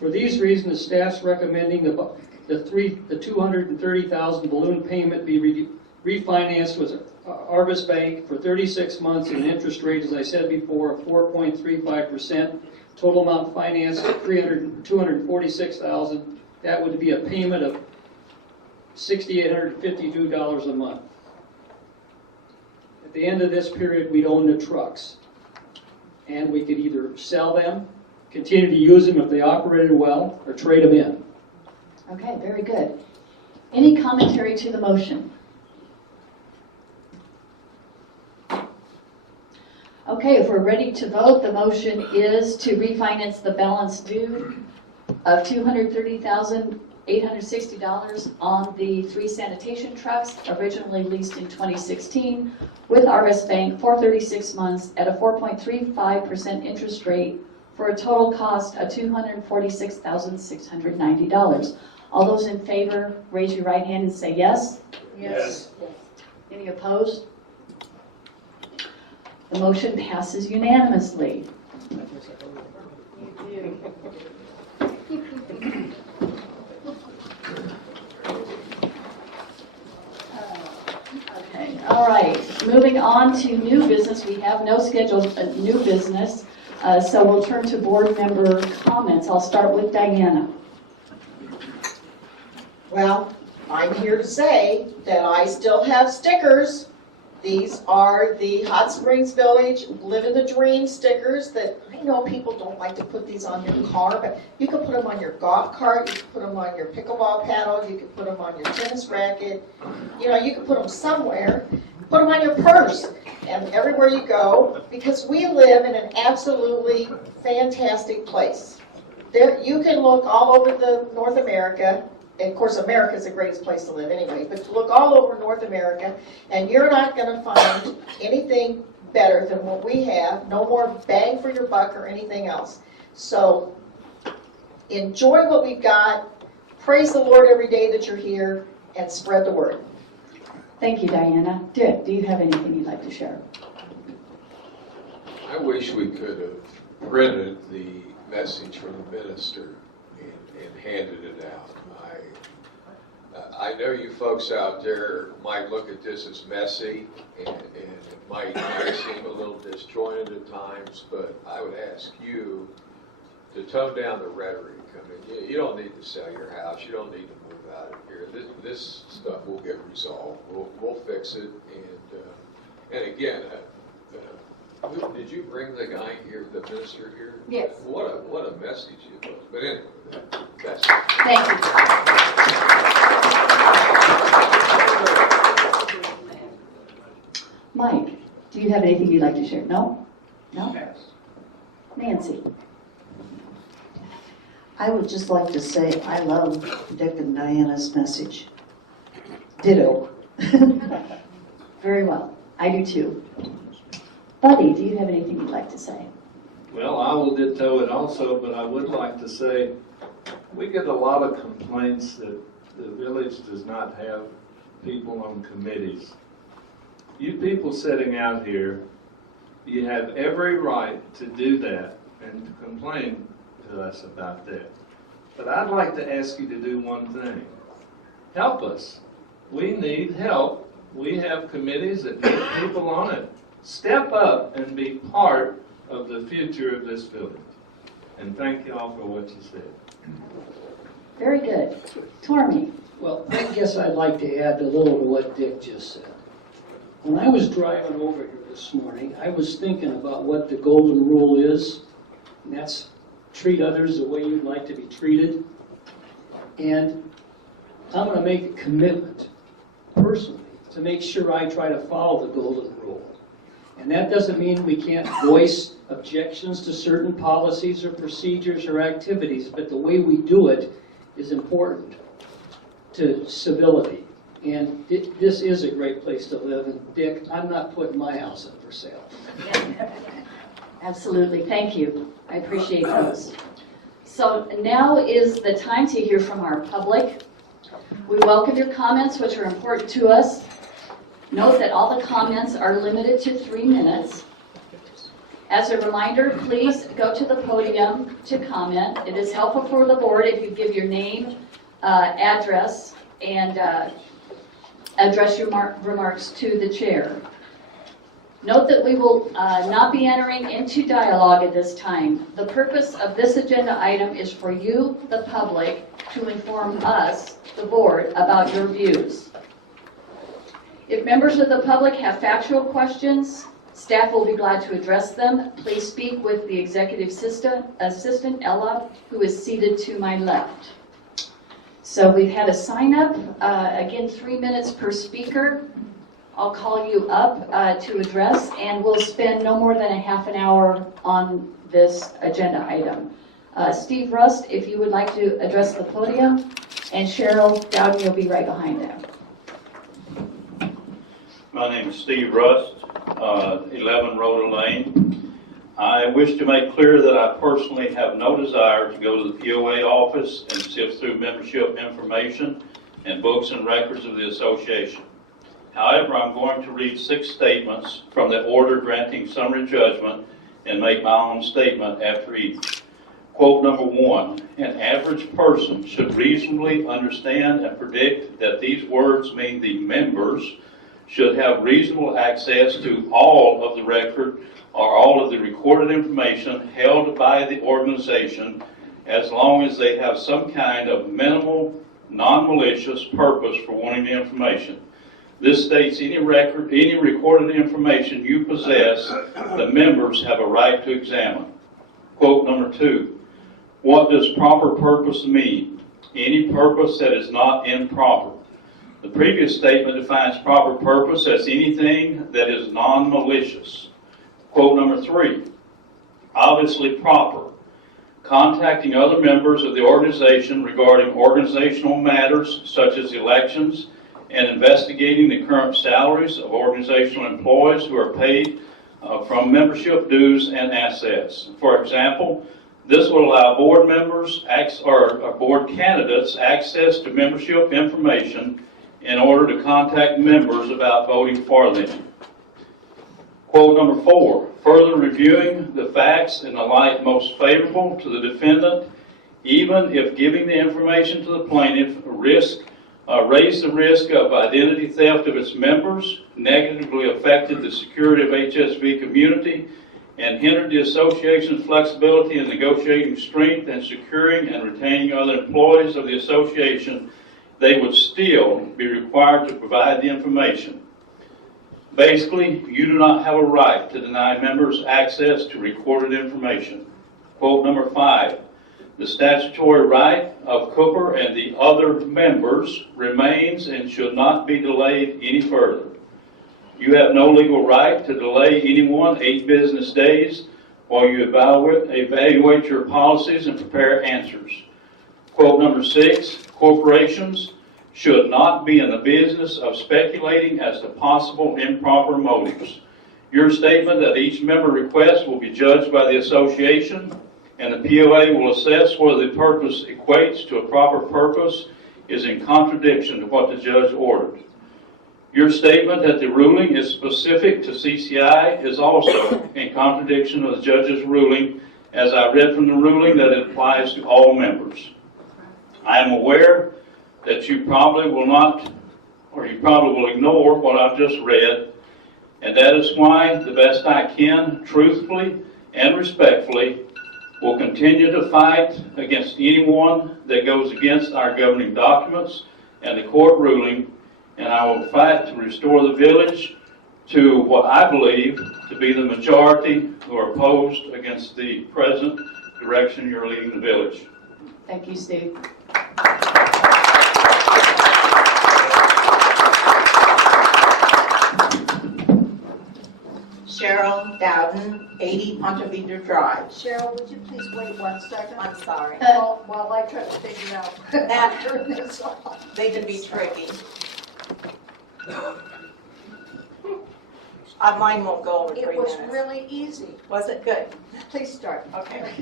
For these reasons, the staff's recommending the $230,000 balloon payment be refinanced with Arvis Bank for 36 months at an interest rate, as I said before, of 4.35%. Total amount financed $246,000. That would be a payment of $6,852 a month. At the end of this period, we'd own the trucks. And we could either sell them, continue to use them if they operated well, or trade them in. Okay, very good. Any commentary to the motion? Okay, if we're ready to vote, the motion is to refinance the balance due of $230,860 on the 3 sanitation trucks originally leased in 2016 with RS Bank for 36 months at a 4.35% interest rate for a total cost of $246,690. All those in favor, raise your right hand and say yes. Yes. Any opposed? The motion passes unanimously. Okay, all right. Moving on to new business. We have no scheduled new business, so we'll turn to board member comments. I'll start with Diana. Well, I'm here to say that I still have stickers. These are the Hot Springs Village Living the Dream stickers that I know people don't like to put these on your car, but you can put them on your golf cart, you can put them on your pickleball paddle, you can put them on your tennis racket, you know, you can put them somewhere. Put them on your purse and everywhere you go, because we live in an absolutely fantastic place. There, you can look all over the North America. And of course, America is the greatest place to live anyway, but look all over North America, and you're not going to find anything better than what we have. No more bang for your buck or anything else. So enjoy what we've got. Praise the Lord every day that you're here, and spread the word. Thank you, Diana. Dick, do you have anything you'd like to share? I wish we could have printed the message from the minister and handed it out. I know you folks out there might look at this as messy, and it might seem a little disjointed at times, but I would ask you to tone down the rhetoric. I mean, you don't need to sell your house. You don't need to move out of here. This stuff will get resolved. We'll fix it. And again, did you bring the guy here, the minister here? Yes. What a message it was. But anyway, that's it. Thank you. Mike, do you have anything you'd like to share? No? No? Nancy? I would just like to say I love Dick and Diana's message. Ditto. Very well. I do too. Buddy, do you have anything you'd like to say? Well, I will ditto it also, but I would like to say we get a lot of complaints that the village does not have people on committees. You people sitting out here, you have every right to do that and to complain to us about that. But I'd like to ask you to do one thing. Help us. We need help. We have committees that need people on it. Step up and be part of the future of this village. And thank you all for what you said. Very good. Tormey? Well, I guess I'd like to add a little to what Dick just said. When I was driving over here this morning, I was thinking about what the golden rule is, and that's treat others the way you'd like to be treated. And I'm going to make a commitment, personally, to make sure I try to follow the golden rule. And that doesn't mean we can't voice objections to certain policies or procedures or activities, but the way we do it is important to civility. And this is a great place to live. And Dick, I'm not putting my house up for sale. Absolutely. Thank you. I appreciate those. So now is the time to hear from our public. We welcome your comments, which are important to us. Note that all the comments are limited to 3 minutes. As a reminder, please go to the podium to comment. It is helpful for the board if you give your name, address, and address your remarks to the chair. Note that we will not be entering into dialogue at this time. The purpose of this agenda item is for you, the public, to inform us, the board, about your views. If members of the public have factual questions, staff will be glad to address them. Please speak with the executive assistant, Ella, who is seated to my left. So we've had a sign up, again, 3 minutes per speaker. I'll call you up to address, and we'll spend no more than a half an hour on this agenda item. Steve Rust, if you would like to address the podium, and Cheryl Dowden, you'll be right behind them. My name is Steve Rust, 11 Rhoda Lane. I wish to make clear that I personally have no desire to go to the POA office and sift through membership information and books and records of the association. However, I'm going to read 6 statements from the order granting summary judgment and make my own statement after each. Quote number 1, an average person should reasonably understand and predict that these words mean the members should have reasonable access to all of the record or all of the recorded information held by the organization as long as they have some kind of minimal, non-malicious purpose for wanting the information. This states any recorded information you possess, the members have a right to examine. Quote number 2, what does proper purpose mean? Any purpose that is not improper. The previous statement defines proper purpose as anything that is non-malicious. Quote number 3, obviously proper. Contacting other members of the organization regarding organizational matters such as elections and investigating the current salaries of organizational employees who are paid from membership dues and assets. For example, this will allow board members or board candidates access to membership information in order to contact members about voting for them. Quote number 4, further reviewing the facts in the light most favorable to the defendant, even if giving the information to the plaintiff raised the risk of identity theft of its members, negatively affected the security of HSV community, and hindered the association's flexibility in negotiating strength and securing and retaining other employees of the association, they would still be required to provide the information. Basically, you do not have a right to deny members access to recorded information. Quote number 5, the statutory right of Cooper and the other members remains and should not be delayed any further. You have no legal right to delay anyone 8 business days while you evaluate your policies and prepare answers. Quote number 6, corporations should not be in the business of speculating as to possible improper motives. Your statement that each member request will be judged by the association and the POA will assess whether the purpose equates to a proper purpose is in contradiction to what the judge ordered. Your statement that the ruling is specific to CCI is also in contradiction of the judge's ruling, as I read from the ruling that it applies to all members. I am aware that you probably will not, or you probably will ignore what I've just read, and that is why, the best I can, truthfully and respectfully, will continue to fight against anyone that goes against our governing documents and the court ruling, and I will fight to restore the village to what I believe to be the majority who are opposed against the present direction you're leading the village. Thank you, Steve. Cheryl Dowden, 80 Ponte Vedra Drive. Cheryl, would you please wait 1 second? I'm sorry. While I try to figure out That- turn this off. They can be tricky. Mine won't go over 3 It minutes. was really easy. Was it good? Please start. Okay.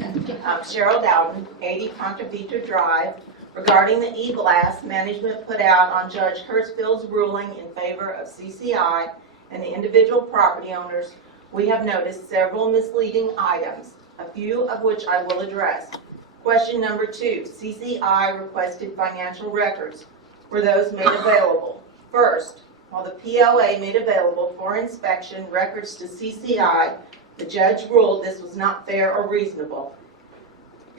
Cheryl Dowden, 80 Ponte Vedra Drive. Regarding the e-blast management put out on Judge Hertzfield's ruling in favor of CCI and the individual property owners, we have noticed several misleading items, a few of which I will address. Question number 2, CCI requested financial records. Were those made available? First, while the POA made available for inspection records to CCI, the judge ruled this was not fair or reasonable.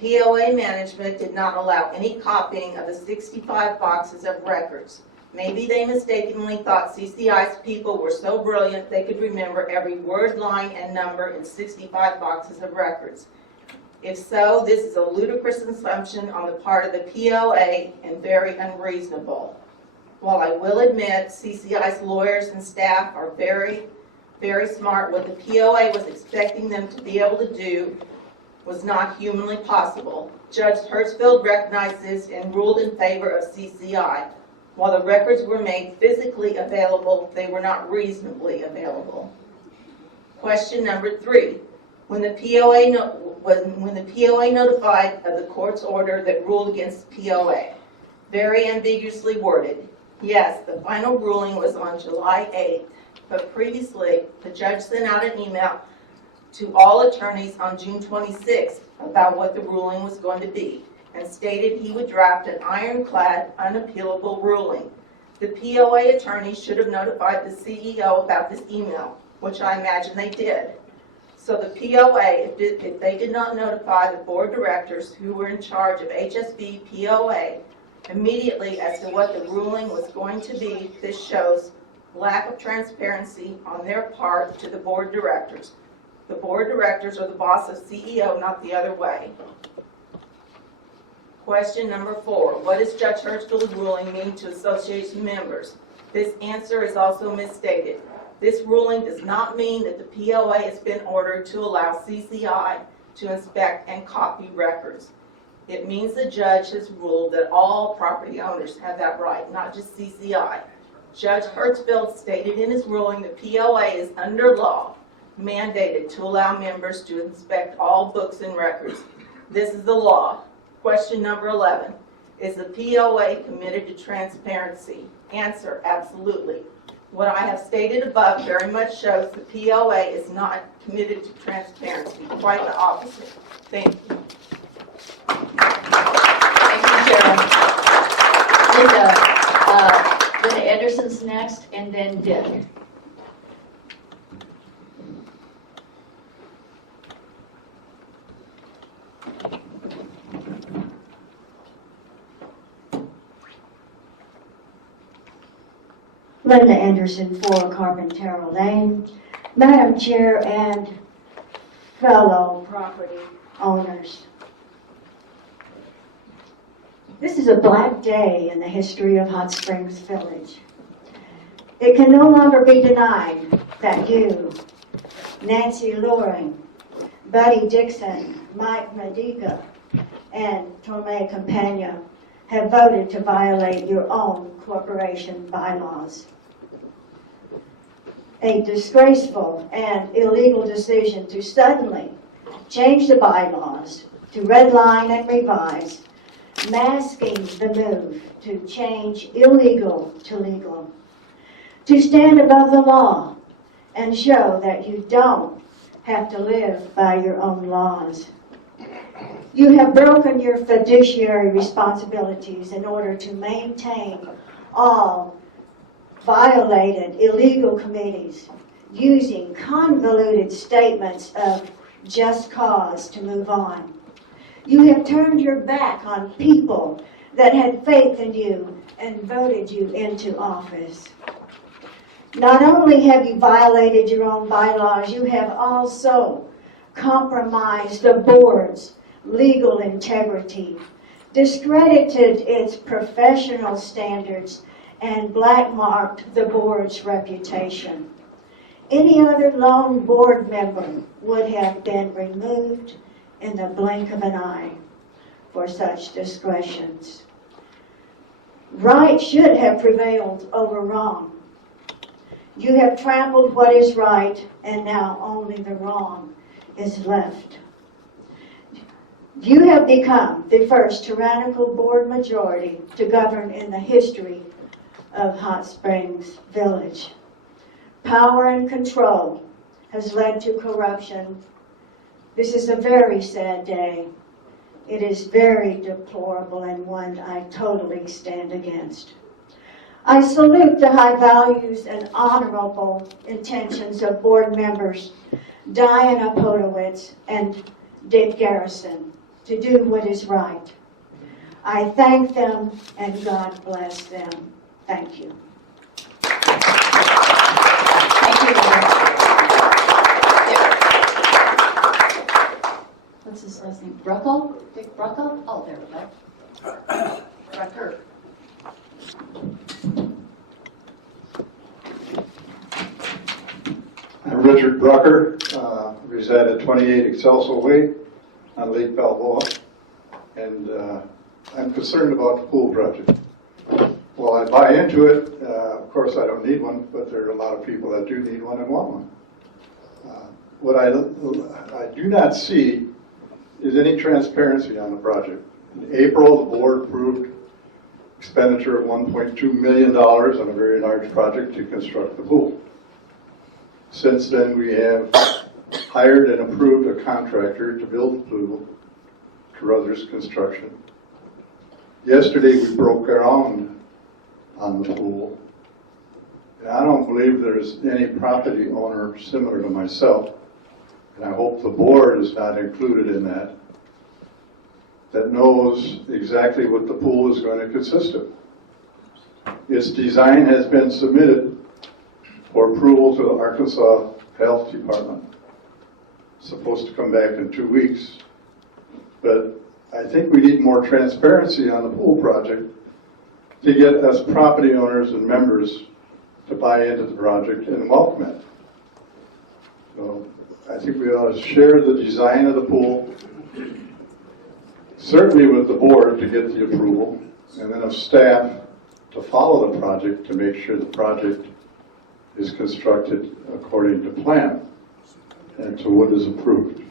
POA management did not allow any copying of the 65 boxes of records. Maybe they mistakenly thought CCI's people were so brilliant they could remember every word, line, and number in 65 boxes of records. If so, this is a ludicrous assumption on the part of the POA and very unreasonable. While I will admit CCI's lawyers and staff are very, very smart, what the POA was expecting them to be able to do was not humanly possible. Judge Hertzfeld recognized this and ruled in favor of CCI. While the records were made physically available, they were not reasonably available. Question number 3. When the POA notified of the court's order that ruled against POA, very ambiguously worded. Yes, the final ruling was on July 8th, but previously the judge sent out an email to all attorneys on June 26th about what the ruling was going to be and stated he would draft an ironclad, unappealable ruling. The POA attorneys should have notified the CEO about this email, which I imagine they did. So the POA, if they did not notify the board directors who were in charge of HSVPOA immediately as to what the ruling was going to be, this shows lack of transparency on their part to the board directors. The board directors are the boss of CEO, not the other way. Question number 4. What does Judge Hertzfeld's ruling mean to association members? This answer is also misstated. This ruling does not mean that the POA has been ordered to allow CCI to inspect and copy records. It means the judge has ruled that all property owners have that right, not just CCI. Judge Hertzfeld stated in his ruling the POA is under law mandated to allow members to inspect all books and records. This is the law. Question number 11. Is the POA committed to transparency? Answer, absolutely. What I have stated above very much shows the POA is not committed to transparency. Quite the opposite. Thank you. Thank you, Sharon. Linda Anderson's next, and then Dick. Linda Anderson, 4 Carpentero Lane. Madam Chair and fellow property owners. This is a black day in the history of Hot Springs Village. It can no longer be denied that you, Nancy Luehring, Buddy Dixon, Mike Medica, and Tormey Campagna have voted to violate your own corporation bylaws. A disgraceful and illegal decision to suddenly change the bylaws, to redline and revise, masking the move to change illegal to legal, to stand above the law and show that you don't have to live by your own laws. You have broken your fiduciary responsibilities in order to maintain all violated illegal committees using convoluted statements of just cause to move on. You have turned your back on people that had faith in you and voted you into office. Not only have you violated your own bylaws, you have also compromised the board's legal integrity, discredited its professional standards, and blackmarked the board's reputation. Any other lone board member would have been removed in the blink of an eye for such discretions. Right should have prevailed over wrong. You have trampled what is right, and now only the wrong is left. You have become the first tyrannical board majority to govern in the history of Hot Springs Village. Power and control has led to corruption. This is a very sad day. It is very deplorable and one I totally stand against. I salute the high values and honorable intentions of board members Diana Podawiltz and Dick Garrison to do what is right. I thank them and God bless them. Thank you. Thank you, Linda. Let's just his last name? Bruckle? Dick Bruckle? Oh, there we go. Brucker. I'm Richard Brucker, reside at 28 Excelso Way on Lake Balboa, and I'm concerned about the pool project. Well, I buy into it. Of course, I don't need one, but there are a lot of people that do need one and want one. What I do not see is any transparency on the project. In April, the board approved expenditure of $1.2 million on a very large project to construct the pool. Since then, we have hired and approved a contractor to build the pool, Carruthers Construction. Yesterday, we broke ground on the pool. And I don't believe there's any property owner similar to myself, and I hope the board is not included in that, that knows exactly what the pool is going to consist of. Its design has been submitted for approval to the Arkansas Health Department. It's supposed to come back in 2 weeks. But I think we need more transparency on the pool project to get us property owners and members to buy into the project and welcome it. So I think we ought to share the design of the pool, certainly with the board to get the approval, and then of staff to follow the project to make sure the project is constructed according to plan and to what is approved.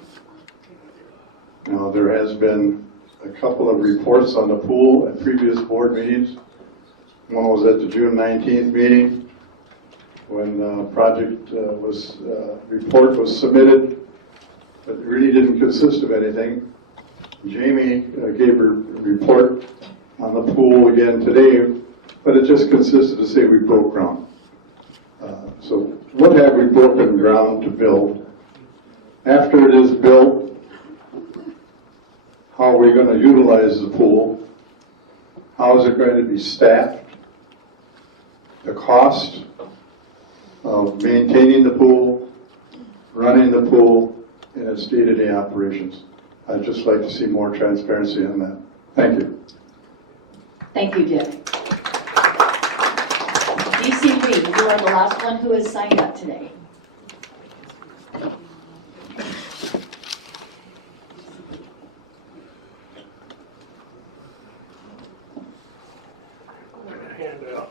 Now, there has been a couple of reports on the pool at previous board meetings. One was at the June 19th meeting when the project report was submitted, but it really didn't consist of anything. Jamie gave her report on the pool again today, but it just consisted to say we broke ground. So what have we broken ground to build? After it is built, how are we going to utilize the pool? How is it going to be staffed? The cost of maintaining the pool, running the pool, and its day-to-day operations. I'd just like to see more transparency on that. Thank you. Thank you, Dick. DCB, you are the last one who has signed up today. Handout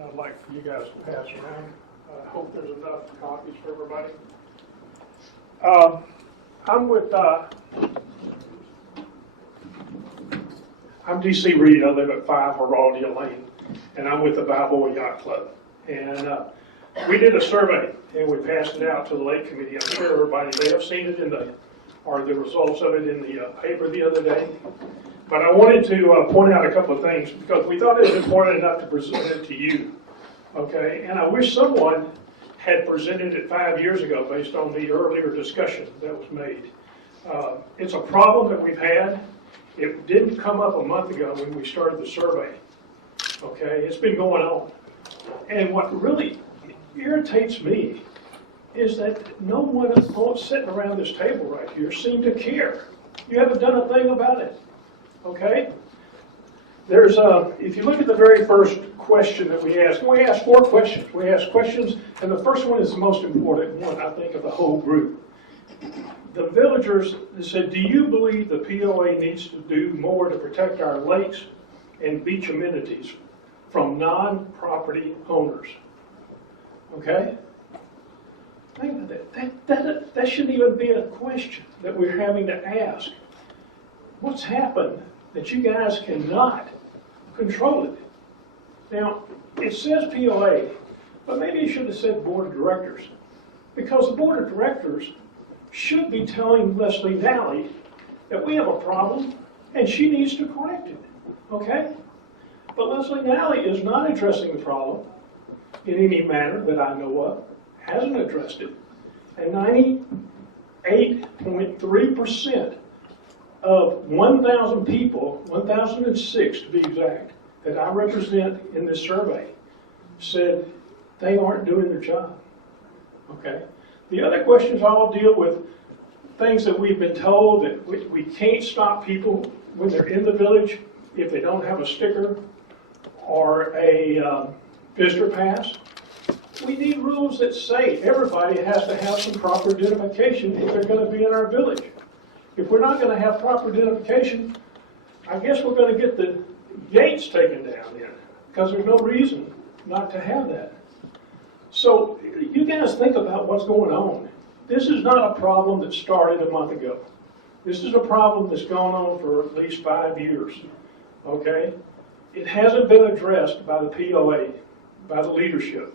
I'd like for you guys to pass around. I hope there's enough copies for everybody. I'm DC Reed. I live at 5 Heraldia Lane, and I'm with the Balboa Yacht Club. And we did a survey, and we passed it out to the Lake Committee. I'm sure everybody may have seen it or the results of it in the paper the other day. But I wanted to point out a couple of things because we thought it was important enough to present it to you. Okay, and I wish someone had presented it 5 years ago based on the earlier discussion that was made. It's a problem that we've had. It didn't come up a month ago when we started the survey. Okay, it's been going on. And what really irritates me is that no one sitting around this table right here seemed to care. You haven't done a thing about it. Okay? If you look at the very first question that we asked 4 questions. We asked questions, and the first one is the most important one, I think, of the whole group. The villagers said, do you believe the POA needs to do more to protect our lakes and beach amenities from non-property owners? Okay? Think about that. That shouldn't even be a question that we're having to ask. What's happened that you guys cannot control it? Now, it says POA, but maybe you should have said Board of Directors, because the Board of Directors should be telling Leslie Nally that we have a problem and she needs to correct it, okay? But Leslie Nally is not addressing the problem in any manner that I know of, hasn't addressed it, and 98.3% of 1,000 people, 1,006 to be exact, that I represent in this survey, said they aren't doing their job. Okay? The other questions I'll deal with things that we've been told that we can't stop people when they're in the village if they don't have a sticker or a visitor pass. We need rules that say everybody has to have some proper identification if they're going to be in our village. If we're not going to have proper identification, I guess we're going to get the gates taken down then, because there's no reason not to have that. So you guys think about what's going on. This is not a problem that started a month ago. This is a problem that's gone on for at least 5 years, okay? It hasn't been addressed by the POA, by the leadership.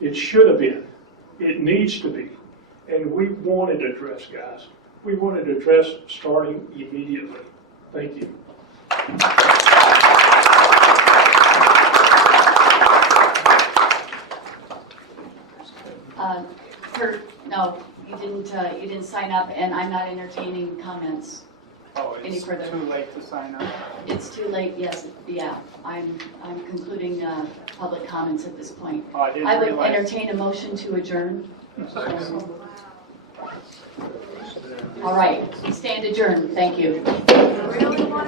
It should have been. It needs to be. And we want it addressed, guys. We want it addressed starting immediately. Thank you. No, you didn't sign up, and I'm not entertaining comments. Oh, Any it's further? too late to sign up. It's too late, yes, yeah. I'm concluding public comments at this point. Oh, I didn't I would realize. entertain a motion to adjourn. All right, stand adjourned, thank you. Really want